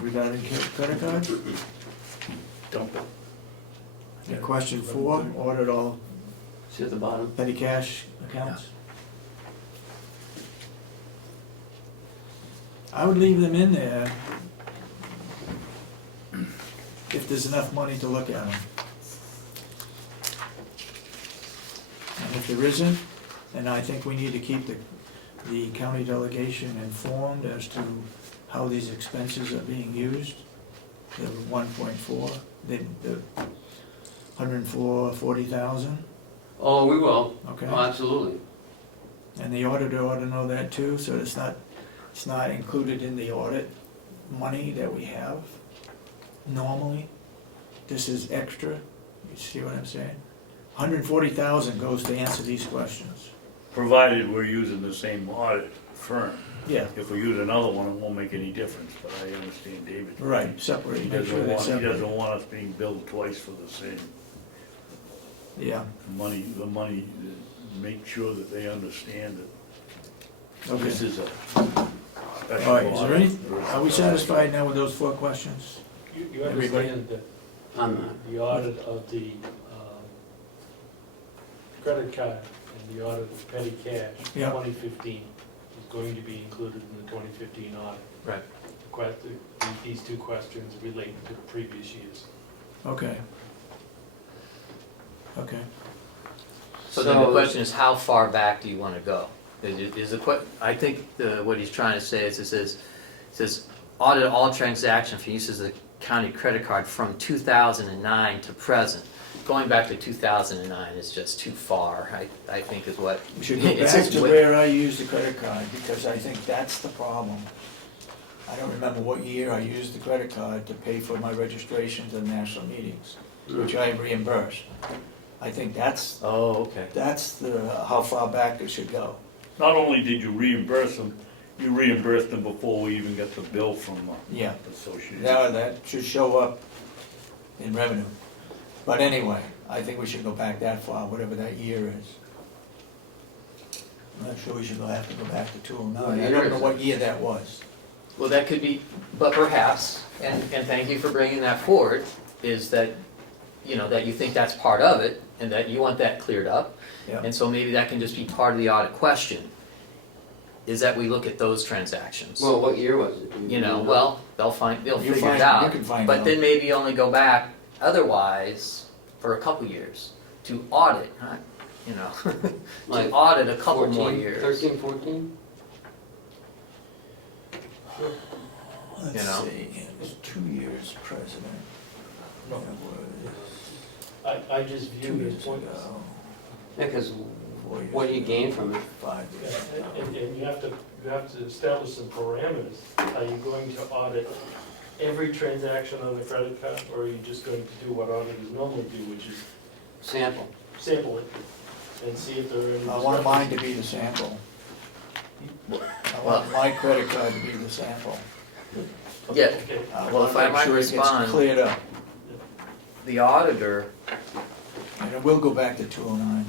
regarding credit cards. Dump it. And question 4, audit all See at the bottom? petty cash accounts. I would leave them in there if there's enough money to look at them. And if there isn't, then I think we need to keep the county delegation informed as to how these expenses are being used. The 1.4, the 140,000, Oh, we will. okay? Oh, absolutely. And the auditor ought to know that too, so it's not included in the audit money that we have normally. This is extra, you see what I'm saying? 140,000 goes to answer these questions. Provided we're using the same audit firm. Yeah, If we use another one, it won't make any difference, but I understand David. right, separate, He make sure doesn't they're want, he separate. doesn't want us being billed twice for the same Yeah, money, make sure that they understand that okay. this is a special All right, is there any, audit. are we satisfied now with those 4 questions? You Everybody? understand that I'm not. the audit of the credit card and the audit of petty cash, Yeah. 2015, is going to be included in the 2015 audit. Right. These 2 questions relate to previous years. Okay. Okay, So then the question is, how far back do you want to go? I think what he's trying to say is, it says audit all transactions for use as a county credit card from 2009 to present. Going back to 2009 is just too far, I think is what. we should go it back says to where I used the credit card, because I think that's the problem. I don't remember what year I used the credit card to pay for my registration to the national meetings, which I reimbursed. I think that's Oh, okay. how far back it should go. Not only did you reimburse them, you reimbursed them before we even got the bill from Yeah, the association. now that should show up in revenue. But anyway, I think we should go back that far, whatever that year is. I'm not sure we should have to go back to 2009. I don't know what year that was. Well, that could be, but perhaps, and thank you for bringing that forward, is that, that you think that's part of it, and that you want that cleared up. Yeah. And so maybe that can just be part of the audit question, is that we look at those transactions. Well, what year was it? Well, they'll You figure find- it out. you can find But out. then maybe only go back otherwise for a couple years to audit, not, Like to audit a couple more 14, years. 13, 14? Let's You know? see, it was 2 years president. No. It I just was 2 view it years as pointless. ago. Because 4 years what do you ago, gain from it? 5 years ago. And you have to establish some parameters. Are you going to audit every transaction on the credit card, or are you just going to do what auditors normally do, which is Sample. sample it and see if there are any I want mine to discrepancies? be the sample. I want my credit card to be the sample. Yeah, Okay. I Well, want if to I make might sure it gets respond- cleared up. the auditor, And it will go back to 2009.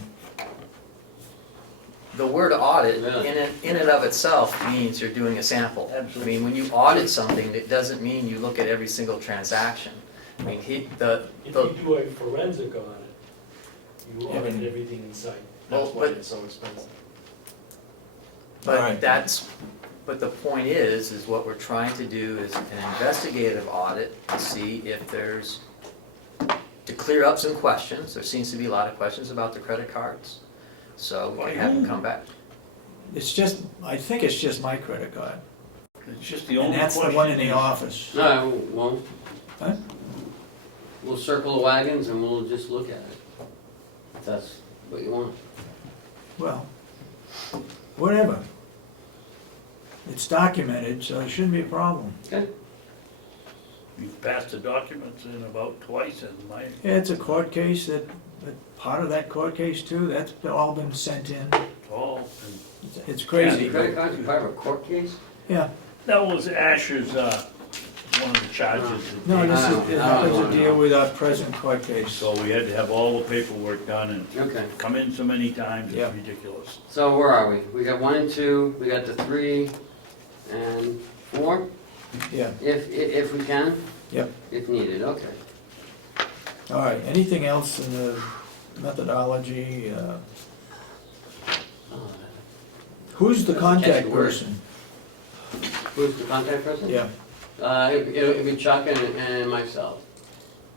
the word audit Really? in and of itself means you're doing a sample. I mean, when you audit something, it doesn't mean you look at every single transaction. I mean, If you do a forensic audit, you Yeah, but- audit everything in sight. Well, That's why but- it's so expensive. Alright. But the point is what we're trying to do is an investigative audit to see if there's, to clear up some questions. There seems to be a lot of questions about the credit cards. So we can have them come back. It's just, I think it's just my credit card. It's just the And only that's question. the one in the is- office. No, well, Huh? we'll circle the wagons and we'll just look at it. If that's what you want. Well, whatever. It's documented, so it shouldn't be a problem. Okay. You've passed the documents in about twice in my, Yeah, it's a court case that part of that court case too, that's all been sent in. all, and It's crazy. Credit cards are part of a court case? Yeah, that was Asher's, one of the charges. that no, they- this I is, don't- it I happens don't to know. deal with our present court case. So we had to have all the paperwork done and Okay. come in so many times, Yeah. it's ridiculous. So where are we? We got 1 and 2, we got the 3 and 4, Yeah, if we can? Yep. If needed, okay. all right, anything else in the methodology? Who's the contact Catch the word. person? Who's the contact person? Yeah, It'll be Chuck and myself.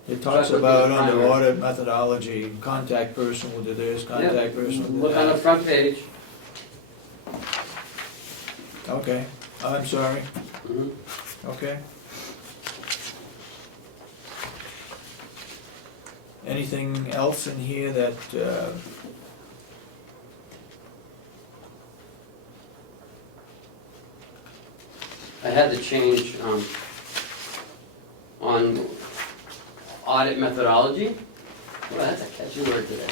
it talks Chuck would be about the under primary. audit methodology, contact person will do this, contact person will do Look on the that. front page. Okay, I'm sorry, Mhm. okay. Anything else in here that, I had to change on audit methodology. Well, that's a catchy word today.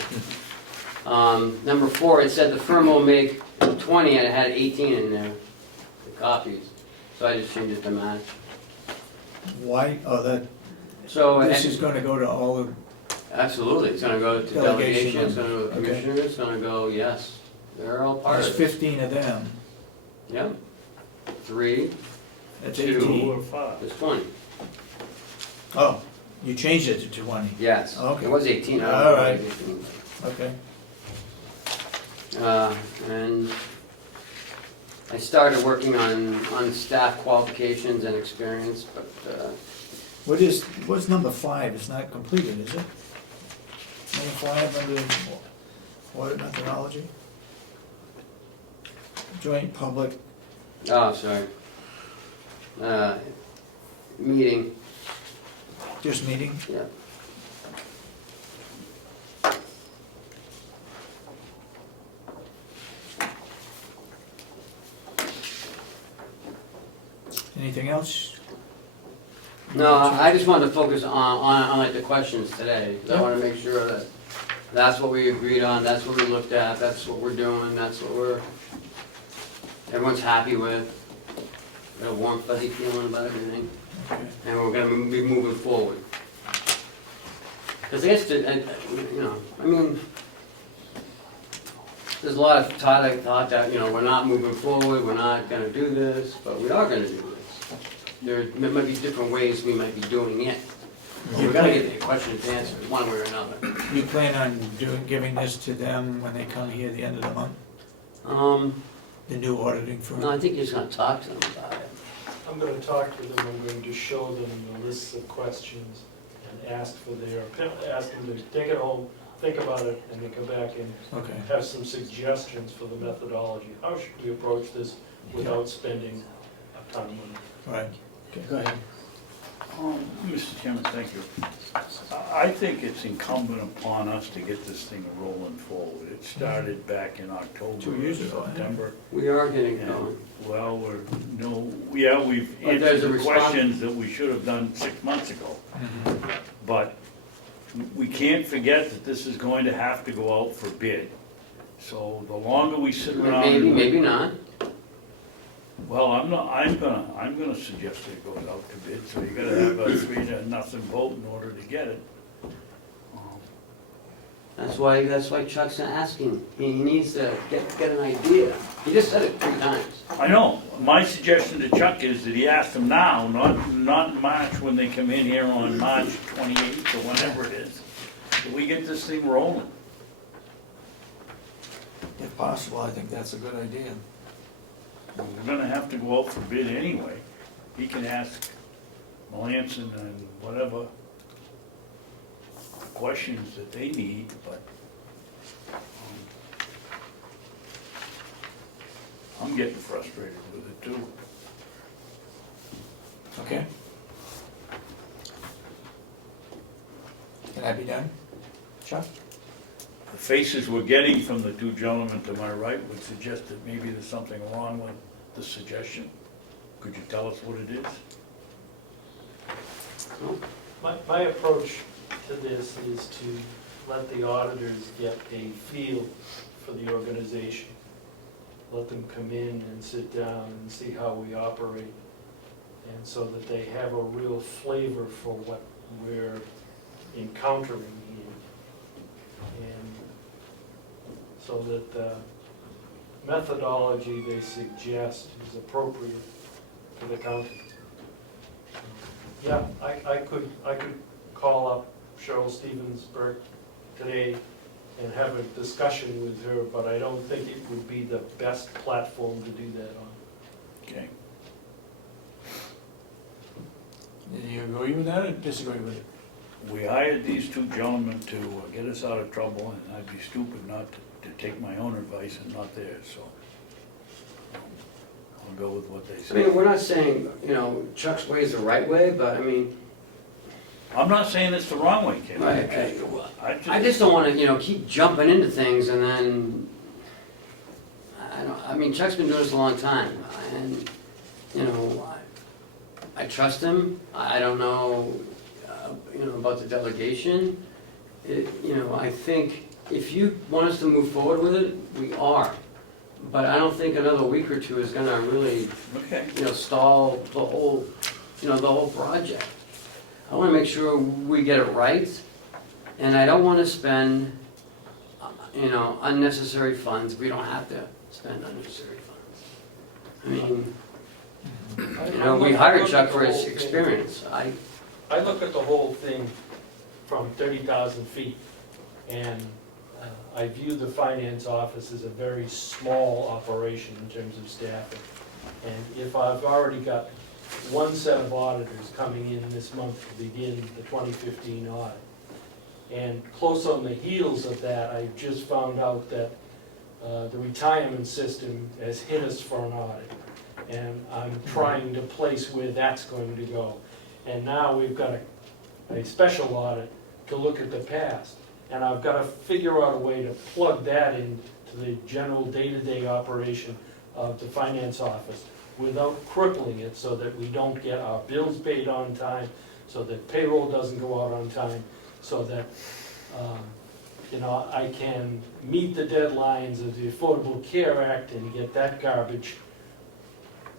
Number 4, it said the firm will make 20 and it had 18 in there, the copies. So I just changed it to match. why, oh, that, So, this is gonna go to all the, absolutely, it's gonna go to Delegation. delegation, it's gonna go to Okay. commissioners, it's gonna go, yes, they're all part there's of it. 15 of them, Yep. 3, that's Two. 18. 4 or 5. there's 20. Oh, you changed it to 20, Yes. Okay. It was 18. I don't know All why right. 18. okay. And I started working on staff qualifications and experience, but, What's number 5, it's not completed, is it? Number 5 under audit methodology? Joint public, oh, sorry. Meeting, just meeting, yeah. anything else? No, I just wanted to focus on like the questions today. 'Cause I wanna make sure that that's what we agreed on, that's what we looked at, that's what we're doing, that's what everyone's happy with. Got a warm fuzzy feeling about everything, Okay. and we're gonna be moving forward. Cause I guess, you know, I mean, there's a lot of thought that, you know, we're not moving forward, we're not gonna do this, but we are gonna do this. There might be different ways we might be doing it. But we're gonna get the questions answered, one way or another. You plan on giving this to them when they come here at the end of the month, the new auditing firm? No, I think you're just gonna talk to them about it. I'm gonna talk to them, I'm going to show them the lists of questions and ask them to take it home, think about it, and then come back and Okay, have some suggestions for the methodology. How should we approach this without spending a ton of money? right, okay, go ahead. Mr. Chairman, thank you. I think it's incumbent upon us to get this thing rolling forward. It started back in October, 2 years ago, yeah. September. We are getting And, going. well, we've But there's answered a the response- questions that we should have done 6 months ago. Mm-hmm. But we can't forget that this is going to have to go out for bid. So the longer we sit around. Maybe, maybe not. Well, I'm gonna suggest that it goes out to bid, so you gotta have a 3-0 vote in order to get it. That's why Chuck's asking. He needs to get an idea. He just said it 3 times. I know, my suggestion to Chuck is that he ask them now, not in March when they come in here on March 28th or whenever it is. That we get this thing rolling. If possible, I think that's a good idea. We're gonna have to go out for bid anyway. He can ask Melanson and whatever questions that they need, but I'm getting frustrated with it too. Okay. Can I be done? Chuck? The faces we're getting from the 2 gentlemen to my right would suggest that maybe there's something wrong with the suggestion. Could you tell us what it is? My approach to this is to let the auditors get a feel for the organization. Let them come in and sit down and see how we operate. And so that they have a real flavor for what we're encountering here. And so that the methodology they suggest is appropriate for the county. Yeah, I could call up Cheryl Stevensburg today and have a discussion with her, but I don't think it would be the best platform to do that on. Okay. Do you agree with that or disagree with it? We hired these two gentlemen to get us out of trouble, and I'd be stupid not to take my own advice and not theirs, so I'll go with what they I say. mean, we're not saying, Chuck's way is the right way, but I mean, I'm not saying it's the wrong way, Ken. I just don't wanna, keep jumping into things and then, I mean, Chuck's been doing this a long time, and, I trust him. I don't know, about the delegation. I think if you want us to move forward with it, we are. But I don't think another week or two is gonna really, Okay. stall the whole project. I wanna make sure we get it right, and I don't wanna spend, unnecessary funds. We don't have to spend unnecessary funds. I mean, we hired Chuck for his experience. I look at the whole thing from 30,000 feet, and I view the finance office as a very small operation in terms of staffing. And if I've already got one set of auditors coming in this month to begin the 2015 audit, and close on the heels of that, I just found out that the retirement system has hit us for an audit. And I'm trying to place where that's going to go. And now we've got a special audit to look at the past. And I've got to figure out a way to plug that into the general day-to-day operation of the finance office without crippling it, so that we don't get our bills paid on time, so that payroll doesn't go out on time, so that I can meet the deadlines of the Affordable Care Act and get that garbage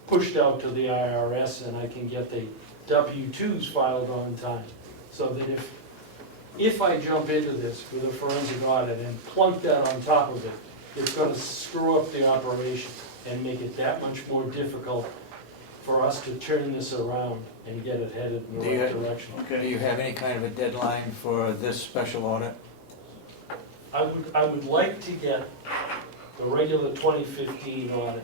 pushed out to the IRS, and I can get the W-2s filed on time. So that if I jump into this with a forensic audit and plunk that on top of it, it's going to screw up the operation and make it that much more difficult for us to turn this around and get it headed in the right direction. Do you have any kind of a deadline for this special audit? I would like to get the regular 2015 audit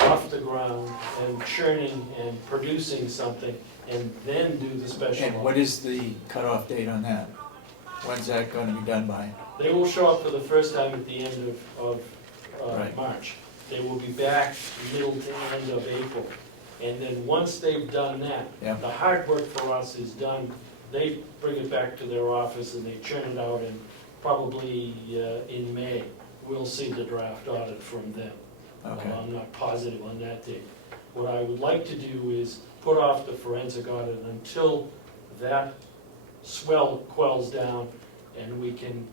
off the ground and churning and producing something, and then do the special audit. And what is the cutoff date on that? When's that going to be done by? They will show up for the first time at the end of Right. March. They will be back middle to end of April. And then once they've done that, Yeah. the hard work for us is done. They bring it back to their office and they churn it out, and probably in May, we'll see the draft audit from them. Okay. I'm not positive on that date. What I would like to do is put off the forensic audit until that swell quells down and we can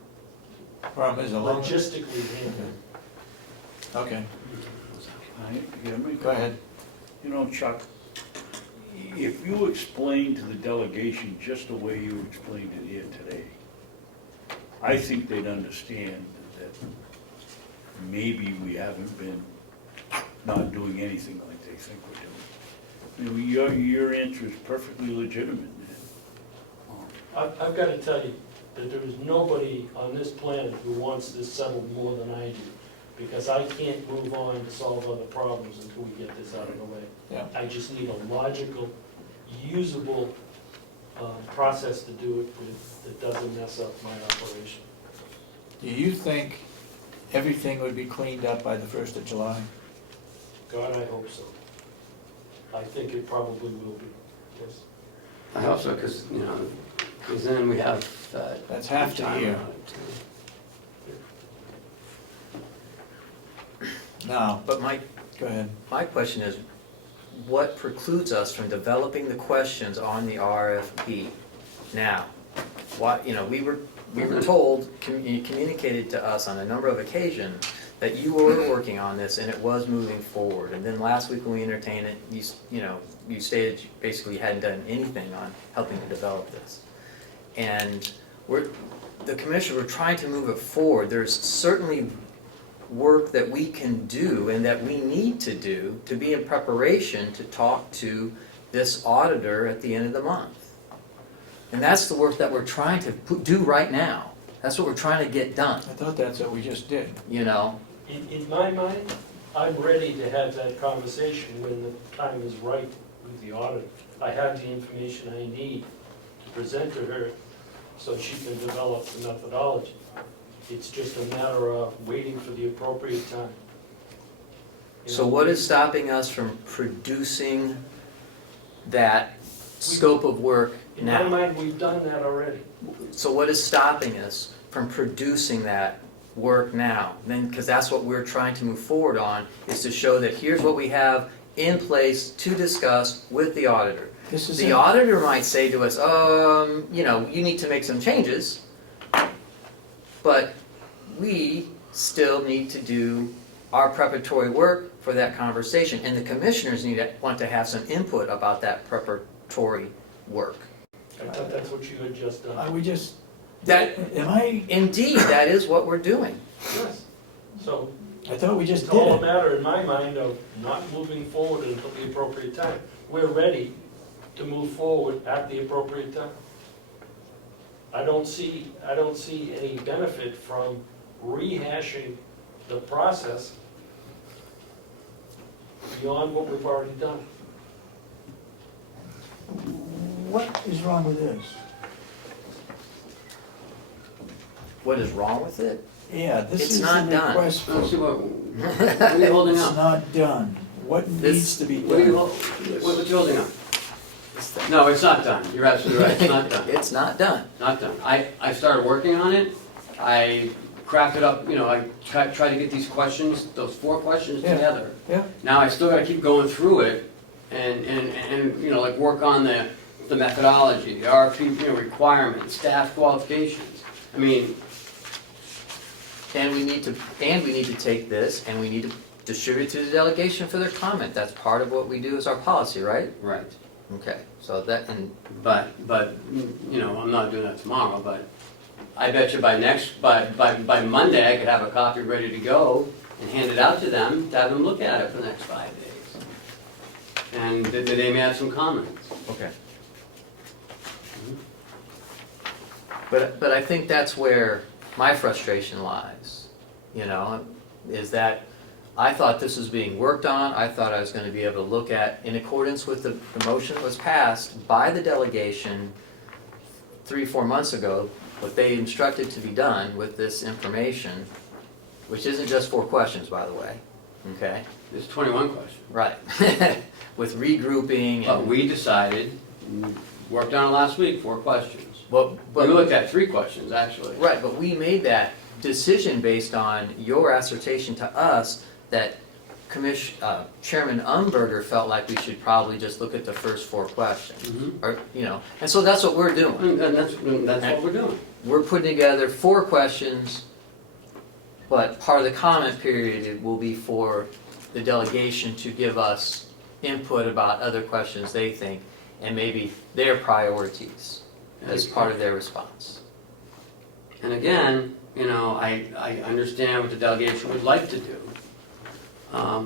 Problem is a long. logistically handle it. Okay, Go ahead. Chuck, if you explain to the delegation just the way you explained it here today, I think they'd understand that maybe we haven't been not doing anything like they think we're doing. Your answer is perfectly legitimate. I've got to tell you that there is nobody on this planet who wants this settled more than I do, because I can't move on to solve other problems until we get this out of the way. Yeah. I just need a logical, usable process to do it with that doesn't mess up my operation. Do you think everything would be cleaned up by the 1st of July? God, I hope so. I think it probably will be, yes. I hope so, because then we have That's half the time year. on it, too. No, But go ahead. my question is, what precludes us from developing the questions on the RFP now? What, we were told, communicated to us on a number of occasions that you were working on this and it was moving forward. And then last week when we entertained it, you stated you basically hadn't done anything on helping to develop this. And the commission, we're trying to move it forward. There's certainly work that we can do and that we need to do to be in preparation to talk to this auditor at the end of the month. And that's the work that we're trying to do right now. That's what we're trying to get done, I thought that's what we just did. In my mind, I'm ready to have that conversation when the time is right with the auditor. I have the information I need to present to her so she can develop the methodology. It's just a matter of waiting for the appropriate time. So what is stopping us from producing that scope of work In my now? mind, we've done that already. So what is stopping us from producing that work now? Then, because that's what we're trying to move forward on, is to show that here's what we have in place to discuss with the auditor. The auditor might say to us, you need to make some changes, but we still need to do our preparatory work for that conversation, and the commissioners want to have some input about that preparatory work. I thought that's what you had just done. Indeed, that is what we're doing. Yes. So I thought we just it's did all a it. matter, in my mind, of not moving forward until the appropriate time. We're ready to move forward at the appropriate time. I don't see any benefit from rehashing the process beyond what we've already done. What is wrong with this? What is wrong with it? Yeah, this It's is not a done. request for. Let's see what are you holding It's up? not done. What needs to be What are you, done? what you holding up? No, it's not done. You're absolutely right. It's not done. It's not done. Not done. I started working on it. I crafted up, I tried to get these questions, those 4 questions Yeah. together. Yeah. Now I still gotta keep going through it and like work on the methodology, the RFP, requirements, staff qualifications. I mean, And we need to take this and we need to distribute it to the delegation for their comment. That's part of what we do as our policy, right? right. Okay, so that, and But I'm not doing that tomorrow, but I bet you by Monday, I could have a copy ready to go and hand it out to them, to have them look at it for the next 5 days. And they may have some comments. okay. But I think that's where my frustration lies, is that I thought this was being worked on. I thought I was going to be able to look at, in accordance with the motion that was passed by the delegation 3-4 months ago, what they instructed to be done with this information, which isn't just 4 questions, by the way, okay? There's 21 questions. Right. With regrouping But and, we decided, worked on it last week, 4 questions. but We looked at 3 questions, actually. right, but we made that decision based on your assertion to us that Chairman Umberger felt like we should probably just look at the first 4 questions. Mhm. Or, and so that's what we're doing. And that's what we're doing. We're putting together 4 questions, but part of the comment period will be for the delegation to give us input about other questions they think and maybe their priorities as part of their response. And again, I understand what the delegation would like to do.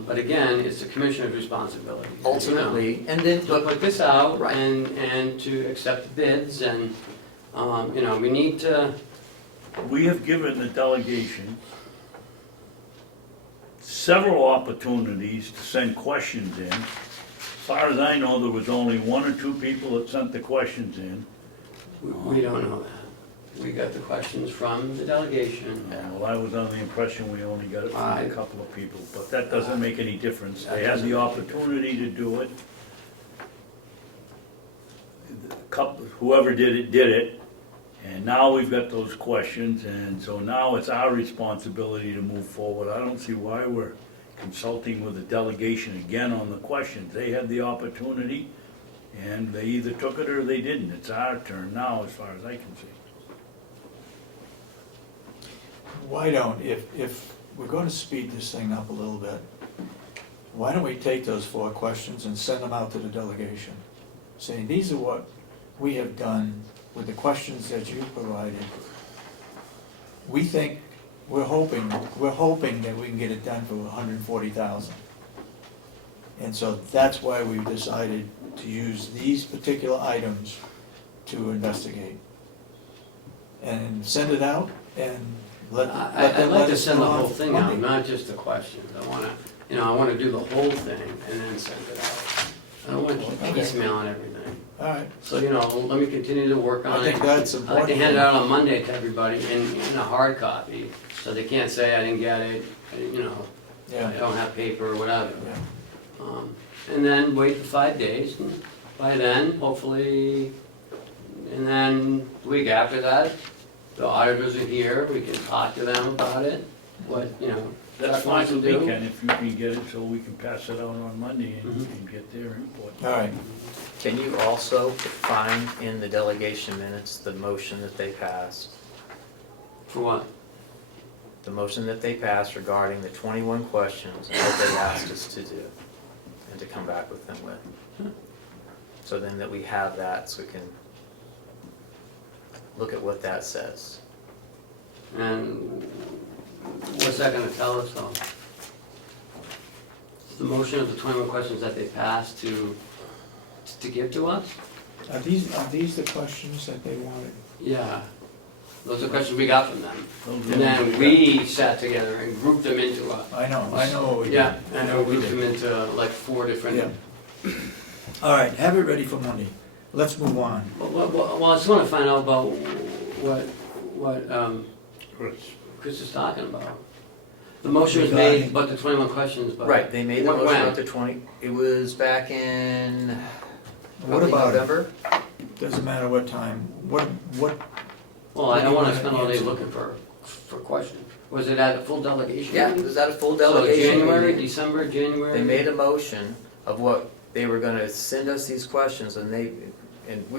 But again, it's the commissioner's responsibility. Ultimately, and then, To put this out Right. and to accept bids and, we need to, We have given the delegation several opportunities to send questions in. As far as I know, there was only 1 or 2 people that sent the questions in. we don't know that. We got the questions from the delegation. Well, I was under the impression we only got it from a couple of people, but that doesn't make any difference. They had the opportunity to do it. Whoever did it, and now we've got those questions, and so now it's our responsibility to move forward. I don't see why we're consulting with the delegation again on the questions. They had the opportunity, and they either took it or they didn't. It's our turn now, as far as I can see. Why don't, if we're going to speed this thing up a little bit, why don't we take those 4 questions and send them out to the delegation? Saying, these are what we have done with the questions that you provided. We think, we're hoping that we can get it done for $140,000. And so that's why we've decided to use these particular items to investigate. And send it out and let I'd them like let to us send the know whole on thing out, Monday. not just the questions. I wanna do the whole thing and then send it out. I don't want to keep Okay. piecemealing everything. All right, So, let me continue to work on I it. think that's I'd like important. to hand it out on Monday to everybody in a hard copy, so they can't say I didn't get it, I Yeah, don't have paper or whatever. yeah. And then wait for 5 days, and by then, hopefully, and then the week after that, the auditors are here, we can talk to them about it, That's Jeff fine wants to with me, do. Ken, if you can get it so we can pass it out on Monday and Mhm. and get their input. All right, Can you also find in the delegation minutes the motion that they passed? For what? The motion that they passed regarding the 21 questions and what they asked us to do and to come back with them with. So then that we have that, so we can look at what that says. And what's that gonna tell us though? The motion of the 21 questions that they passed to give to us? are these the questions that they wanted? Yeah. Those are questions we got from them. Those are And the then ones we sat together and grouped them into a, I know what we did. yeah, and I know then what we grouped did. them into like 4 different. Yeah. All right, have it ready for Monday. Let's move on. Well, I just wanna find out about what Chris. Chris is talking about. The motion was made about the 21 questions, but. Right, they made the When? motion up to 20, it was back in What probably about it? November? Doesn't matter what time, what, Well, I don't wanna spend all day Answer. looking for questions. Was it at a full delegation? Yeah, it meeting? was at a full So delegation January, meeting. December, January? They made a motion of what, they were gonna send us these questions, and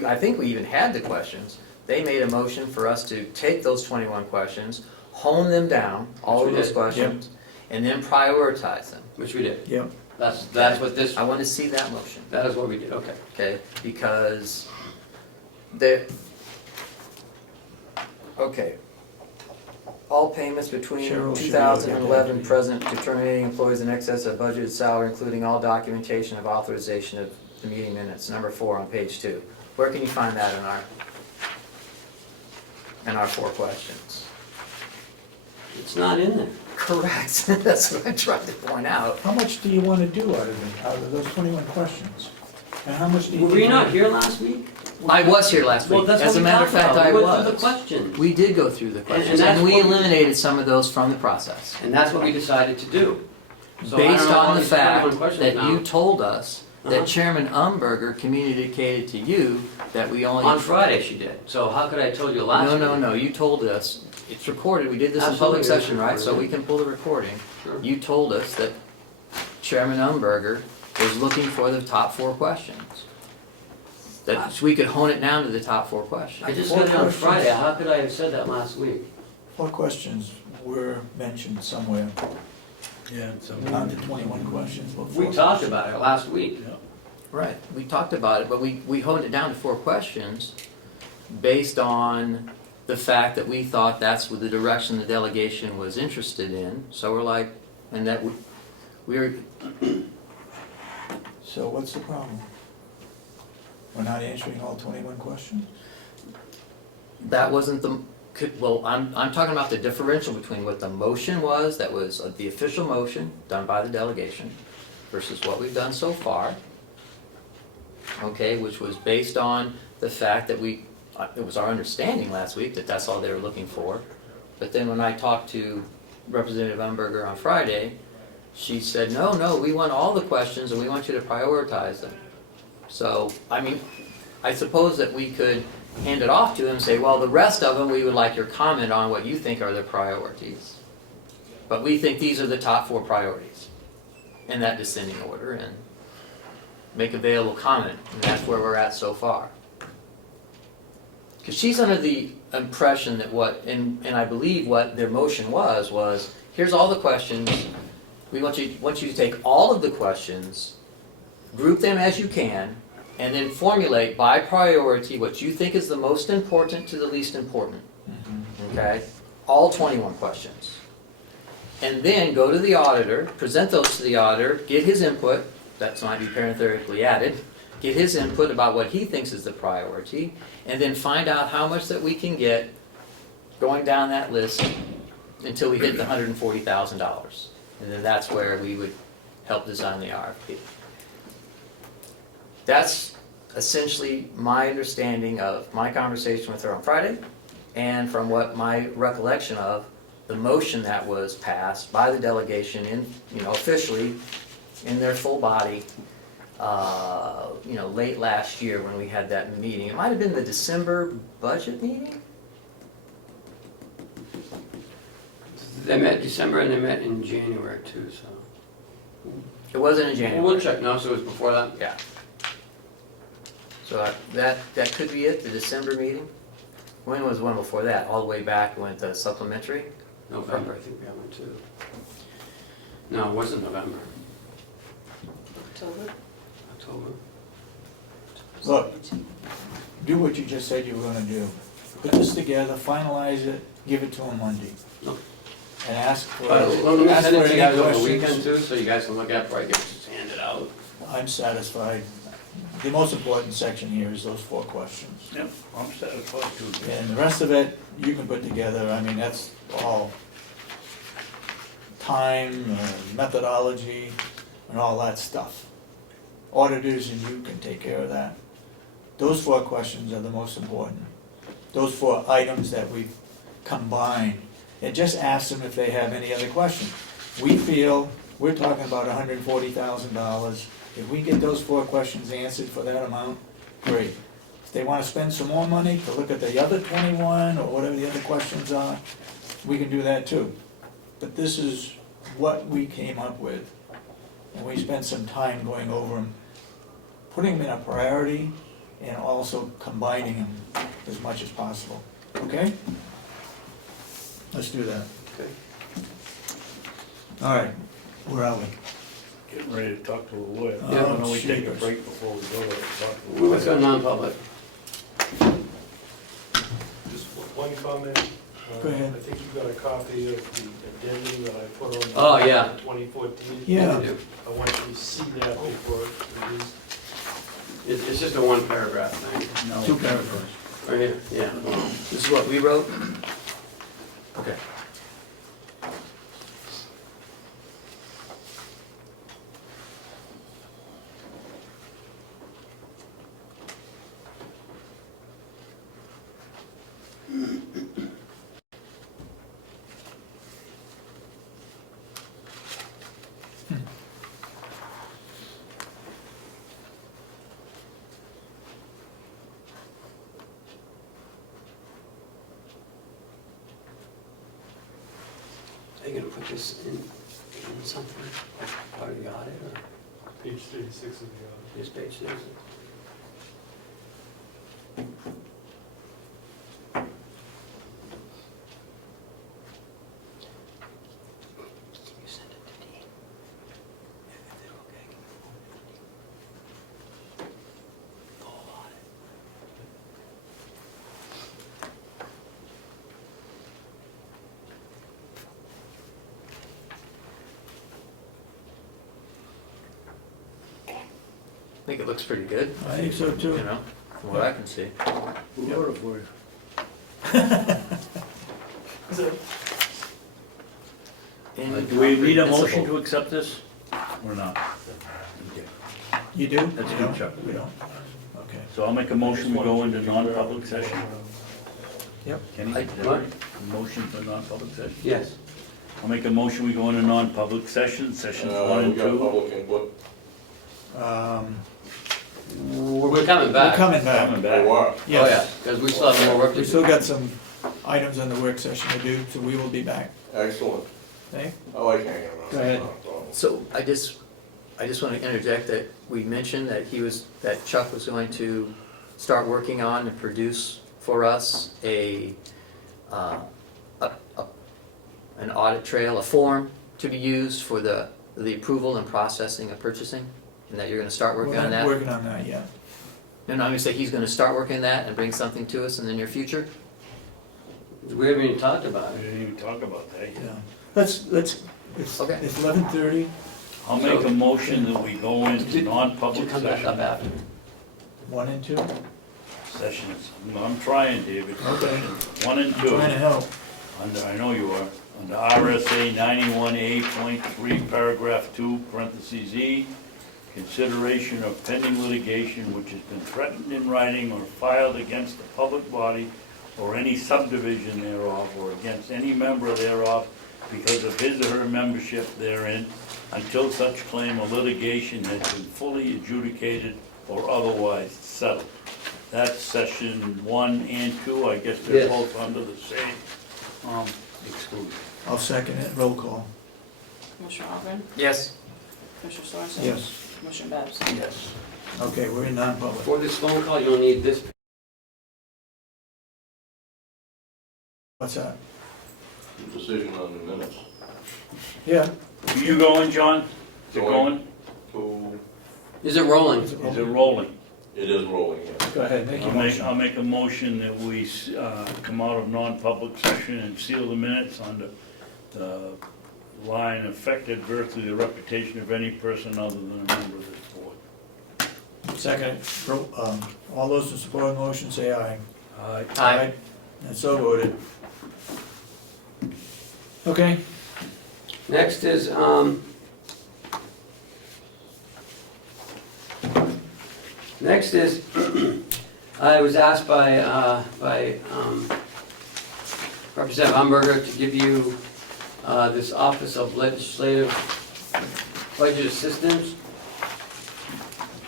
I think we even had the questions. They made a motion for us to take those 21 questions, hone them down, all Which of we those did. questions, and then prioritize them. Which we did. Yep, That's what this, I want to see that motion, that is what we did, okay. okay? Because okay. All payments between Cheryl should be able to get that 2011 to you. present to terminating employees in excess of budgeted salary, including all documentation of authorization of the meeting minutes, number 4 on page 2. Where can you find that in our 4 questions? It's not in there. Correct, that's what I tried to point out. how much do you wanna do out of those 21 questions? And how much do you? Were you not here last week? I was here last Well, week, that's as what a we matter of talked fact, about. I We went through the was. questions. We did go through the questions, that's and we what we- eliminated some of those from the process. And that's what we decided to do. So I don't Based know all on the these 21 fact questions that now. you told us Uh-huh. that Chairman Umberger communicated to you that we only. On Friday she did. So how could I have told you last week? No, you told us, it's recorded, we did this in Absolutely, public it's session, right? So recorded. we can pull the recording. Sure. You told us that Chairman Umberger was looking for the top 4 questions. That we could hone it down to the top 4 questions. I just 4 got it on questions. Friday. How could I have said that last week? 4 questions were mentioned somewhere, Yeah, and some. not the 21 questions, but 4 We talked questions. about it last week. Yeah. Right, we talked about it, but we honed it down to 4 questions based on the fact that we thought that's what the direction the delegation was interested in. So we're like, and that we're, So what's the problem? We're not answering all 21 questions? that wasn't well, I'm talking about the differential between what the motion was, that was the official motion done by the delegation, versus what we've done so far. Okay, which was based on the fact that it was our understanding last week that that's all they were looking for. But then when I talked to Representative Umberger on Friday, she said, no, we want all the questions and we want you to prioritize them. So, I mean, I suppose that we could hand it off to him and say, well, the rest of them, we would like your comment on what you think are the priorities. But we think these are the top 4 priorities. in that descending order and make available comment, and that's where we're at so far. Because she's under the impression that and I believe what their motion was, here's all the questions, we want you to take all of the questions, group them as you can, and then formulate by priority what you think is the most important to the least important. Okay? All 21 questions. And then go to the auditor, present those to the auditor, get his input, that might be parenthetically added, get his input about what he thinks is the priority, and then find out how much that we can get going down that list until we hit the $140,000. And then that's where we would help design the RFP. That's essentially my understanding of my conversation with her on Friday, and from what my recollection of the motion that was passed by the delegation officially in their full body, late last year when we had that meeting. It might have been the December budget meeting? They met December and they met in January too, so. It wasn't in January. We'll check, no, so it was before that? Yeah. So that could be it, the December meeting? When was the one before that? All the way back when the supplementary? November, I think we had one too. No, it wasn't November. October? October. Look, do what you just said you were gonna do. Put this together, finalize it, give it to them Monday. No. And ask for, Let me ask send for it to you any guys over the weekend questions. too, so you guys can look at it before I get it handed out. I'm satisfied. The most important section here is those 4 questions. Yep, I'm satisfied too. And the rest of it, you can put together, I mean, that's all time, methodology, and all that stuff. Auditors and you can take care of that. Those 4 questions are the most important. Those 4 items that we've combined. And just ask them if they have any other questions. We feel, we're talking about $140,000. If we get those 4 questions answered for that amount, great. If they want to spend some more money to look at the other 21 or whatever the other questions are, we can do that too. But this is what we came up with. And we spent some time going over them, putting them in a priority and also combining them as much as possible. Okay? Let's do that. Okay. All right, where are we? Getting ready to talk to a lawyer. Yeah. Why don't we take a Jeepers. break before we go to talk to a Let's lawyer? go non-public. Just one comment. Go ahead. I think you've got a copy of the addendum that I put on. Oh, yeah. 2014. Yeah. We do. I want you to see that before it is. It's just a 1 paragraph thing. No. 2 paragraphs. Right here, yeah. This is what we wrote? Okay. Are you gonna put this in something, like part of the audit, or Page 36 of the audit. this page there? You send it to Dean. If they're okay. The whole audit. I think it looks pretty good, I think so too. from what I can see. Who wrote it for you? Do we need a motion to accept this or not? You do? That's You good, don't? Chuck. We don't? Okay. So I'll make a motion, we go into non-public session. Yep. Kenny, I- is that right? Motion for non-public session? Yes. I'll make a motion, we go into non-public session, sessions 1 and 2. public input. We're coming We're back. coming back. Coming back. Oh, yeah, Yes. because we still have more work to do. We still got some items on the work session to do, so we will be back. Excellent. Okay? I like hanging around. Go ahead. So I just I just want to interject that we mentioned that that Chuck was going to start working on and produce for us an audit trail, a form to be used for the approval and processing of purchasing, and that you're going to start working on that. Working on that, yeah. No, I'm going to say he's going to start working on that and bring something to us in the near future. We haven't even talked about We it. didn't even talk about that yet. Yeah. It's Okay. 11:30. I'll make a motion that we go into To non-public come back up session. after. 1 and 2. Sessions, I'm trying, David. Okay. Sessions 1 and I'm 2. trying to help. I know you are. Under RSA 91A.3, paragraph 2, parentheses E, consideration of pending litigation which has been threatened in writing or filed against a public body or any subdivision thereof, or against any member thereof because of his or her membership therein, until such claim or litigation has been fully adjudicated or otherwise settled. That's session 1 and 2. I guess they're Yes. both under the same exclusion. I'll second it. Roll call. Commissioner Ahlgren, Yes. Commissioner Sorensen. Yes. Commissioner Babson. Yes. Okay, we're in non-public. For this phone call, you'll need this. What's that? Decision on the minutes. Yeah. You going, John? Is it Going. going? Is it rolling? Is it rolling? It is rolling, yes. Go ahead, make your I'll motion. make a motion that we come out of non-public session and seal the minutes under the line affected adversely the reputation of any person other than a member of this board. Second. All those in support of the motion say aye. Aye. And so voted. Okay. Next is, I was asked by Representative Umberger to give you this Office of Legislative Budget Assistance.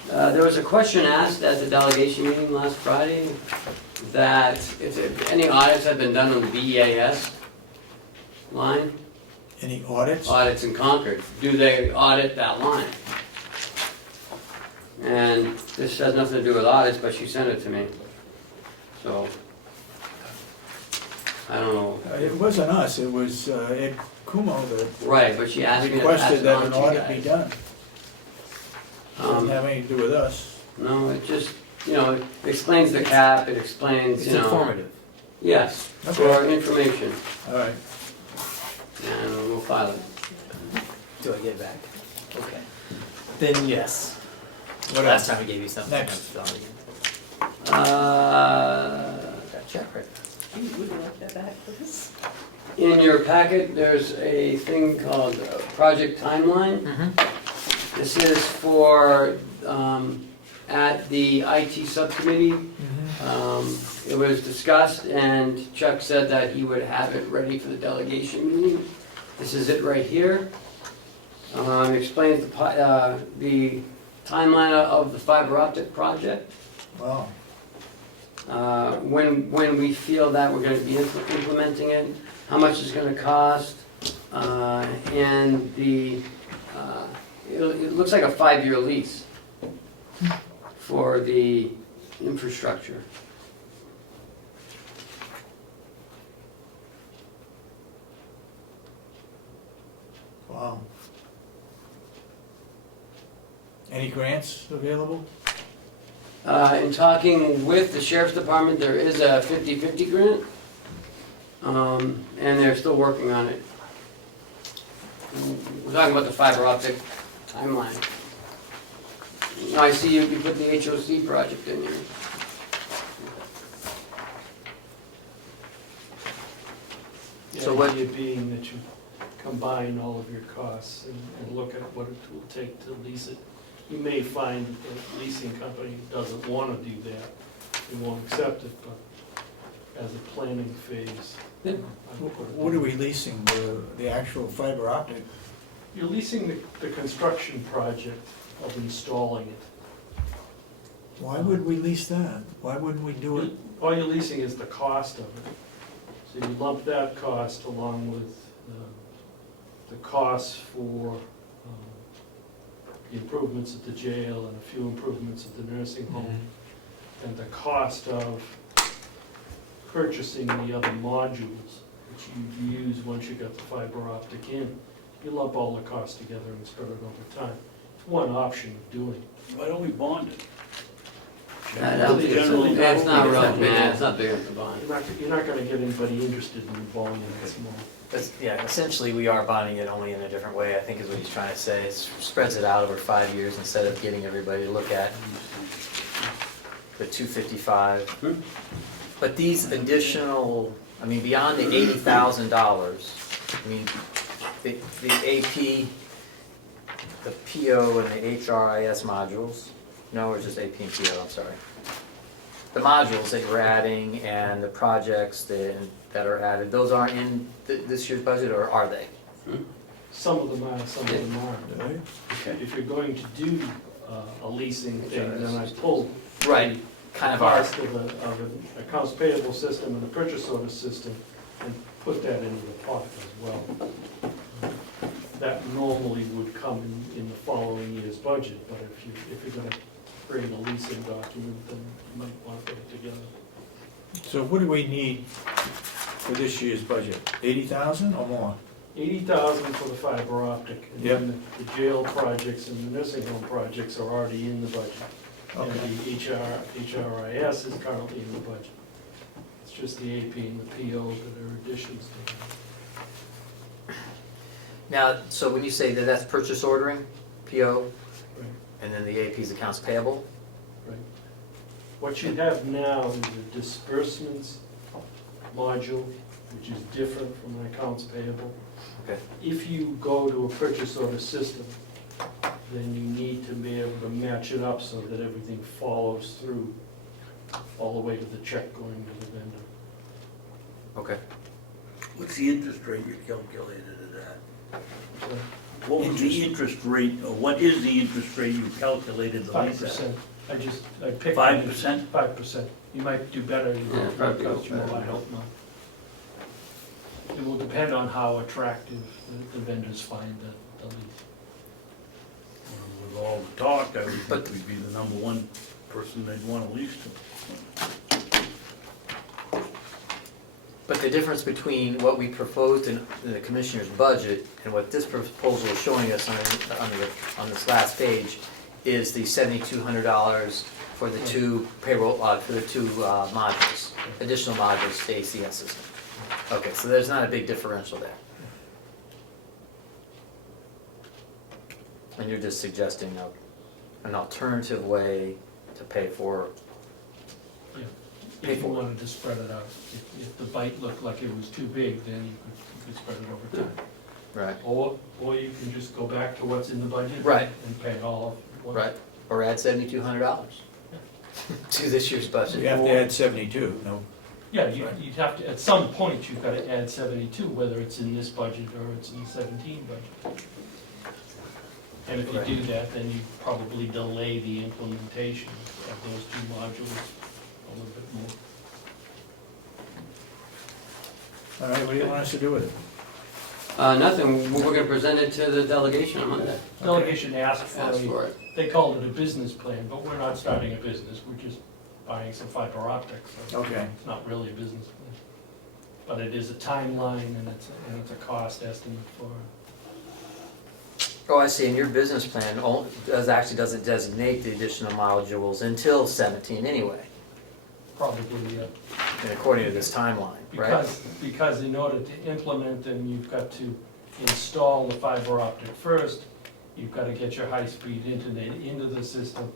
There was a question asked at the delegation meeting last Friday that if any audits have been done on the BEAS line, Any audits? audits in Concord, do they audit that line? And this has nothing to do with audits, but she sent it to me. So, I don't know. It wasn't us, it was Ed Comeau that Right, but she asked me to pass requested it that on an to you audit be guys. done. Doesn't have anything to do with us. No, it just, it explains the cap, it explains, It's informative. Yes, Okay. for information, All right. and we'll file it. Do I get it back? Okay. Then yes. What Last else? time I gave you something. Next. I'm filling Uh, in. Got a check right there. Would you like that back, please? In your packet, there's a thing called Project Timeline. Mm-hmm. This is for, at the IT subcommittee, it was discussed and Chuck said that he would have it ready for the delegation meeting. This is it right here. Explains the timeline of the fiber optic project. Wow. When we feel that we're gonna be implementing it, how much it's gonna cost, and it looks like a 5-year lease for the infrastructure. Wow. Any grants available? In talking with the sheriff's department, there is a 50/50 grant, and they're still working on it. We're talking about the fiber optic timeline. I see you put the HOC project in here. So The what- idea being that you combine all of your costs and look at what it will take to lease it. You may find that the leasing company doesn't want to do that, they won't accept it, but as a planning phase. I would put it What are we leasing, the actual fiber optic? You're leasing the construction project of installing it. Why would we lease that? Why wouldn't we do it? All you're leasing is the cost of it. So you lump that cost along with the costs for the improvements at the jail and a few improvements at the nursing home, and the cost of purchasing the other modules, which you use once you got the fiber optic in, you lump all the costs together and spread it over time. It's one option of doing it. Why don't we bond it? I don't think Generally, it's not real, man, it's not big enough to bond. You're not gonna get anybody interested in bonding it small. But yeah, essentially, we are bonding it only in a different way, I think is what he's trying to say. It spreads it out over 5 years instead of getting everybody to look at the 255. But these additional, I mean, beyond the $80,000, I mean, the AP, the PO and the HRIS modules, no, or just AP and PO, I'm sorry. The modules that you're adding and the projects that are added, those aren't in this year's budget, or are they? Some of them are, some of them aren't. If you're going to do a leasing thing, then I pulled Right, kind of our, cost of an accounts payable system and a purchase order system and put that into the pot as well. That normally would come in the following year's budget, but if you're gonna bring a leasing document, then you might want to put it together. So what do we need for this year's budget? 80,000 or more? 80,000 for the fiber optic, and Yep. then the jail projects and the nursing home projects are already in the budget. And Okay. the HRIS is currently in the budget. It's just the AP and the PO that are additions to it. now, so when you say that that's purchase ordering, PO, Right. and then the AP is accounts payable? Right. What you have now is a disbursements module, which is different from an accounts payable. Okay. If you go to a purchase order system, then you need to be able to match it up so that everything follows through all the way to the check going to the vendor. Okay. What's the interest rate you calculated it at? So What was the interest rate, or what is the interest rate you calculated the lease at? 5%. I picked. 5%? 5%. You might do better. Yeah, probably Cost you more, better. I hope not. It will depend on how attractive the vendors find the lease. With all the talk, I would But- think we'd be the number one person they'd want to lease to. But the difference between what we proposed in the commissioner's budget and what this proposal is showing us on this last page is the $7,200 for the two payroll, for the two modules, additional modules to the ACS system. Okay, so there's not a big differential there. And you're just suggesting an alternative way to pay for, If you wanted to spread it out. If the bite looked like it was too big, then you could spread it over time. right, Or you can just go back to what's in the budget. Right. And pay it all at once. right, or add $7,200 to this year's budget. We have to add 72, no? Yeah, you'd have to, at some point, you've got to add 72, whether it's in this budget or it's in the 17 budget. And if you Right. do that, then you probably delay the implementation of those two modules a little bit more. All right, what do you want us to do with it? Nothing, we're gonna present it to the delegation on Monday. Delegation asked Ask for for it. they called it a business plan, but we're not starting a business, we're just buying some fiber optics. So Okay. it's not really a business plan. But it is a timeline and it's a cost estimate for it. Oh, I see, and your business plan doesn't designate the additional modules until 17 anyway, Probably, and according to this timeline, right? because in order to implement them, you've got to install the fiber optic first, you've got to get your high-speed internet into the system,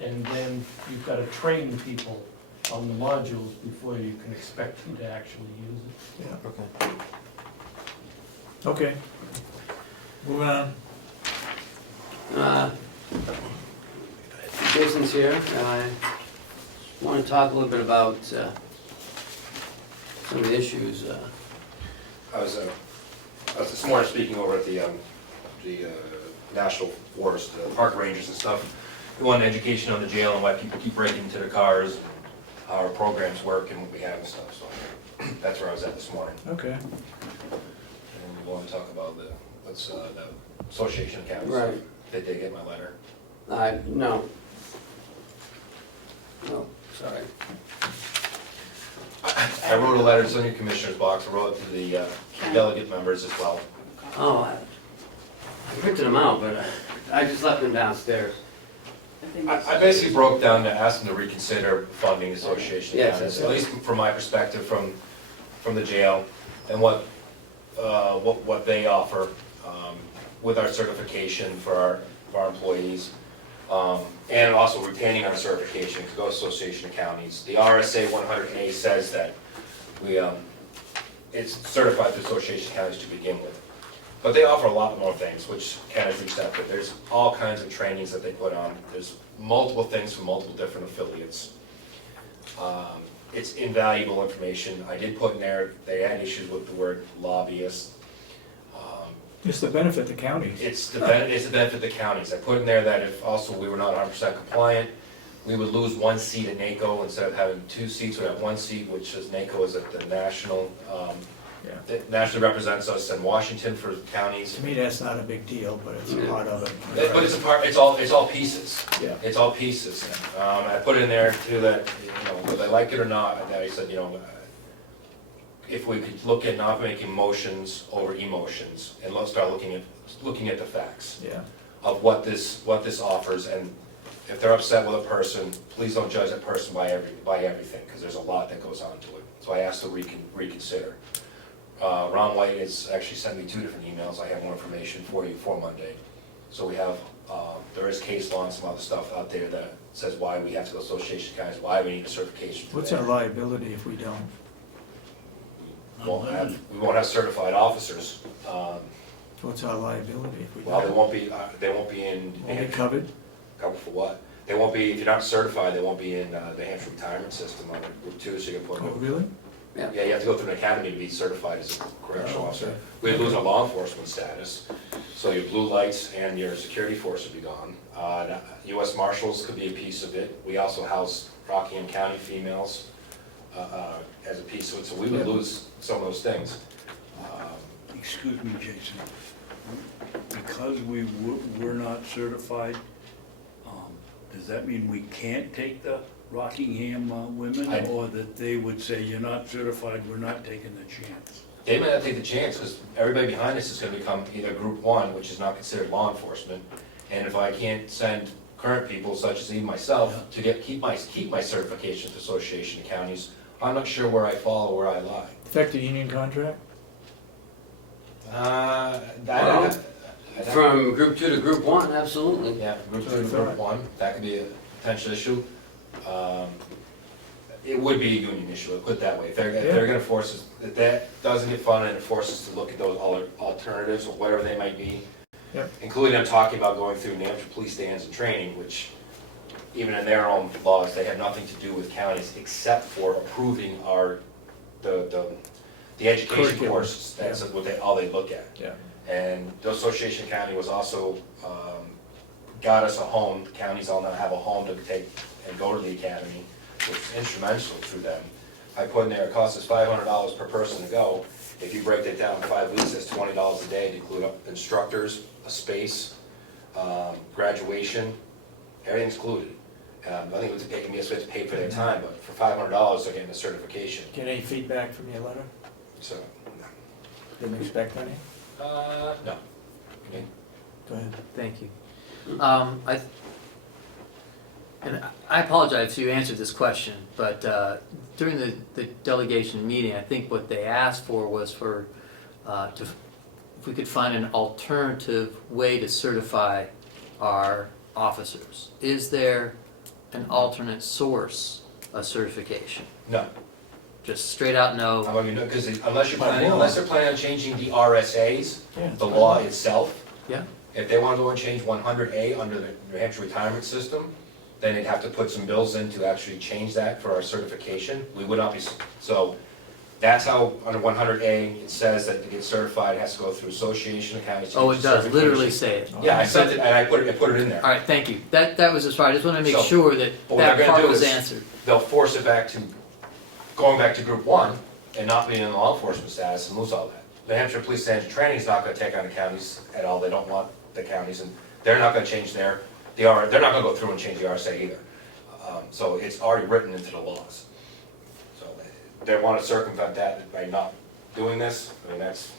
and then you've got to train people on the modules before you can expect them to actually use it. Yeah. Okay. Okay. Moving on. Jason's here. I want to talk a little bit about some of the issues. I was this morning speaking over at the National Forest park rangers and stuff. We wanted education on the jail and why people keep breaking into their cars, and how our programs work and what we have and stuff. So that's where I was at this morning. Okay. And we want to talk about the Association of Counties. Right. Did they get my letter? No. No, sorry. I wrote a letter, it's in your commissioner's box, I wrote it to the delegate members as well. Oh, I printed them out, but I just left them downstairs. I think I basically broke down to ask them to reconsider funding association Yes, counties, yes. at least from my perspective from the jail, and what they offer with our certification for our employees, and also retaining our certification to go Association of Counties. The RSA 100A says that it's certified to Association of Counties to begin with. But they offer a lot more things, which Ken has reached out, but there's all kinds of trainings that they put on. There's multiple things from multiple different affiliates. It's invaluable information. I did put in there, they had issues with the word lobbyist. It's to benefit the counties. It's to benefit the counties. I put in there that if also we were not 100% compliant, we would lose one seat at NACO. Instead of having 2 seats, we'd have 1 seat, which is NACO is at the national, that nationally represents us in Washington for counties. To me, that's not a big deal, but it's a part of it. But it's all pieces. Yeah. It's all pieces. I put in there too that, whether they like it or not, that I said, if we could look at not making motions over emotions, and let's start looking at the facts of what this offers, and if they're upset with a person, please don't judge that person by everything, because there's a lot that goes on to it. So I asked to reconsider. Ron White has actually sent me 2 different emails. I have more information for you for Monday. So we have, there is case law and some other stuff out there that says why we have to go Association of Counties, why we need a certification for What's that. our liability if we don't? We won't have certified officers. What's our liability if we Well, don't? they won't be in. Won't be covered? Covered for what? They won't be, if you're not certified, they won't be in the Hampshire retirement system under Group 2, so you can put. Oh, really? Yeah, you have to go through an academy to be certified as a correctional Oh, officer. okay. We lose our law enforcement status, so your blue lights and your security force would be gone. US Marshals could be a piece of it. We also house Rockingham County females as a piece of it, so we would lose some of those things. Excuse me, Jason. Because we're not certified, does that mean we can't take the Rockingham women? Or that they would say, you're not certified, we're not taking the chance? They may not take the chance, because everybody behind us is gonna become either Group 1, which is not considered law enforcement, and if I can't send current people, such as even myself, to keep my certification to Association of Counties, I'm not sure where I fall or where I lie. Affect the union contract? From Group 2 to Group 1, absolutely. Yeah, Group 2 to Group 1, that could be a potential issue. It would be a union issue, put it that way. If they're gonna force us, if that doesn't get funded and it forces us to look at those other alternatives or whatever they might be, including them talking about going through New Hampshire police stands and training, which even in their own laws, they have nothing to do with counties except for approving the education Curriculum. courses. That's all they look at. Yeah. And the Association County was also, got us a home. The counties all now have a home to take and go to the academy, which is instrumental through them. I put in there, it costs us $500 per person to go. If you break that down in 5 weeks, that's $20 a day to include instructors, a space, graduation, everything's included. I think it was taking me a bit to pay for their time, but for $500, they're getting a certification. Get any feedback from your letter? So, Didn't expect any? no. Okay. Go ahead. Thank you. And I apologize if you answered this question, but during the delegation meeting, I think what they asked for was for, if we could find an alternative way to certify our officers. Is there an alternate source of certification? No. Just straight out no? How about you know, because unless they're planning on changing the RSAs, Yeah. the law itself, Yeah? if they want to go and change 100A under the New Hampshire retirement system, then they'd have to put some bills in to actually change that for our certification. We would not be, so that's how under 100A, it says that to get certified, it has to go through Association of Counties. Oh, it does literally say it. Yeah, I sent it, and I put it in there. All right, thank you. That was as far, I just want to make So, sure that but what they're that gonna part do was is- answered. They'll force it back to, going back to Group 1 and not being in law enforcement status and lose all that. New Hampshire Police Standards and Training is not gonna take on the counties at all. They don't want the counties, and they're not gonna change they're not gonna go through and change the RSA either. So it's already written into the laws. So they wanna circumvent that by not doing this, I mean, that's,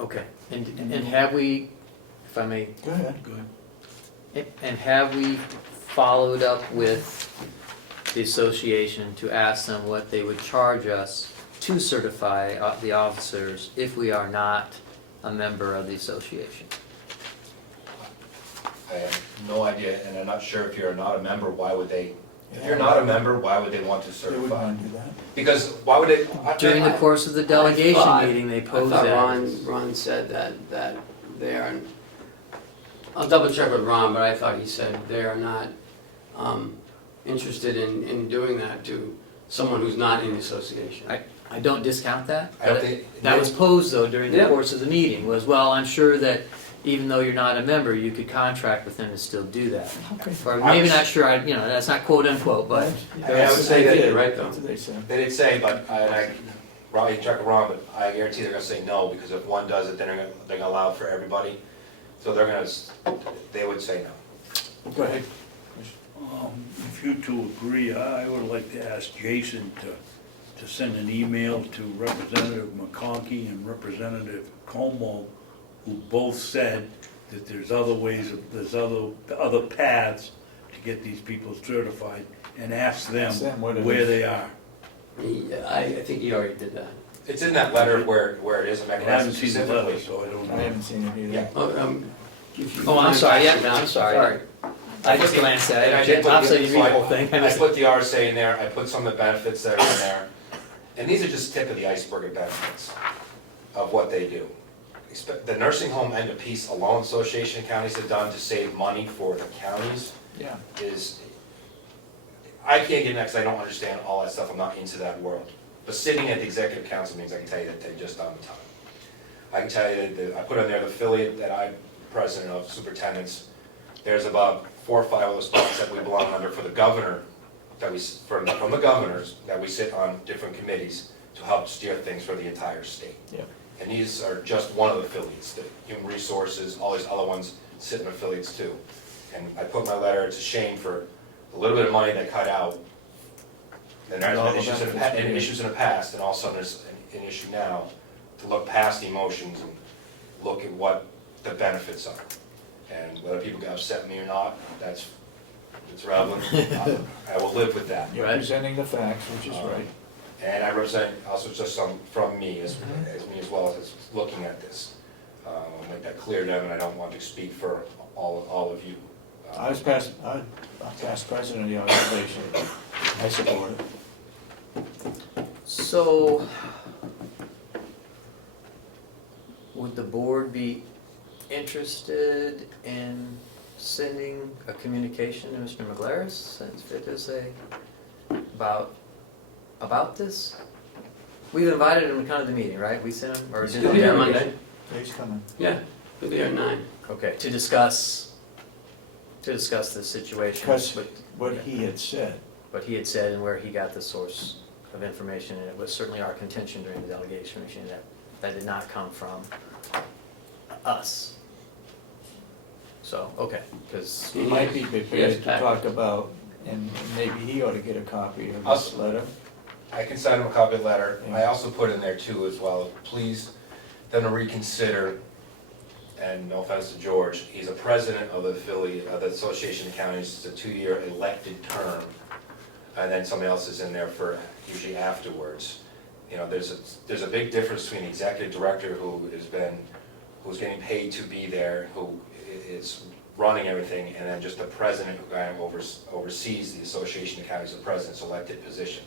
Okay, and have we, if I may, Go ahead. and have we followed up with the association to ask them what they would charge us to certify the officers if we are not a member of the association? I have no idea, and I'm not sure if you're not a member, why would they, if you're not a member, why would they want to They wouldn't certify? want to do that. Because why would they? During the course of the delegation thought- meeting, they I posed thought that. Ron said that they are, I'll double check with Ron, but I thought he said they are not interested in doing that to someone who's not in the association. I don't discount that. I don't think- That was posed though during the Yeah. course of the meeting, was, well, I'm sure that even though you're not a member, you could contract with them to still do that. Okay. Or maybe not sure, that's not quote unquote, but I would say that, right though. That's what they said. they did say, but, and I, Ron, you check with Ron, but I guarantee they're gonna say no, because if one does it, then they're gonna allow it for everybody. So they would say no. Go ahead. If you two agree, I would like to ask Jason to send an email to Representative McConkey and Representative Comeau, who both said that there's other ways, there's other paths to get these people certified, and ask them Ask them what it where is. they are. I think he already did that. It's in that letter where it is a I mechanism haven't seen the letter, specifically. so I don't I know. haven't seen it either. Yeah. Oh, I'm sorry, yeah, I'm sorry. I just glanced at And I it, did put Tom said you the- read the whole thing. I put the RSA in there, I put some of the benefits that are in there, and these are just tip of the iceberg of benefits of what they do. The nursing home end of peace alone, Association of Counties have done to save money for the counties Yeah. is, I can't get in that because I don't understand all that stuff, I'm not into that world. But sitting at the executive council meetings, I can tell you that they've just done the time. I can tell you that I put on there the affiliate that I'm president of, superintendents, there's about 4 or 5 of those spots that we belong under for the governor, that we, from the governors, that we sit on different committees to help steer things for the entire state. Yeah. And these are just one of the affiliates, the human resources, all these other ones sit in affiliates too. And I put in my letter, it's a shame for a little bit of money they cut out. And there's been issues in the past, and all of a sudden there's an issue now, to look past emotions and look at what the benefits are. And whether people get upset with me or not, it's relevant. I will live with that. You're presenting the facts, which is right. And I represent also just some from me as me as well as looking at this. I'll make that clear to them, and I don't want to speak for all of you. I'm past president of the organization. I support it. So, would the board be interested in sending a communication to Mr. McGlaris, since fit to say, about this? We've invited him to come to the meeting, right? We sent him, or He's did gonna the be here delegation? Monday. He's coming. Yeah, he'll be here at 9. Okay, to discuss the situation. Because with what he had said. what he had said and where he got the source of information, and it was certainly our contention during the delegation meeting that did not come from us. So, okay, because He might be Yes, prepared to Pat. talk about, and maybe he ought to get a copy of this letter. I can send them a copy of the letter. I also put in there too as well, please them to reconsider, and no offense to George, he's a president of the affiliate of the Association of Counties, it's a 2-year elected term, and then somebody else is in there for usually afterwards. You know, there's a big difference between the executive director who's getting paid to be there, who is running everything, and then just the president who kind of oversees the Association of Counties, the president's elected position.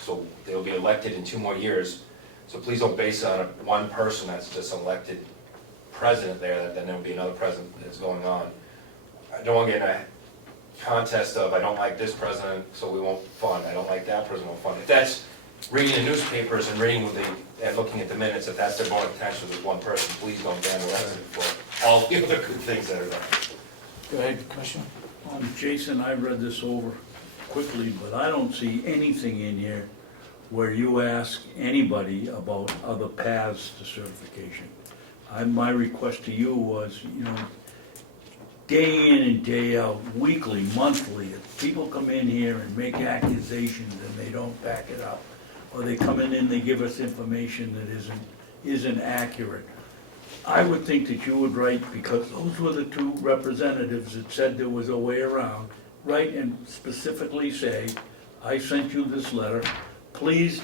So they'll be elected in 2 more years, so please don't base it on one person that's just elected president there, that then there'll be another president that's going on. I don't want to get in a contest of, I don't like this president, so we won't fund, I don't like that president, won't fund. If that's reading the newspapers and and looking at the minutes, if that's their motive potential with one person, please don't ban the rest of it for all the other good things that are done. Go ahead, Commissioner. Jason, I read this over quickly, but I don't see anything in here where you ask anybody about other paths to certification. My request to you was, day in and day out, weekly, monthly, if people come in here and make accusations and they don't back it up, or they come in and they give us information that isn't accurate, I would think that you would write, because those were the two representatives that said there was a way around, write and specifically say, I sent you this letter, please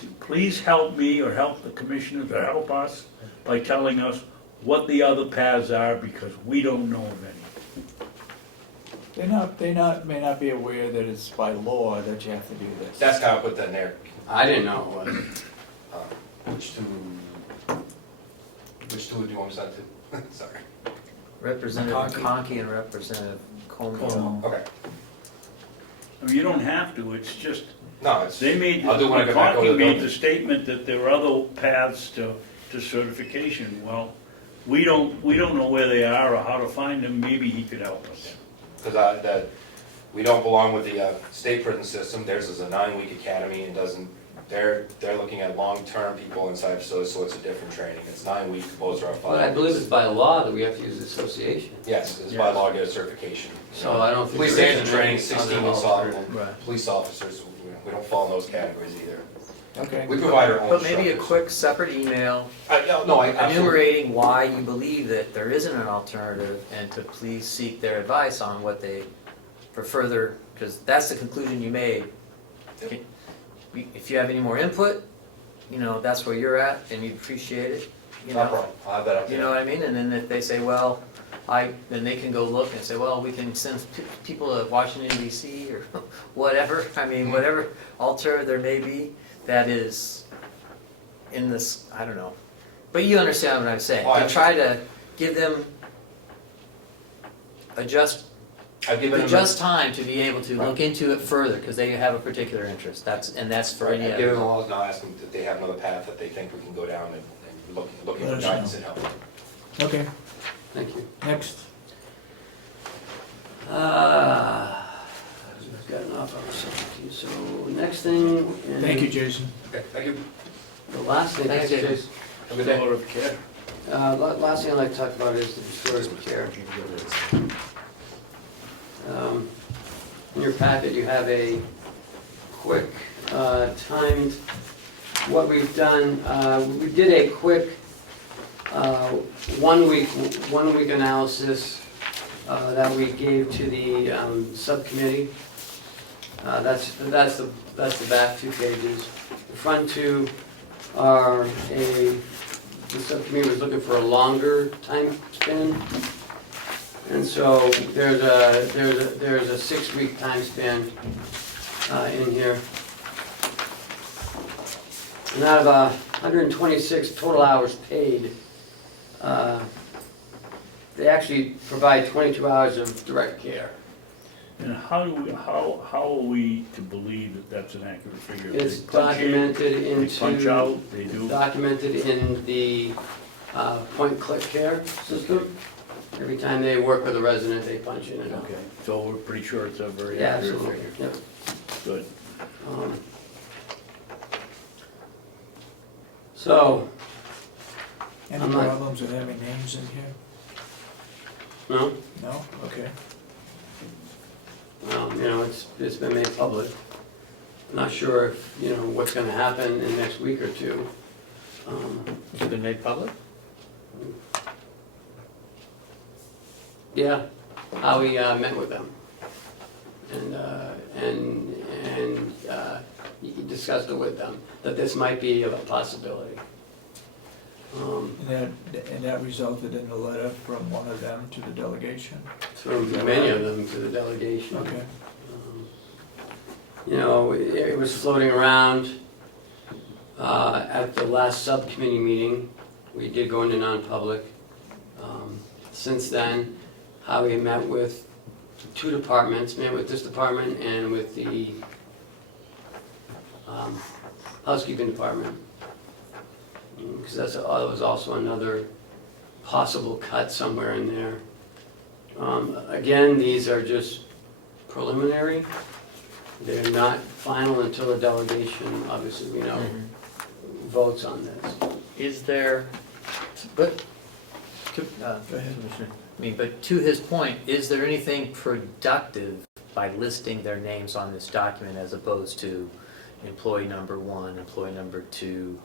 help me or help the commissioners or help us by telling us what the other paths are, because we don't know of any. They may not be aware that it's by law that you have to do this. That's how I put that in there. I didn't know it was. Which two do you want me to send to? Sorry. Representative Conkey and Representative Comeau. Okay. I mean, you don't have to, it's just, No, it's, they made, I'll do when I get back over Conkey the made building. the statement that there are other paths to certification. Well, we don't know where they are or how to find them, maybe he could help us. Because we don't belong with the state prison system. Theirs is a 9-week academy and doesn't, they're looking at long-term people inside facilities, so it's a different training. It's 9 weeks, those are 5 But I believe it's by law that we have to use the association. Yes, it's by law to get a certification. So I don't think. Police there agent is training, any 16 other weeks off. alternative. Right. Police officers, we don't fall in those categories either. Okay. We provide our own But maybe a instructors. quick separate email No, I absolutely. enumerating why you believe that there isn't an alternative, and to please seek their advice on what they, for further, because that's the conclusion you made. If you have any more input, that's where you're at, and you'd appreciate it, No problem. I'll have that up You there. know what I mean? And then if they say, well, then they can go look and say, well, we can send people to Washington DC or whatever. I mean, whatever alternative there may be that is in this, I don't know. But you understand what I'm saying. Oh, I To try to give them I've given them just time to be able to look into it further, because they have a particular interest. That's for any I've other. given them all, now asking if they have another path that they think we can go down and looking Let for us guidance know. and help. Okay, Thank you. next. We've got enough on our subject. So next thing. Thank you, Jason. Okay, thank you. The last thing. Thanks, Jason. Have a good day. Dollar of care. Last thing I'd like to talk about is the restorative care. In your packet, you have a quick timed, what we've done, we did a quick 1 week analysis that we gave to the subcommittee. That's the back 2 pages. The front 2 are the subcommittee was looking for a longer time span. And so there's a 6-week time span in here. And out of 126 total hours paid, they actually provide 22 hours of direct care. And how are we to believe that that's an accurate figure? It's They punch in, documented They punch into, out, they do. documented in the point-click care system. Every time they work with a resident, they punch in and out. Okay, so we're pretty sure it's a very Yeah, accurate absolutely, figure. yep. Good. So, Any I'm not- problems with having names in here? no, No? Okay. it's been made public. I'm not sure if, what's gonna happen in the next week or two. It's been made public? Yeah, how we met with them. And you discussed it with them, that this might be a possibility. And that resulted in a letter from one of them to the delegation? From many of them to the delegation. Okay. It was floating around at the last subcommittee meeting. We did go into non-public. Since then, Howie met with 2 departments, met with this department and with the housekeeping department. Because that was also another possible cut somewhere in there. Again, these are just preliminary. They're not final until the delegation, obviously, we know, votes on this. Is there, but, Go ahead. Commissioner, I mean, but to his point, is there anything productive by listing their names on this document as opposed to employee number 1, employee number 2?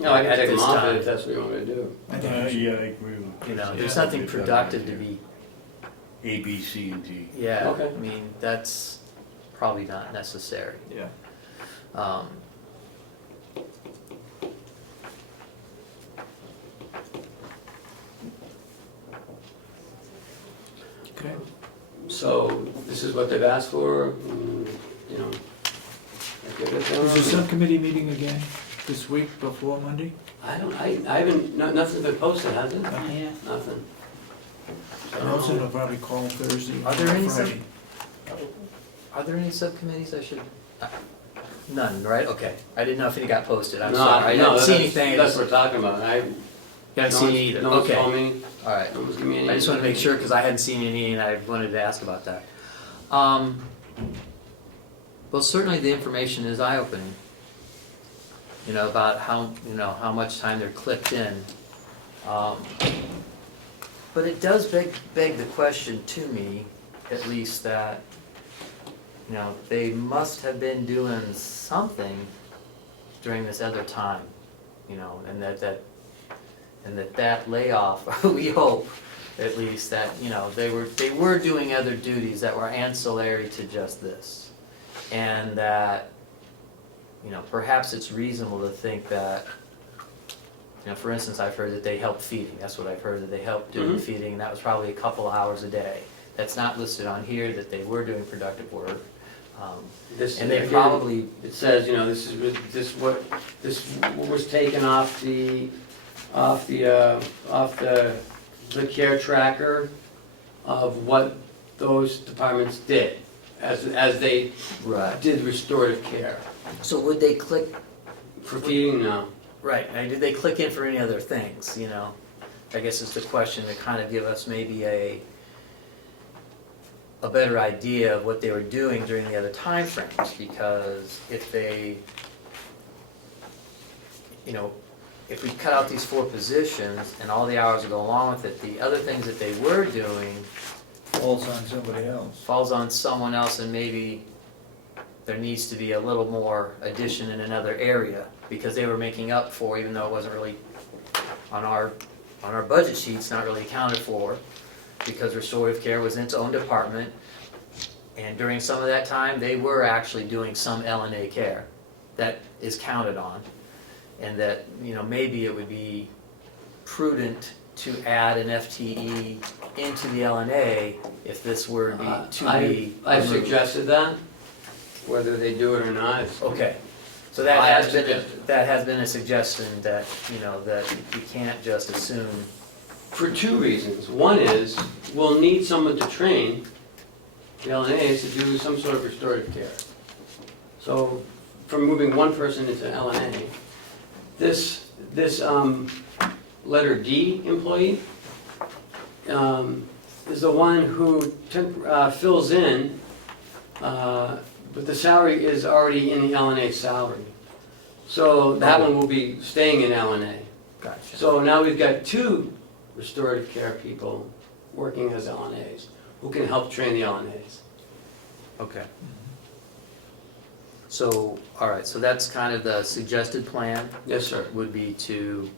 No, I can at take them this off time? if that's what you want me to do. I think we should- Yeah, I agree with. You know, Chris. there's Yeah, nothing that'd be a better productive to idea. be, A, B, C, and D. yeah, Okay. I mean, that's probably not necessary. Yeah. Um, Okay. So this is what they've asked for, you know. I give it to Is the them. subcommittee meeting again this week before Monday? I haven't, nothing's been posted, has it? Yeah. Nothing. Nelson will probably call Thursday or Are there any Friday. Are there any subcommittees I should? None, right? Okay. I didn't know if any got posted. I'm No, sorry. I no, didn't see that's- anything. That's what we're talking about. You haven't seen any either? No one's Okay. told me, All right. no one's given me any. I just want to make sure because I hadn't seen any and I wanted to ask about that. Well, certainly the information is eye-opening. You know, about how much time they're clicked in. But it does beg the question to me, at least, that, you know, they must have been doing something during this other time, you know, and that layoff, we hope, at least, that, you know, they were doing other duties that were ancillary to just this. And that, you know, perhaps it's reasonable to think that, you know, for instance, I've heard that they helped feeding. That's what I've heard, that they helped doing feeding, and that was probably a couple hours a day. That's not listed on here, that they were doing productive work. This, And they again, probably, it says, you know, this was taken off the care tracker of what those departments did as they right. did restorative care. So would they click, For feeding, no. right, and did they click in for any other things, you know? I guess is the question to kind of give us maybe a better idea of what they were doing during the other time frames, because if they, you know, if we cut out these 4 positions and all the hours that go along with it, the other things that they were doing Falls on somebody else. falls on someone else, and maybe there needs to be a little more addition in another area, because they were making up for, even though it wasn't really on our budget sheets, not really accounted for, because restorative care was in its own department, and during some of that time, they were actually doing some LNA care that is counted on, and that, you know, maybe it would be prudent to add an FTE into the LNA if this were to be I removed. suggested that, whether they do it or not. Okay, so I that have has been, suggested. that has been a suggestion that, you know, that you can't just assume. For 2 reasons. One is, we'll need someone to train the LNAs to do some sort of restorative care. So, from moving one person into LNA, this letter D employee is the one who fills in, but the salary is already in the LNA salary. So that one will be staying in LNA. Gotcha. So now we've got 2 restorative care people working as LNAs who can help train the LNAs. Okay. So, all right, so that's kind of the suggested plan, Yes, sir. would be to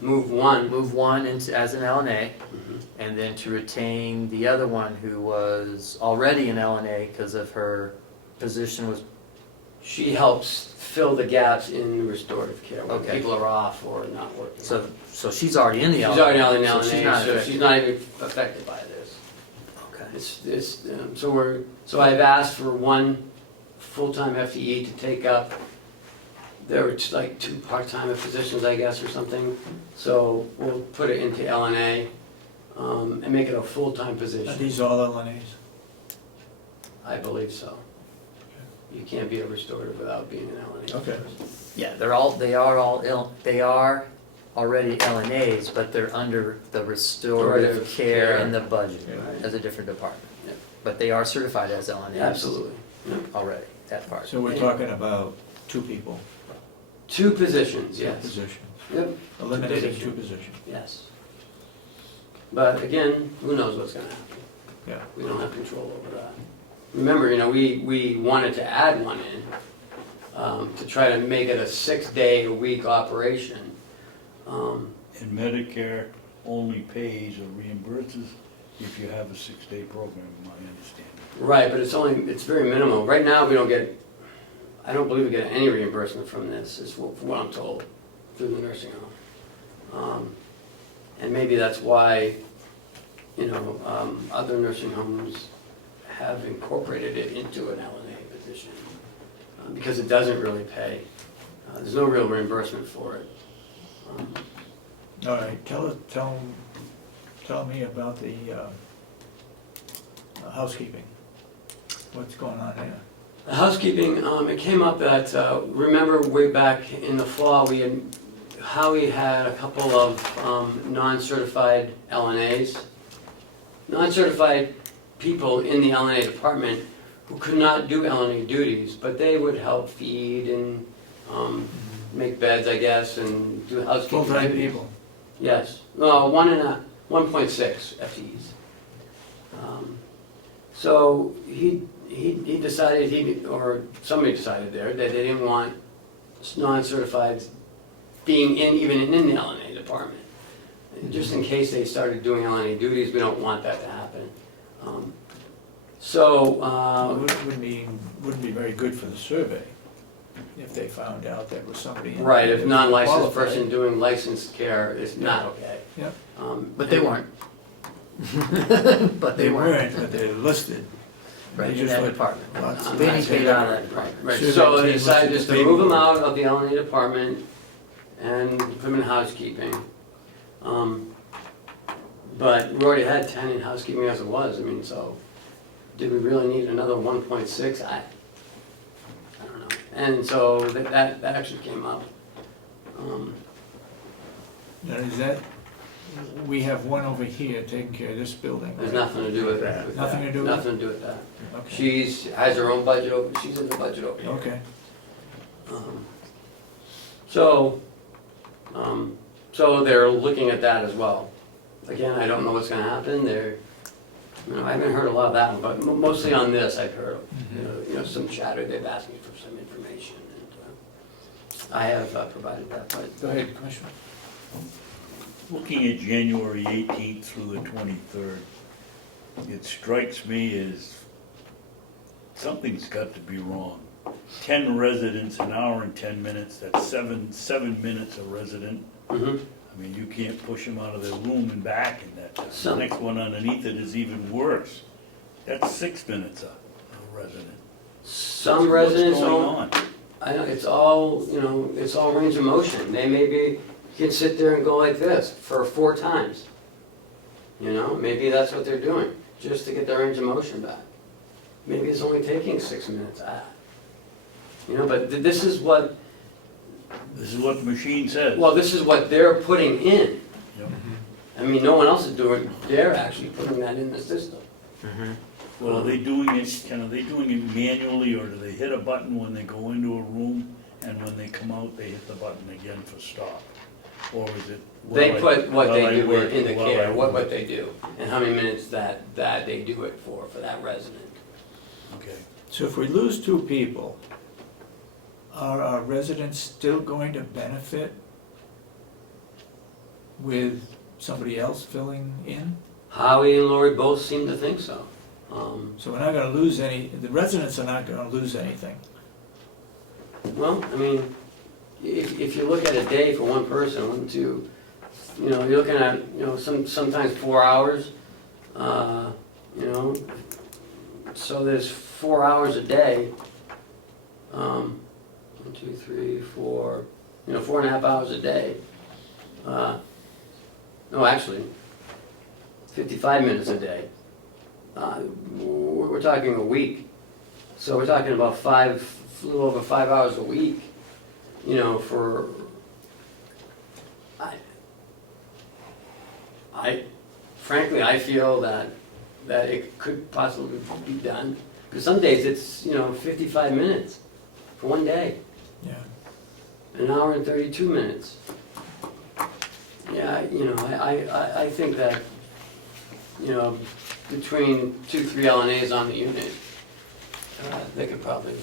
Move one. move one into, as an LNA, Mhm. and then to retain the other one who was already an LNA because of her position was, She helps fill the gaps in restorative care when Okay. people are off or not working. so she's already in the LNA. She's already on the so she's LNA, not so affected. she's not even affected by this. Okay. So I've asked for one full-time FTE to take up, there were like 2 part-time positions, I guess, or something. So we'll put it into LNA and make it a full-time Are position. these all LNAs? I believe so. You can't be a restorative without being an LNA. Okay. Yeah, they are already LNAs, but they're under the restorative Restorative care care. in the budget Right. as a different department. Yeah. But they are certified as LNAs. Absolutely. Already, that part. So we're talking about 2 people, 2 positions, 2 yes. positions. Yep, Eliminating positions. 2 positions. yes. But again, who knows what's gonna happen? Yeah. We don't have control over that. Remember, we wanted to add one in, to try to make it a 6-day-a-week operation. And Medicare only pays or reimburses if you have a 6-day program, my understanding. Right, but it's very minimal. Right now, I don't believe we get any reimbursement from this, is what I'm told, through the nursing home. And maybe that's why, other nursing homes have incorporated it into an LNA position, because it doesn't really pay. There's no real reimbursement for it. All right, tell me about the housekeeping. What's going on there? The housekeeping, it came up that, remember way back in the fall, Howie had a couple of non-certified LNAs. Non-certified people in the LNA department who could not do LNA duties, but they would help feed and make beds, I guess, and do housekeeping. Full-time people? Yes, well, 1.6 FTEs. So he decided, or somebody decided there, that they didn't want non-certified being even in the LNA department. Just in case they started doing LNA duties, we don't want that to happen. Wouldn't be very good for the survey if they found out there was somebody. Right, if non-licensed qualified. person doing licensed care is not okay. Yep. But they weren't. But They weren't, but they're listed. Right, They in just that let department. lots of- They didn't Take get it out out of of that department. Right, Survey so they team decided looked just at to the move them paperwork. out of the LNA department and put them in housekeeping. But we already had 10 in housekeeping as it was, so did we really need another 1.6? I don't know. And so that actually came up. Now, is that, we have one over here taking care of this building. There's right? nothing to do with that. Nothing to do with it? Nothing to do with that. Okay. She's has her own budget she's in the budget over here. Okay. So they're looking at that as well. Again, I don't know what's gonna happen, I haven't heard a lot of that one, but mostly on this I've heard, some chatter, they've asked me for some information, and I have provided that, but. Go ahead, Commissioner. Looking at January 18th through the 23rd, it strikes me as something's got to be wrong. 10 residents, an hour and 10 minutes, that's seven minutes a resident. Mhm. You can't push them out of their room and back in that time. The Some- next one underneath it is even worse. That's 6 minutes a resident. Some residents What's going don't, on? I know, it's all range of motion. They can sit there and go like this for 4 times. Maybe that's what they're doing, just to get their range of motion back. Maybe it's only taking 6 minutes. But this is what This is what the machine says. Well, this is what they're putting in. Yep. No one else is doing it. They're actually putting that in the system. Well, are they doing it manually, or do they hit a button when they go into a room, and when they come out, they hit the button again for stop? Or is it? They put what they do work, in the while care, I what work? they do, and how many minutes that they do it for that resident. Okay. So if we lose 2 people, are our residents still going to benefit with somebody else filling in? Howie and Lori both seem to think so. So we're not gonna lose the residents are not gonna lose anything. Well, if you look at a day for one person, 1, 2, you're looking at, sometimes 4 hours, so there's 4 hours a day. 1, 2, 3, 4, 4.5 hours a day. No, actually, 55 minutes a day. We're talking a week. So we're talking about a little over 5 hours a week, frankly, I feel that it could possibly be done. Because some days it's, 55 minutes for one day. Yeah. An hour and 32 minutes. Yeah, I think that you know, between 2-3 LNAs on the unit, they could probably,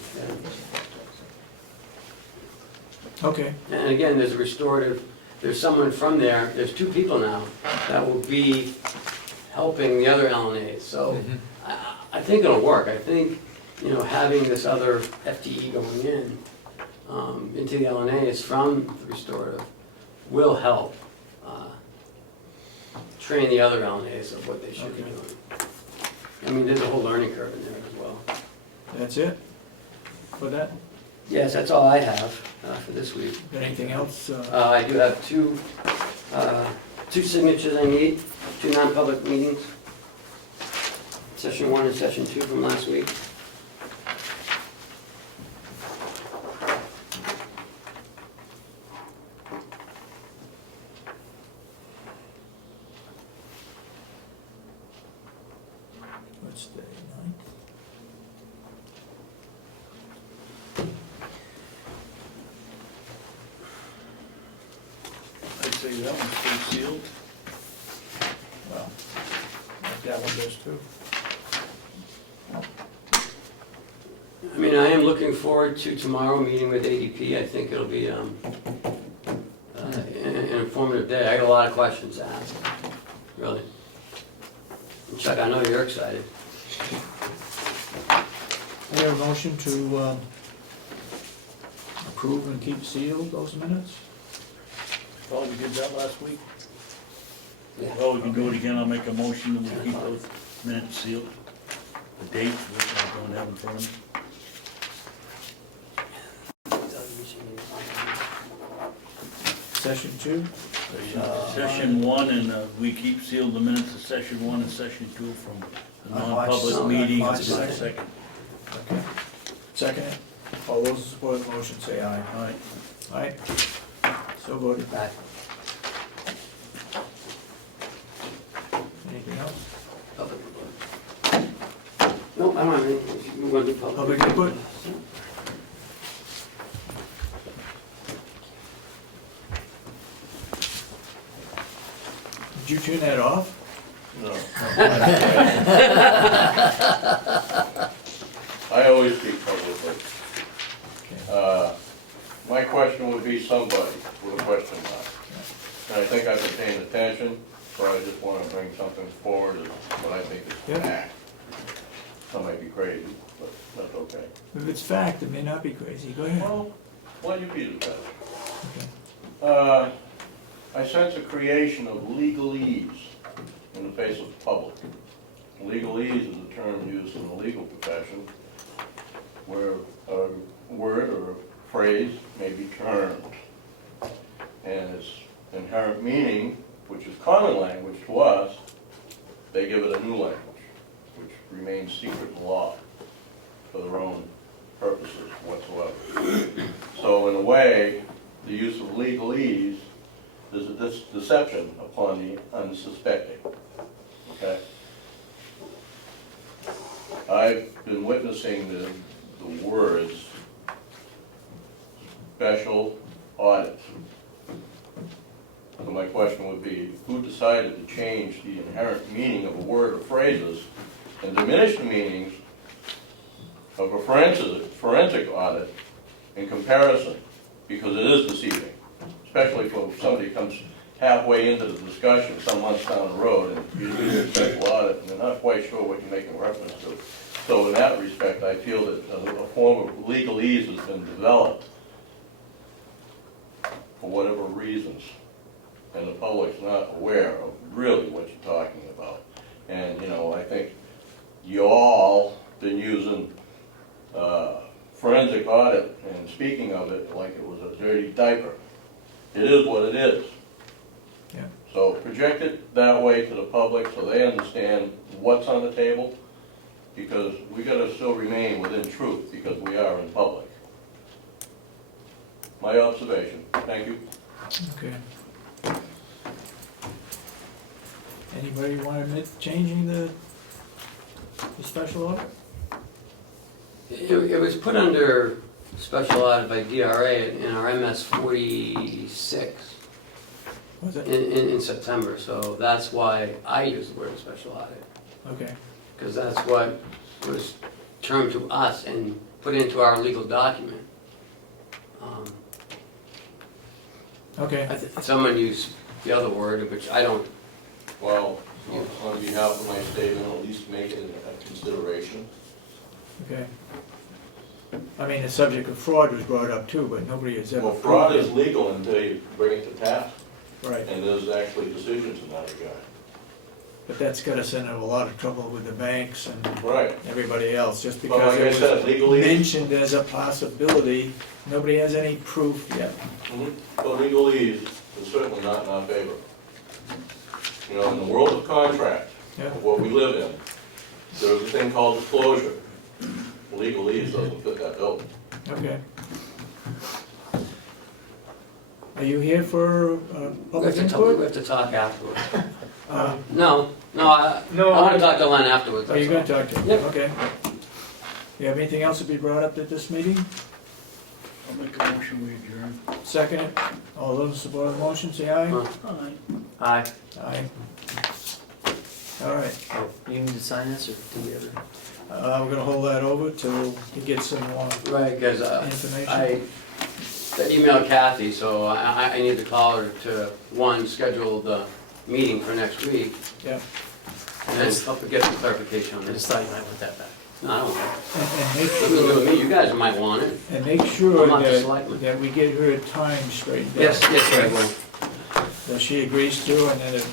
Okay, and again, there's a restorative, there's someone from there, there's 2 people now that will be helping the other LNAs, so I think it'll work. I think, you know, having this other FTE going in, into the LNAs from the restorative will help train the other LNAs of what they should be Okay. doing. I mean, there's a whole learning curve in there as well. that's it for that? Yes, that's all I have for this week. Got anything else? I do have two signatures I need, 2 non-public meetings. Session 1 and Session 2 from last week. What's the 9th? I'd say that one's still sealed. Well, that one does too. I mean, I am looking forward to tomorrow meeting with ADP. I think it'll be an informative day. I got a lot of questions to ask, really. And Chuck, I know you're excited. I have a motion to approve and keep sealed those minutes? Oh, we did that last week? Yeah. Well, we can do it again, I'll make a motion that we keep those minutes sealed. The date, which I don't have in front of me. Session 2? Session 1, and we keep sealed the minutes of Session 1 and Session 2 from the On March non-public 2nd. meeting March of July 2nd. 2nd. Okay. Second it. All those in support of the motion say aye. All right. Aye. So voted. Back. Anything else? Public input. Nope, I don't have anything. We're going to do public. Public input? Did you turn that off? No. I always speak publicly. My question would be somebody with a question mark. And I think I've been paying attention, so I just want to bring something forward as what I think is Yeah. fact. Some might be crazy, but that's okay. If it's fact, it may not be crazy. Go ahead. Well, let you be the judge. Okay. I sense a creation of legalese in the face of the public. Legalese is a term used in the legal profession where a word or a phrase may be termed. And its inherent meaning, which is common language to us, they give it a new language, which remains secret law for their own purposes whatsoever. So in a way, the use of legalese is a deception upon the unsuspecting, okay? I've been witnessing the words special audit. So my question would be, who decided to change the inherent meaning of a word or phrases and diminish the meanings of a forensic audit in comparison? Because it is deceiving, especially if somebody comes halfway into the discussion some months down the road and you do a special audit and they're not quite sure what you're making reference to. So in that respect, I feel that a form of legalese has been developed for whatever reasons, and the public's not aware of really what you're talking about. And, you know, I think you all been using forensic audit and speaking of it like it was a dirty diaper. It is what it is. Yeah. So project it that way to the public so they understand what's on the table, because we gotta still remain within truth because we are in public. My observation. Thank you. Okay. Anybody want to admit changing the special audit? It was put under special audit by DRA in our MS 46. Was it? in September, so that's why I use the word special audit. Okay, Because that's what was termed to us and put into our legal document. okay. Someone used the other word, which I don't, Well, on behalf of my statement, at least make it a consideration. Okay. I mean, the subject of fraud was brought up too, but nobody has ever. Well, fraud proved is it. legal until you bring it to task, Right, and there's actually decisions in that regard. but that's got us into a lot of trouble with the banks and Right. everybody else, just But because like I it said, was legally, mentioned as a possibility, nobody has any proof yet. but legalese is certainly not in our favor. You know, in the world of contract, Yeah. of what we live in, there's a thing called disclosure. Legalese doesn't fit that bill. Okay. Are you here for we public have to input? talk afterwards. Uh, No, I want to talk to Len afterwards. Are you that's gonna all. talk to him? Yep. Okay. You have anything else to be brought up at this meeting? I'll make a motion, we adjourn. Second it? All those in support of the motion, say aye. Aye. Aye. All right, Oh, you need to sign this, or do we ever? we're gonna hold that over till he gets some more Right, because information. I emailed Kathy, so I need to call her to, one, schedule the meeting for next week, Yeah, and then get some clarification on I this. just thought you might want that back. No, I don't want and make it. Nothing to do with sure, me, you guys might want it. and make sure I'm not the that, selectman. that we get her time straightened out. Yes, I will. That she agrees to, and then it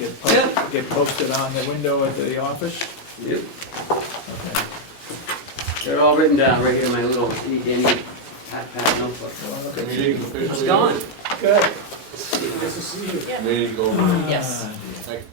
get posted on the window at the office? Yep. Okay. They're all written down right here in my little handy pat notebook. The meeting's It's officially. gone. Good. Meeting's over. Yes. Thank you.